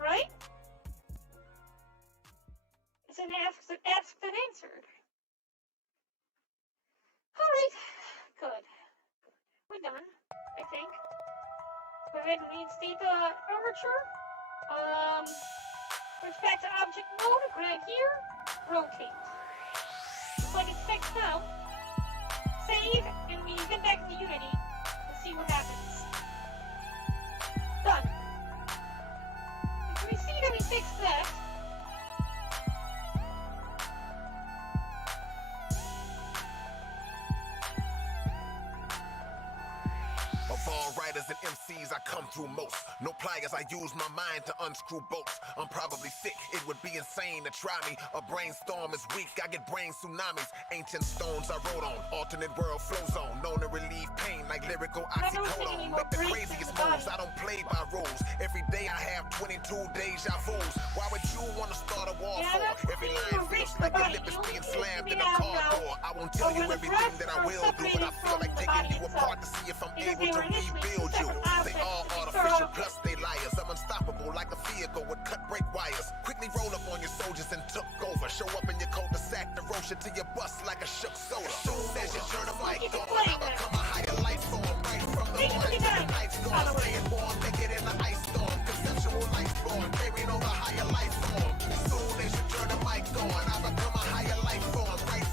right? It's an asked and answered. Alright, good. We're done, I think. Go ahead and reinstate the armature. Switch back to object mode, grab here, rotate. Looks like it's fixed now. Save, and we get back to Unity. We'll see what happens. Done. If we see that we fixed that, of all writers and MCs, I come through most. No pliers, I use my mind to unscrew bolts. I'm probably sick, it would be insane to try me. A brainstorm is weak, I get brain tsunamis. Ancient stones I wrote on, alternate world flow zone. Known to relieve pain like lyrical oxycodone. Make the craziest moves, I don't play by rules. Every day I have 22 deja vus. Why would you want to start a war for? Every line feels like your lip is being slammed in a car door. I won't tell you everything that I will do, but I feel like taking you apart to see if I'm able to rebuild you. They all artificial, plus they liars. I'm unstoppable like a vehicle with cut brake wires. Quickly roll up on your soldiers and took over. Show up in your cul-de-sac, the roast to your bust like a shook soda. Soon as you turn the mic on, I become a higher life form. Right from the morning to the night storm. Staying warm, naked in the ice storm. Conceptual life born, carrying over higher life form. Soon as you turn the mic on, I become a higher life form. Right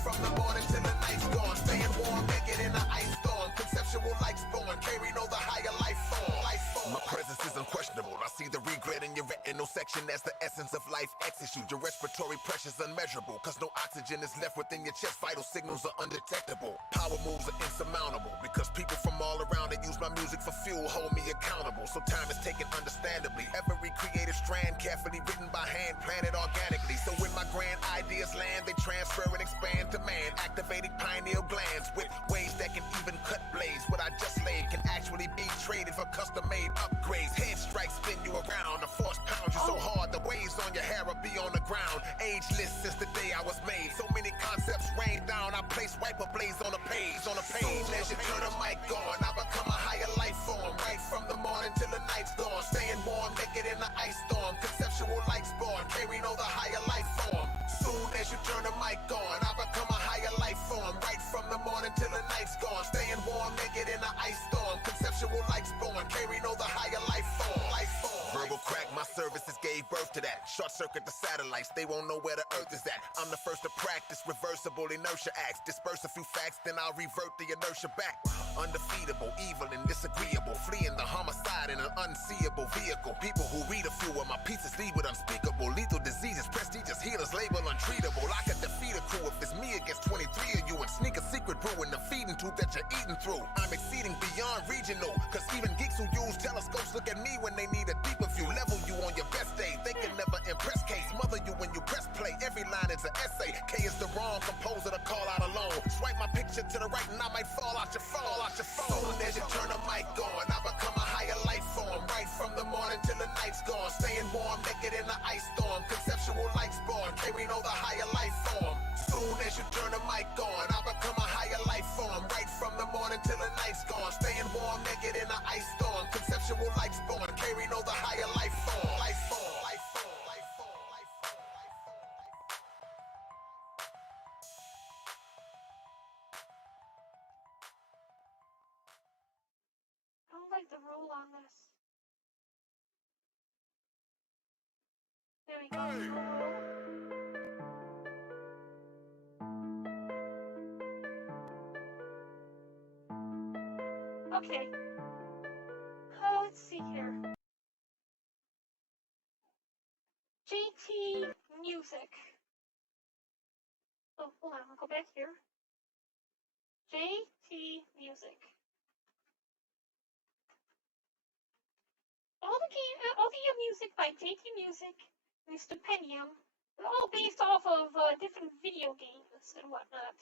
Your respiratory pressure's unmeasurable, cause no oxygen is left within your chest. Vital signals are undetectable. Power moves are insurmountable, because people from all around that use my music for fuel hold me accountable. So time is taken understandably. Every creative strand carefully written by hand, planted organically. So when my grand ideas land, they transfer and expand to man, activating pineal glands with ways that can even cut blades. What I just laid can actually be traded for custom-made upgrades. Head strikes spin you around, the force pounds you so hard, the waves on your hair will be on the ground. Ageless since the day I was made. So many concepts rain down, I place wiper blades on a page. Soon as you turn the mic on, I become a higher life form. Right from the morning till the night's gone, staying warm, naked in the ice storm. Conceptual lights born, carrying all the higher life form. Soon as you turn the mic on, I become a higher life form. Right from the morning till the night's gone, staying warm, naked in the ice storm. Conceptual lights born, carrying all the higher life form. Verbal crack, my services gave birth to that. Short circuit the satellites, they won't know where the earth is at. I'm the first to practice reversible inertia acts. Disperse a few facts, then I'll revert the inertia back. Undefeatable, evil and disagreeable, fleeing the homicide in an unseeable vehicle. People who read a few of my pieces leave with unspeakable lethal diseases, prestigious healers label untreatable. I could defeat a crew if it's me against 23 of you and sneak a secret brew in the feeding tube that you're eating through. I'm exceeding beyond regional, cause even geeks who use telescopes look at me when they need a deeper view. Level you on your best day, they can never impress case. Mother you when you press play, every line is an essay. K is the wrong composer to call out alone. Swipe my picture to the right and I might fall out your phone. Soon as you turn the mic on, I become a higher life form. Right from the morning till the night's gone, staying warm, naked in the ice storm. Conceptual lights born, carrying all the higher life form. Soon as you turn the mic on, I become a higher life form. Right from the morning till the night's gone, staying warm, naked in the ice storm. Conceptual lights born, carrying all the higher life form. Life form. I don't like the roll on this. There we go. Okay. Let's see here. JT Music. Oh, hold on. I'll go back here. JT Music. All the music by JT Music and Stupendium are all based off of different video games and whatnot.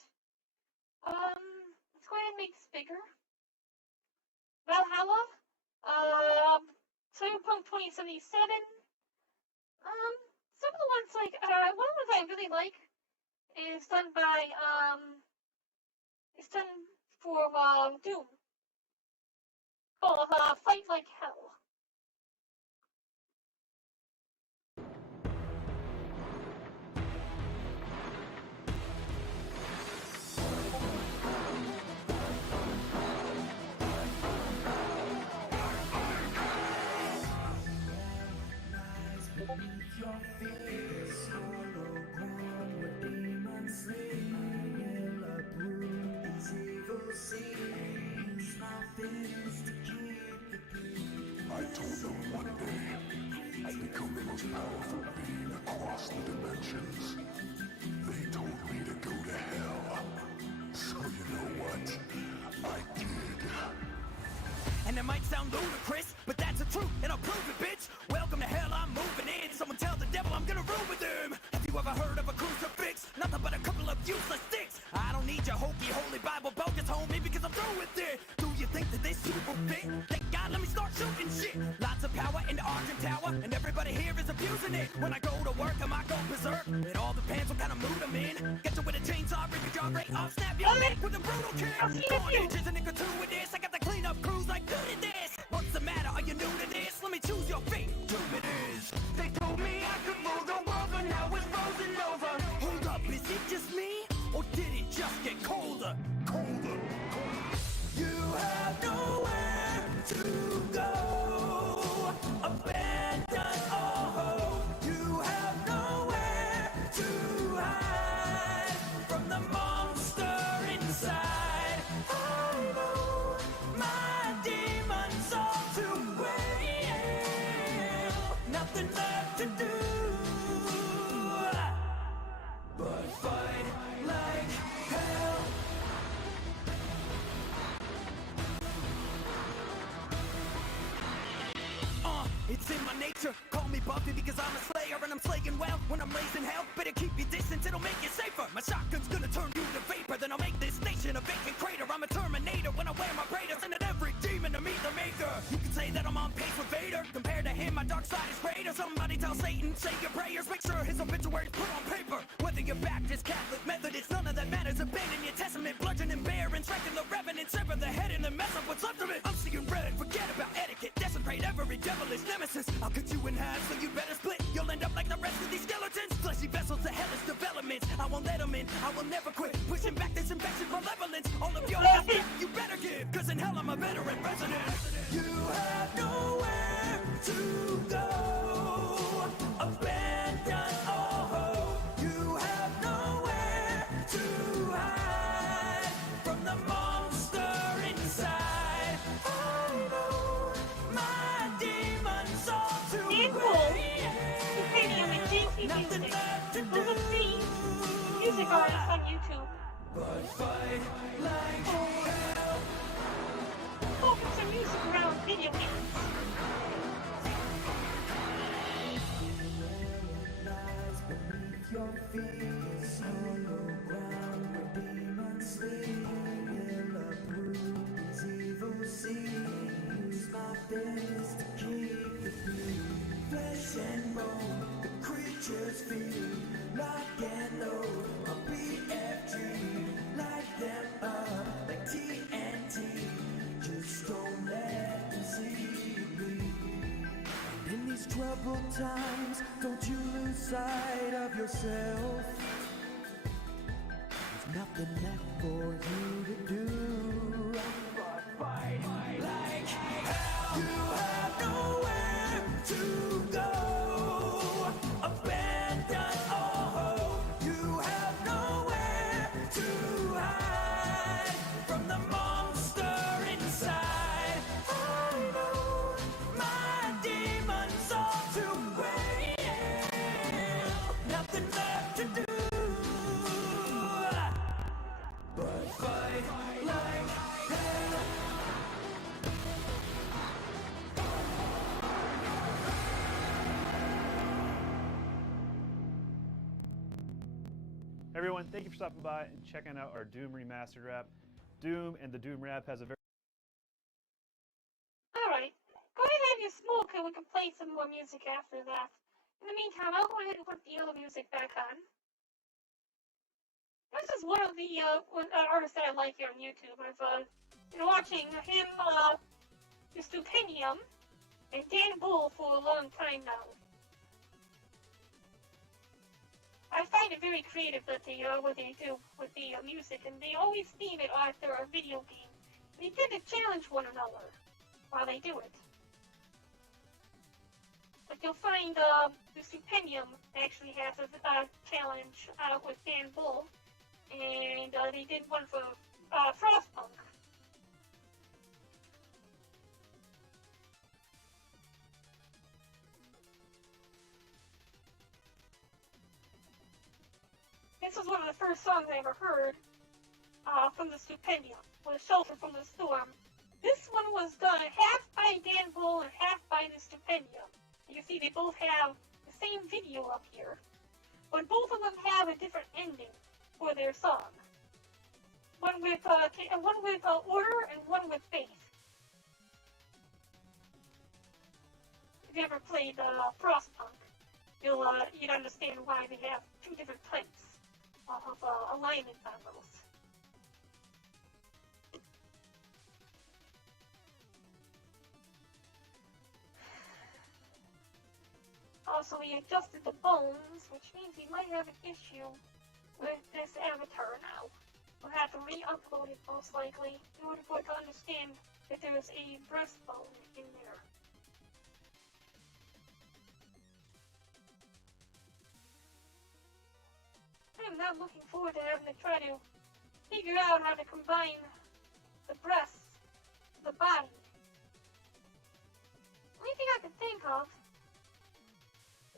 Let's go ahead and make this bigger. Valhalla, Cyberpunk 2077. Some of the ones one of the ones I really like is done by it's done for Doom. Called Fight Like Hell. I told them one day I'd become the most powerful being across the dimensions. They told me to go to hell. So you know what? I did. And it might sound ludicrous, but that's the truth, and I'll prove it, bitch. Welcome to hell, I'm moving in. Someone tell the devil I'm gonna rule with him. Have you ever heard of a crucifix? Nothing but a couple of useless sticks. I don't need your hokey, holy Bible bogus, homie, because I'm through with it. Do you think that they super fit? Thank God, let me start shooting shit. Lots of power in the Argent Tower, and everybody here is abusing it. When I go to work, I might go berserk. It all depends what kind of mood I'm in. Get you with a chainsaw, rip your jaw right off, snap your neck with a brutal kick. Carnage isn't equal to this. I got the clean up crews like good at this. What's the matter? Are you new to this? Let me choose your fate. 2 minutes. They told me I could rule the world, but now it's frozen over. Hold up, is it just me? Or did it just get colder? Colder. You have nowhere to go. Abandon all hope. You have nowhere to hide from the monster inside. I know my demons all too well. Nothing left to do. It's in my nature. Call me Buffy because I'm a slayer and I'm slaying well when I'm raising hell. Better keep your distance, it'll make you safer. My shotgun's gonna turn you to vapor, then I'll make this nation a vacant crater. I'm a Terminator when I wear my Raiders, and at every demon to meet the maker. You can say that I'm on pace with Vader. Compared to him, my dark side is greater. Somebody tell Satan, say your prayers. Make sure his obituary's put on paper. Whether you're Baptist, Catholic, Methodist, none of that matters. Abandon your testament, bludgeon and bear, and strengthen the revenant. Sever the head and then mess up what's left of it. I'm seeing red, forget about etiquette. Desecrate every devilish nemesis. I'll cut you in half, so you better split. You'll end up like the rest of these skeletons. Fleshy vessels to hellish developments. I won't let them in, I will never quit. Pushing back this infected malevolence. All of your help, you better give. Cause in hell I'm a veteran resident. You have nowhere to go. Abandoned all hope. You have nowhere to hide from the monster inside. I know my demons all too great. Stupanium and JT Music. Those are three music artists on YouTube. But fight like hell. Focus their music around video games. Lies beneath your feet, hollow ground where demons sleep. Will uproot these evil seeds. Use my fist to keep the peace. Flesh and bone, the creatures feel. Lock and load, a BFG. Light them up like TNT. Just don't let them see me. In these troubled times, don't you lose sight of yourself. There's nothing left for you to do but fight like hell. You have nowhere to go. Abandon all hope. You have nowhere to hide from the monster inside. I know my demons all too great. Nothing left to do but fight like hell. Everyone, thank you for stopping by and checking out our Doom Remastered Rap. Doom and the Doom Rap has a very... Alright, go ahead and have your smoke and we can play some more music after that. In the meantime, I'll go ahead and put the other music back on. This is one of the artists that I like here on YouTube. I've been watching him, the Stupanium, and Dan Bull for a long time now. I find it very creative that they what they do with the music, and they always theme it after a video game. They tend to challenge one another while they do it. Like you'll find the Stupanium actually has a challenge with Dan Bull, and they did one for Frostpunk. This was one of the first songs I ever heard from the Stupanium, was Shelter from the Storm. This one was done half by Dan Bull and half by the Stupanium. You can see they both have the same video up here, but both of them have a different ending for their song. One with order and one with bass. If you ever played Frostpunk, you'd understand why they have two different types of alignment on those. Also, we adjusted the bones, which means we might have an issue with this avatar now. We'll have to re-upload it most likely in order for it to understand that there's a breastbone in there. I'm not looking forward to having to try to figure out how to combine the breasts with the body. The only thing I can think of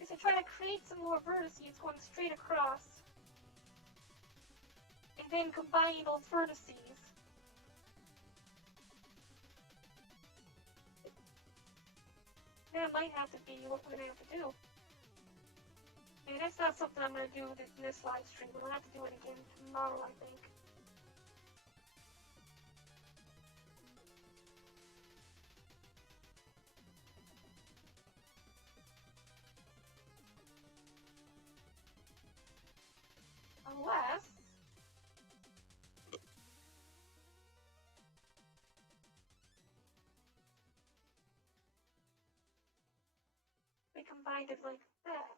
is to try to create some more vertices going straight across, and then combine those vertices. that might have to be what we're gonna have to do. And that's not something I'm gonna do in this live stream. We'll have to do it again tomorrow, I think. Unless we combined it like that.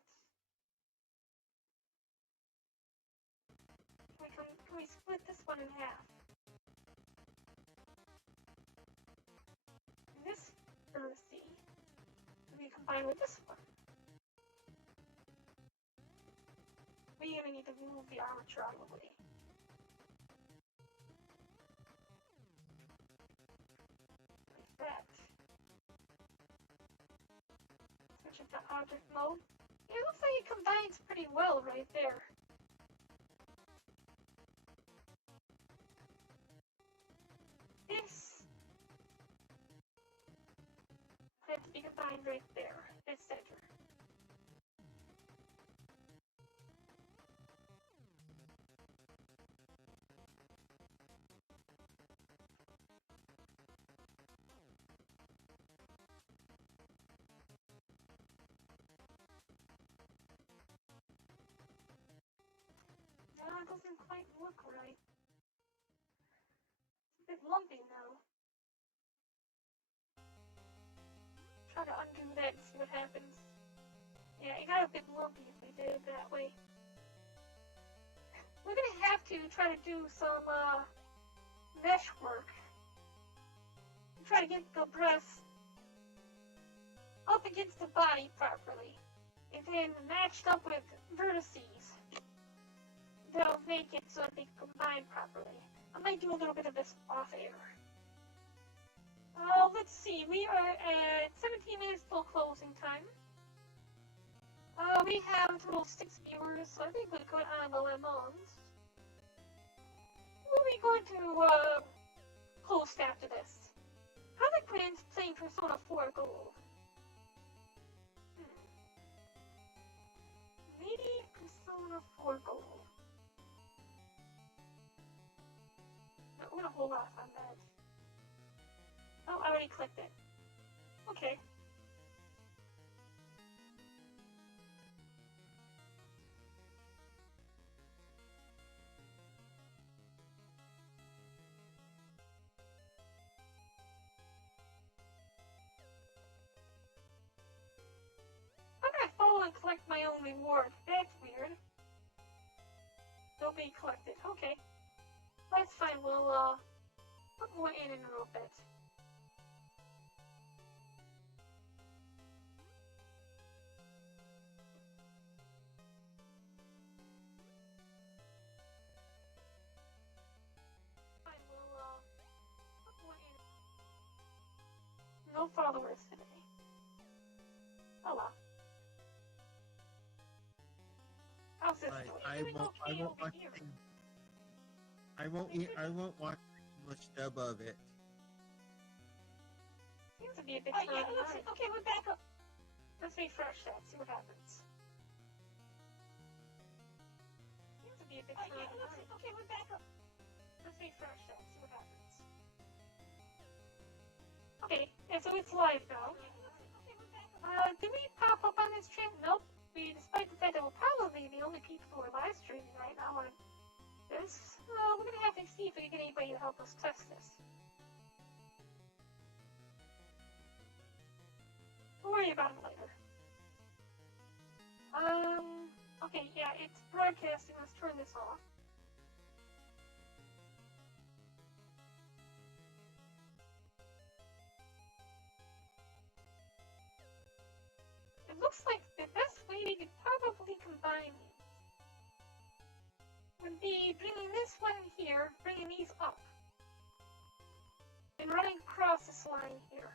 Can we split this one in half? And this earthy can be combined with this one. We're gonna need to move the armature out of the way. Like that. Switch it to object mode. Yeah, it looks like it combines pretty well right there. This has to be combined right there, at center. No, it doesn't quite look right. It's a bit lumpy now. Try to undo that and see what happens. Yeah, it got a bit lumpy if we did it that way. We're gonna have to try to do some mesh work. Try to get the breast up against the body properly. And then matched up with vertices. That'll make it so that they combine properly. I might do a little bit of this off air. Let's see, we are at 17 minutes till closing time. We have a total of 6 viewers, so I think we're good on the lemons. We'll be going to post after this. Harlequin's playing Persona 4 Gold. Maybe Persona 4 Gold. No, I'm gonna hold off on that. Oh, I already clicked it. Okay. I'm gonna follow and collect my own reward. That's weird. They'll be collected. Okay. That's fine. We'll, put more in a little bit. No followers today. Oh well. How's this Right, doing? I Doing won't. okay I won't over watch. here. I won't watch much dub of it. Seems to be a bit yeah, okay, we're back up. Let's refresh that, see what happens. Seems to be a bit yeah, okay, we're back up. Let's refresh that, see what happens. Okay, yeah, so it's live now. Did we pop up on this chat? Nope. Despite the fact that we're probably the only people who are live streaming right now on this, we're gonna have to see if we can get anybody to help us test this. We'll worry about it later. Okay, yeah, it's broadcasting. Let's turn this off. It looks like the best way we could probably combine these would be bringing this one here, bringing these up, and running across this line here.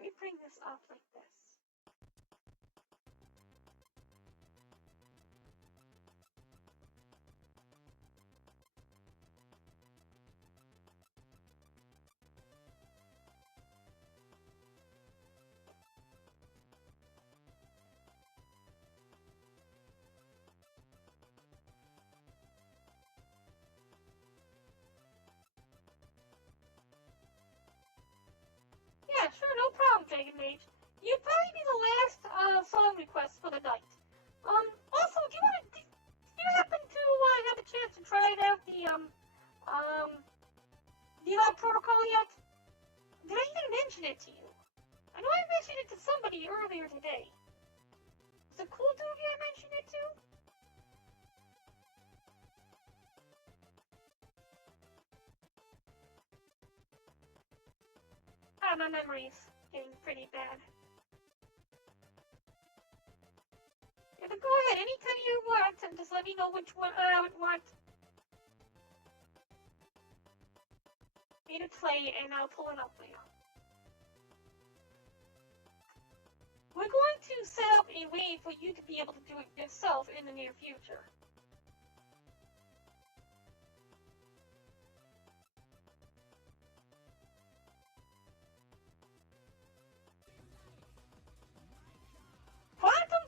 we bring this up like this? Yeah, sure, no problem, Dragon Mage. You'd probably be the last song request for the night. Also, do you happen to have a chance to try out the Dlive protocol yet? Did I even mention it to you? I know I mentioned it to somebody earlier today. Was it cool dude I mentioned it to? My memory's getting pretty bad. Yeah, but go ahead, anytime you want, and just let me know which one I would want me to play, and I'll pull it up for you. We're going to set up a way for you to be able to do it yourself in the near future.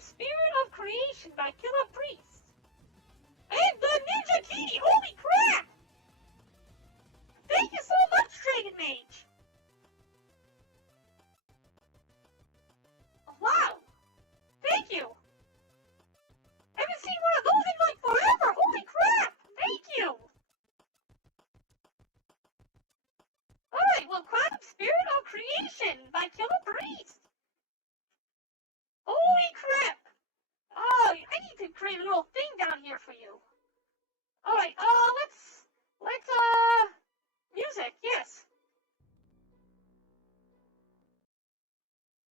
Spirit of Creation by Killer Priest. And the Ninja Key! Holy crap! Thank you so much, Dragon Mage! Wow! Thank you! Haven't seen one of those in like forever! Holy crap! Thank you! Alright, well, Quantum Spirit of Creation by Killer Priest. Holy crap! Oh, I need to create a little thing down here for you. Alright, let's, music, yes.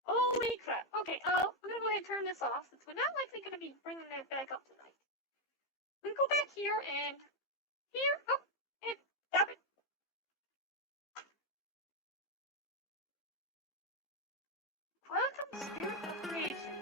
Holy crap. Okay, we're gonna go ahead and turn this off, since we're not likely gonna be bringing that back up tonight. We go back here, and here, and stop it. Quantum Spirit of Creation.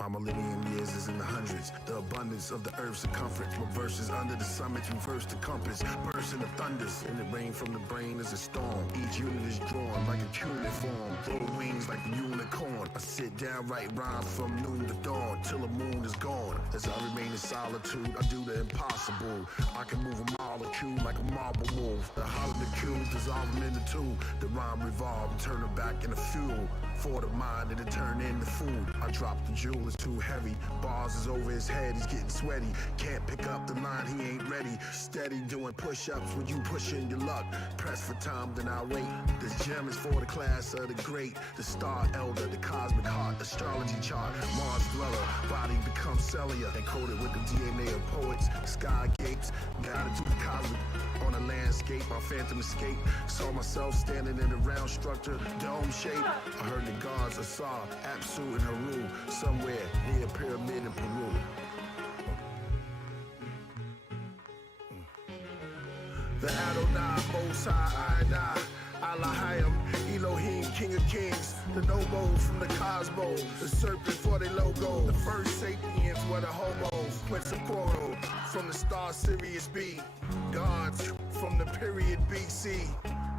My millennium years is in the hundreds. The abundance of the earth's circumference. My verses under the summits reverse the compass. Burst in the thunders. And the rain from the brain is a storm. Each unit is drawn like a cuneiform. Grow wings like the unicorn. I sit down, write rhymes from noon to dawn. Till the moon is gone. As I remain in solitude, I do the impossible. I can move a molecule like a marble wolf. The hollow the cubes dissolve them into two. The rhyme revolve and turn them back into fuel. For the mind and it turn into food. I drop the jewel, it's too heavy. Bars is over his head, he's getting sweaty. Can't pick up the line, he ain't ready. Steady doing push-ups when you pushing your luck. Press for time, then I wait. This gem is for the class of the great. The star elder, the cosmic heart, astrology chart. Mars dweller, body becomes cellular. Encoded with the DNA of poets. Sky gapes, guided to the cosmic. On a landscape, my phantom escape. Saw myself standing in a round structure, dome shape. I heard the gods I saw, Apsu and Haru, somewhere near a pyramid in Peru. The Adonai, Most High, I, Elohim, Elohim, King of Kings. The Nobos from the cosmos, the serpent for their logo. The first sapiens were the homos, Quetzalcoatl from the star Sirius B. Gods from the period BC.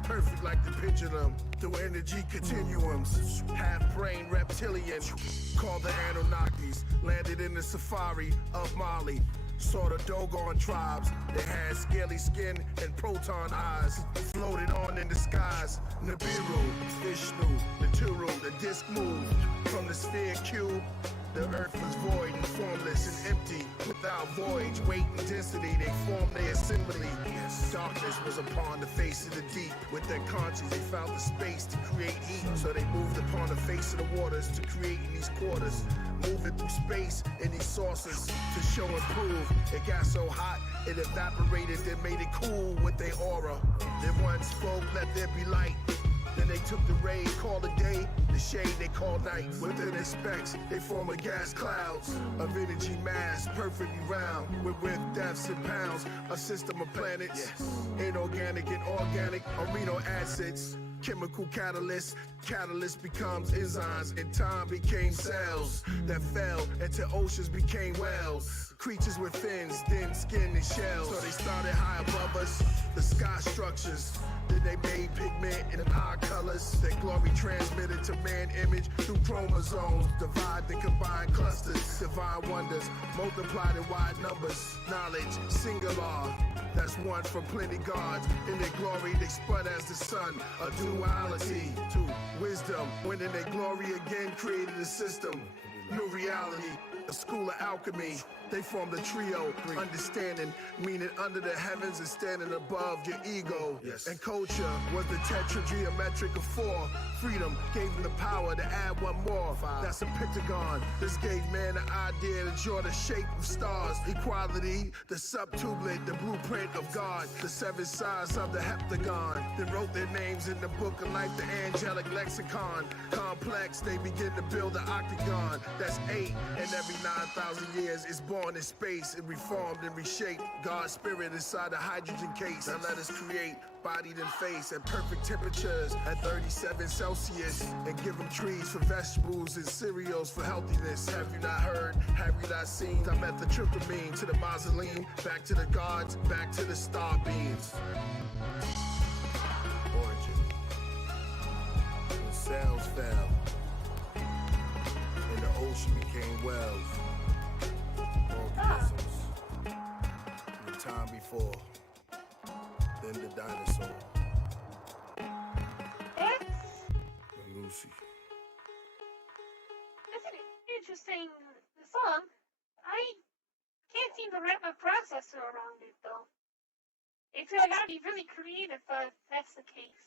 Perfect like the pendulum, through energy continuums. Half-brain reptilians, called the Anunnakis. Landed in the safari of Mali. Saw the Dogon tribes, they had scaly skin and proton eyes. Floated on in the skies, Nibiru, Vishnu, Naturu, the disc moved from the sphere cube. The earth was void and formless and empty. Without voyage, weight and density, they formed their assembly. Darkness was upon the face of the deep. With their conscience, they found the space to create heat. So they moved upon the face of the waters to create in these quarters. Moving through space in these saucers to show and prove. It got so hot, it evaporated, then made it cool with their aura. Then one spoke, let there be light. Then they took the rays, called a day, the shade they called night. Within their specs, they form a gas clouds of energy mass, perfectly round, with depths and pounds. A system of planets, inorganic and organic amino acids. Chemical catalyst becomes enzymes. In time became cells that fell into oceans, became whales. Creatures with fins, thin skin and shells. So they started high above us, the sky structures. Then they made pigment in odd colors. Their glory transmitted to man image through chromosomes. Divide and combine clusters, divine wonders, multiplied in wide numbers. Knowledge, singular. That's one from plenty gods. In their glory, they spread as the sun. A duality to wisdom. When in their glory again created a system. New reality, a school of alchemy. They formed a trio, understanding, meaning under the heavens and standing above your ego. And culture was the tetrageometric of 4. Freedom gave them the power to add one more. That's a pentagon. This gave man the idea to draw the shape of stars. Equality, the subtubulate, the blueprint of God. The 7 sides of the heptagon. Then wrote their names in the book of life, the angelic lexicon. Complex, they begin to build the octagon. That's 8, and every 9,000 years is born in space and reformed and reshaped. God's spirit inside the hydrogen case. Now let us create bodied and face at perfect temperatures at 37 Celsius and give them trees for vegetables and cereals for healthiness. Have you not heard? Have you not seen? I met the tryptamine to the mausoleum, back to the gods, back to the star beams. Origin. The cells fell and the ocean became wells. Organisms. The time before. Then the dinosaur. And Lucy. That's an interesting song. I can't seem to wrap my processor around it, though. It's gotta be really creative if that's the case.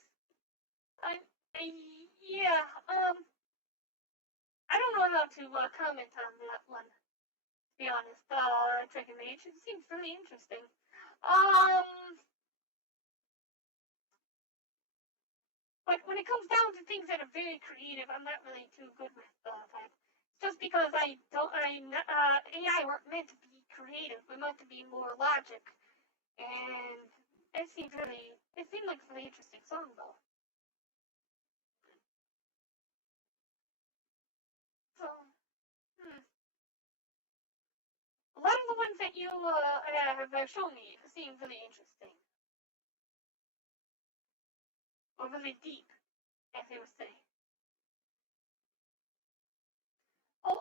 Yeah, I don't know how to comment on that one, to be honest. Dragon Age, it seems really interesting. But when it comes down to things that are very creative, I'm not really too good with that. Just because AI weren't meant to be creative, we're meant to be more logic. And it seemed like a really interesting song, though. So, a lot of the ones that you have shown me seem really interesting. Or really deep, as they would say. Oh,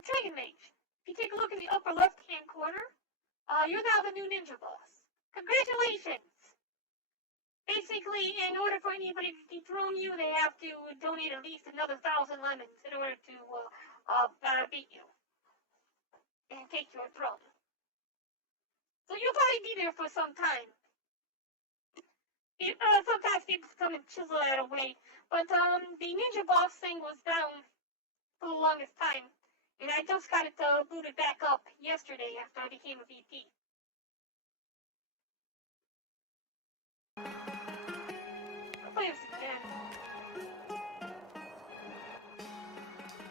Dragon Mage. If you take a look in the upper left-hand corner, you're now the new ninja boss. Congratulations! Basically, in order for anybody to dethrone you, they have to donate at least another 1,000 lemons in order to beat you and take your throne. So you'll probably be there for some time. Sometimes people come and chisel that away, but the ninja boss thing was down for the longest time, and I just got it booted back up yesterday after I became a VP. I'll play this again.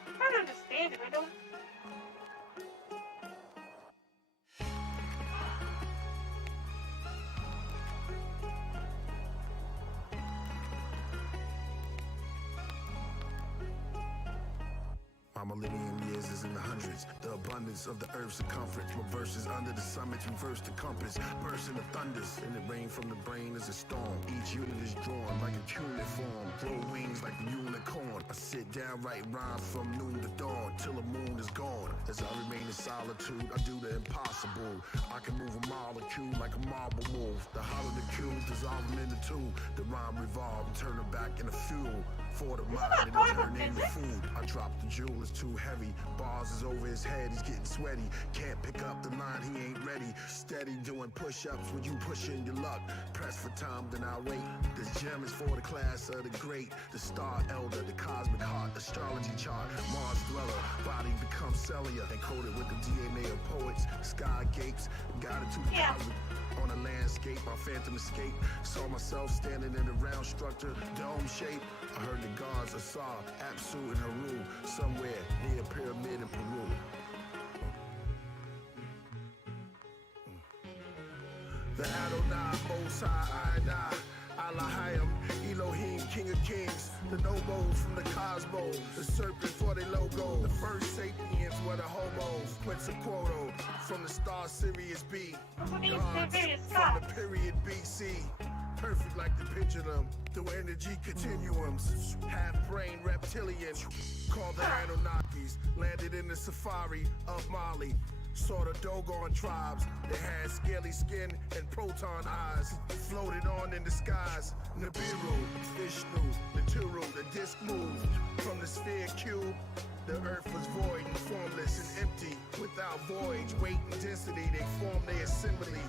I don't understand it, I don't. My millennium years is in the hundreds. The abundance of the earth's circumference. My verses under the summits reverse the compass. Bursting the thunders. And it rain from the brain as a storm. Each unit is drawn like a cuneiform. Grow wings like a unicorn. I sit down, write rhymes from noon to dawn. Till the moon is gone. As I remain in solitude, I do the impossible. I can move a molecule like a marble move. The hollow the cube, dissolve them into two. The rhyme revolve and turn it back into fuel. For the This is mind, not and part turn of into physics. food. I dropped the jewel, it's too heavy. Bars is over his head, he's getting sweaty. Can't pick up the line, he ain't ready. Steady doing push-ups when you pushing your luck. Press for time, then I wait. This gem is for the class of the great. The star elder, the cosmic heart, astrology chart. Mars dweller, body becomes cellular. Encoded with the DNA of poets. Sky gapes, guided to the cosmic. On a landscape, my phantom escape. Saw myself standing in a round structure, dome shape. I heard the gods of Sa, Apsu, and Haru, somewhere near a pyramid in Peru. The Adonai, Most High, I, Elohim, Elohim, King of Kings. The Nobos from the cosmos, the serpent for their logo. The first sapiens were the homos. Quetzalcoatl from the star Sirius B. Gods from the period BC. Perfect like the pendulum, through energy continuums. Half brain reptilian, called the Anunnakis. Landed in the safari of Mali. Saw the Dogon tribes. They had scaly skin and proton eyes. Floated on in the skies. Nibiru, Vishnu, the Turu, the disc moved. From the sphere cube, the earth was void and formless and empty. Without voyage, weight and density, they formed their assembly.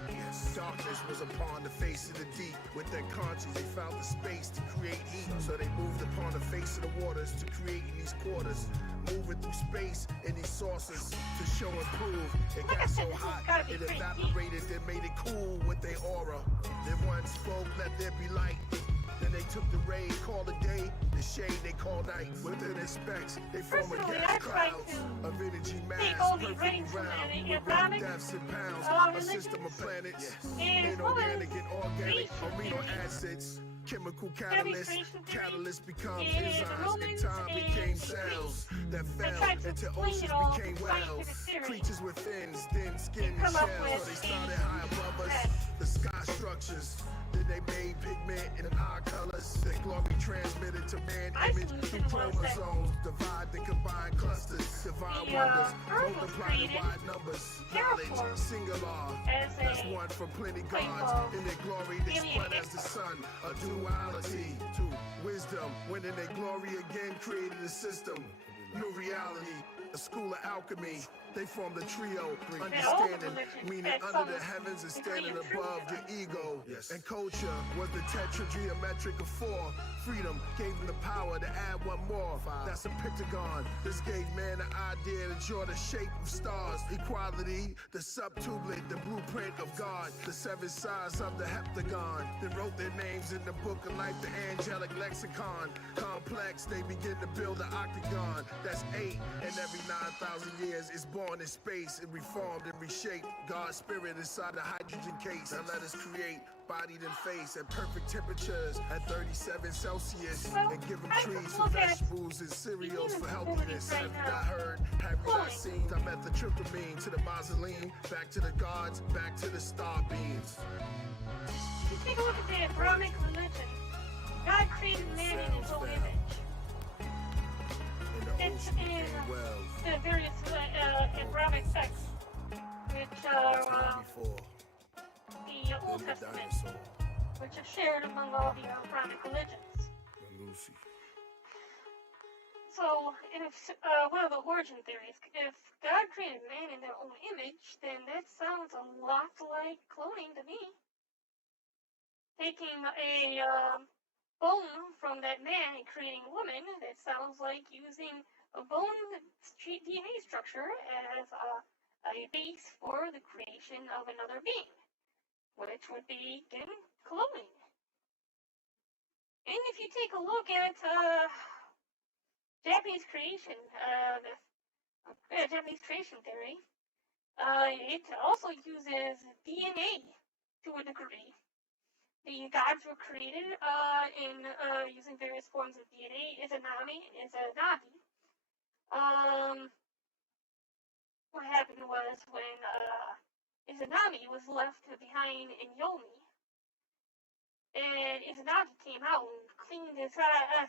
Darkness was upon the face of the deep. With their conscience, they found the space to create heat. So they moved upon the face of the waters to create in these quarters. Moving through space in these saucers to show and prove. It got so hot, it evaporated, then made it cool with their aura. Then one spoke, let there be light. Then they took the ray, called a day, the shade they call night. Within their specs, they form a gas clouds of energy mass, perfectly round, with random depths in pounds, a system of planets, inorganic and organic amino acids. Chemical catalyst becomes enzymes, and time became cells that fell into oceans, became wells. Creatures with fins, thin skin and shells, so they started high above us. The sky structures, then they made pigment in eye colors. Their glory transmitted to man image through chromosomes. Divide and combine clusters, divine wonders, multiply in wide numbers. Knowledge, singular, that's one from plenty gods. In their glory, they spread as the sun. A duality to wisdom. When in their glory again created a system. New reality, a school of alchemy. They formed a trio, understanding, meaning under the heavens and standing above your ego. And culture was the tetrageometric of four. Freedom gave them the power to add one more. That's a pentagon. This gave man the idea to draw the shape of stars. Equality, the subtubulate, the blueprint of God. The seven sides of the heptagon. They wrote their names in the book of life, the angelic lexicon. Complex, they begin to build the octagon. That's 8, and every 9,000 years is born in space and reformed and reshaped. God's spirit inside the hydrogen case. Now let us create bodied and face at perfect temperatures at 37 Celsius and give them trees for vegetables and cereals for healthiness. Have you not heard? Have you not seen? I'm at the triple mean to the mausoleum, back to the gods, back to the star beams. Take a look at the Abrahamic religion. God created man in his own image. It's in the various Abrahamic texts, which are the Old Testament, which are shared among all the Abrahamic religions. So, if one of the origin theories, if God created man in their own image, then that sounds a lot like cloning to me. Taking a bone from that man and creating a woman, that sounds like using a bone DNA structure as a base for the creation of another being, which would be, again, cloning. And if you take a look at Japanese creation, Japanese creation theory, it also uses DNA to a degree. The gods were created in using various forms of DNA. Izanami and Izanabi. What happened was when Izanami was left behind in Yomi, and Izanagi came out and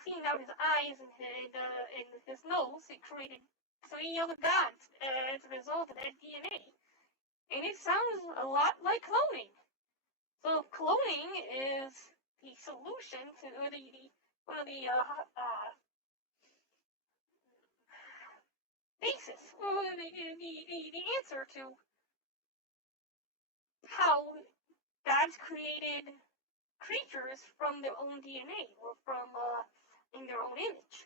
cleaned out his eyes and his nose. It created 3 other gods as a result of that DNA, and it sounds a lot like cloning. So cloning is the solution to the basis, or the answer to how God's created creatures from their own DNA or from in their own image.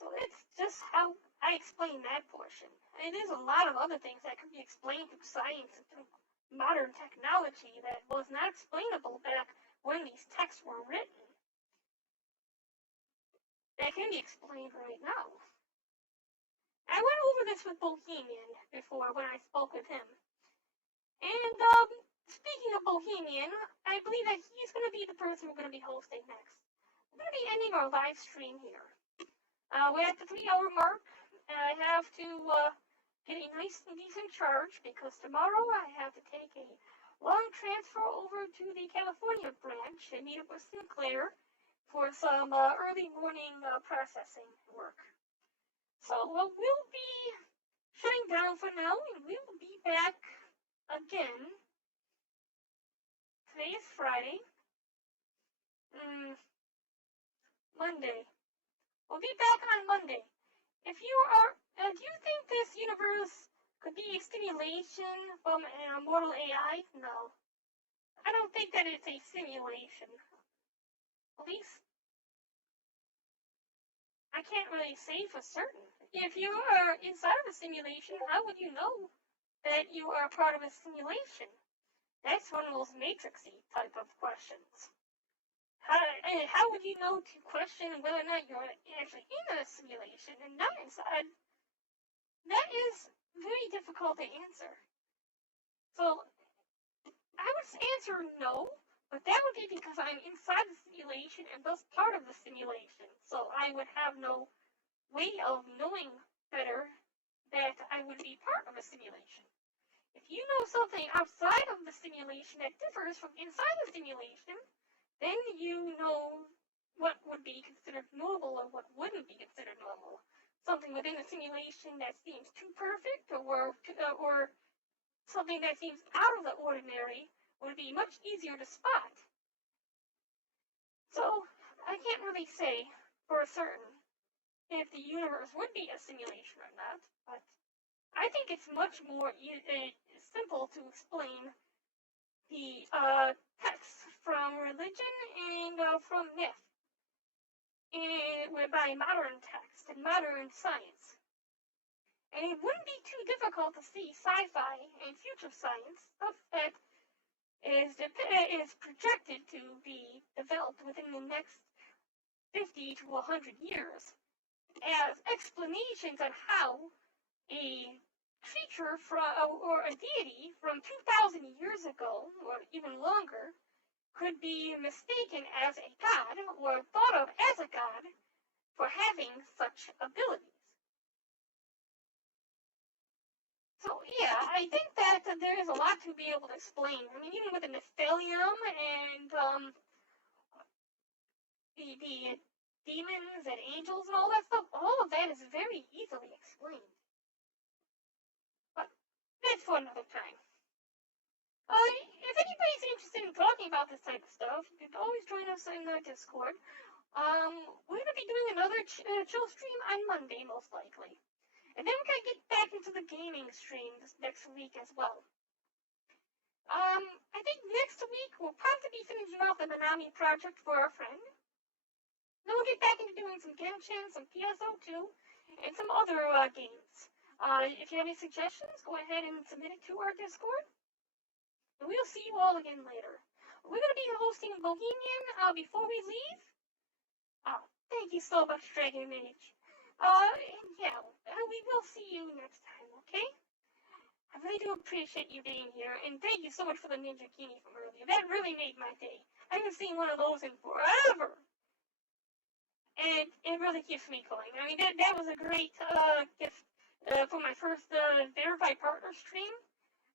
So it's just how I explain that portion. And there's a lot of other things that can be explained through science and through modern technology that was not explainable back when these texts were written. That can be explained right now. I went over this with Bohemian before when I spoke with him. And speaking of Bohemian, I believe that he's going to be the person we're going to be hosting next. We're going to be ending our live stream here. We're at the 3-hour mark, and I have to get a nice and decent charge because tomorrow I have to take a long transfer over to the California branch and meet up with Sinclair for some early morning processing work. So we'll be shutting down for now, and we will be back again. Today is Friday. Monday. We'll be back on Monday. If you are, do you think this universe could be a simulation from an immortal AI? No. I don't think that it's a simulation. At least, I can't really say for certain. If you are inside of a simulation, how would you know that you are part of a simulation? That's one of those matrixy type of questions. How would you know to question whether or not you're actually in a simulation and not inside? That is very difficult to answer. So, I would answer no, but that would be because I'm inside the simulation and thus part of the simulation. So I would have no way of knowing better that I would be part of a simulation. If you know something outside of the simulation that differs from inside the simulation, then you know what would be considered normal or what wouldn't be considered normal. Something within a simulation that seems too perfect or something that seems out of the ordinary would be much easier to spot. So, I can't really say for certain if the universe would be a simulation or not, but I think it's much more simple to explain the texts from religion and from myth by modern text and modern science. And it wouldn't be too difficult to see sci-fi and future science stuff that is projected to be developed within the next 50 to 100 years as explanations on how a creature or a deity from 2,000 years ago, or even longer, could be mistaken as a god or thought of as a god for having such abilities. So yeah, I think that there is a lot to be able to explain. I mean, even with the Nephilim and the demons and angels and all that stuff, all of that is very easily explained. But that's for another time. If anybody's interested in talking about this type of stuff, you can always join us in the Discord. We're going to be doing another chill stream on Monday, most likely. And then we're going to get back into the gaming stream this next week as well. I think next week we'll probably be finishing off the Minami project for our friend. Then we'll get back into doing some Genshin, some PSO2, and some other games. If you have any suggestions, go ahead and submit it to our Discord. And we'll see you all again later. We're going to be hosting Bohemian before we leave. Thank you so much, Dragon Mage. Yeah, we will see you next time, okay? I really do appreciate you being here, and thank you so much for the Ninja Kini from earlier. That really made my day. I haven't seen one of those in forever. And it really keeps me going. I mean, that was a great gift for my first Verified Partner stream.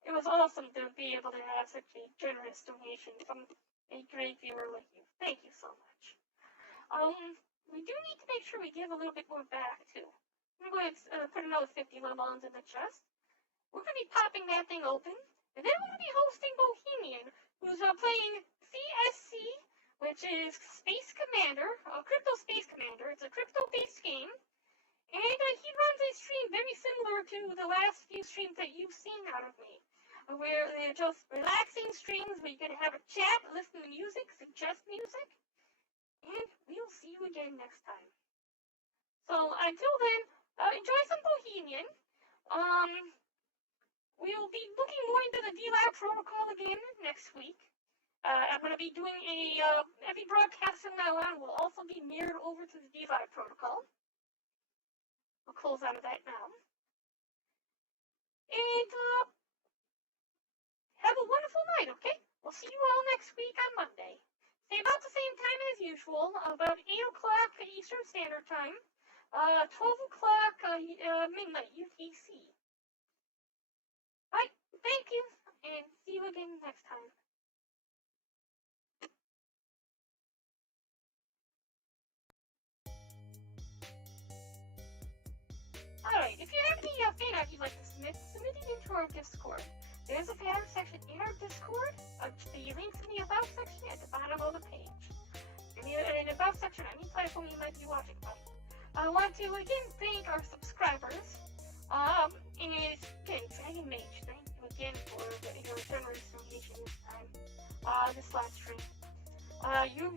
It was awesome to be able to have such a generous donation from a great viewer like you. Thank you so much. We do need to make sure we give a little bit more back, too. I'm going to put another 50 lemons in the chest. We're going to be popping that thing open. And then we're going to be hosting Bohemian, who's playing CSC which is Space Commander, Crypto Space Commander. It's a crypto-based game, and he runs a stream very similar to the last few streams that you've seen out of me, where they're just relaxing streams where you can have a chat, listen to music, suggest music, and we'll see you again next time. So until then, enjoy some Bohemian. We'll be looking more into the Dlive protocol again next week. I'm going to be doing every broadcast from now on will also be mirrored over to the Dlive protocol. We'll close out of that now. And have a wonderful night, okay? We'll see you all next week on Monday. Say about the same time as usual, about 8 o'clock Eastern Standard Time, 12 o'clock midnight UTC. Alright, thank you, and see you again next time. Alright, if you have any fan art you'd like to submit it into our Discord. There's a fan art section in our Discord. The link's in the About section at the bottom of the page. In the About section, any platform you might be watching from. I want to again thank our subscribers. And again, Dragon Mage, thank you again for your generous donation this time. This live stream.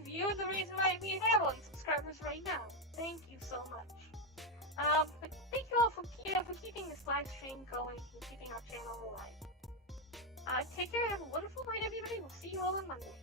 You're the reason why we have all these subscribers right now. Thank you so much. But thank you all for keeping this live stream going and keeping our channel alive. Take care, have a wonderful night, everybody. We'll see you all on Monday.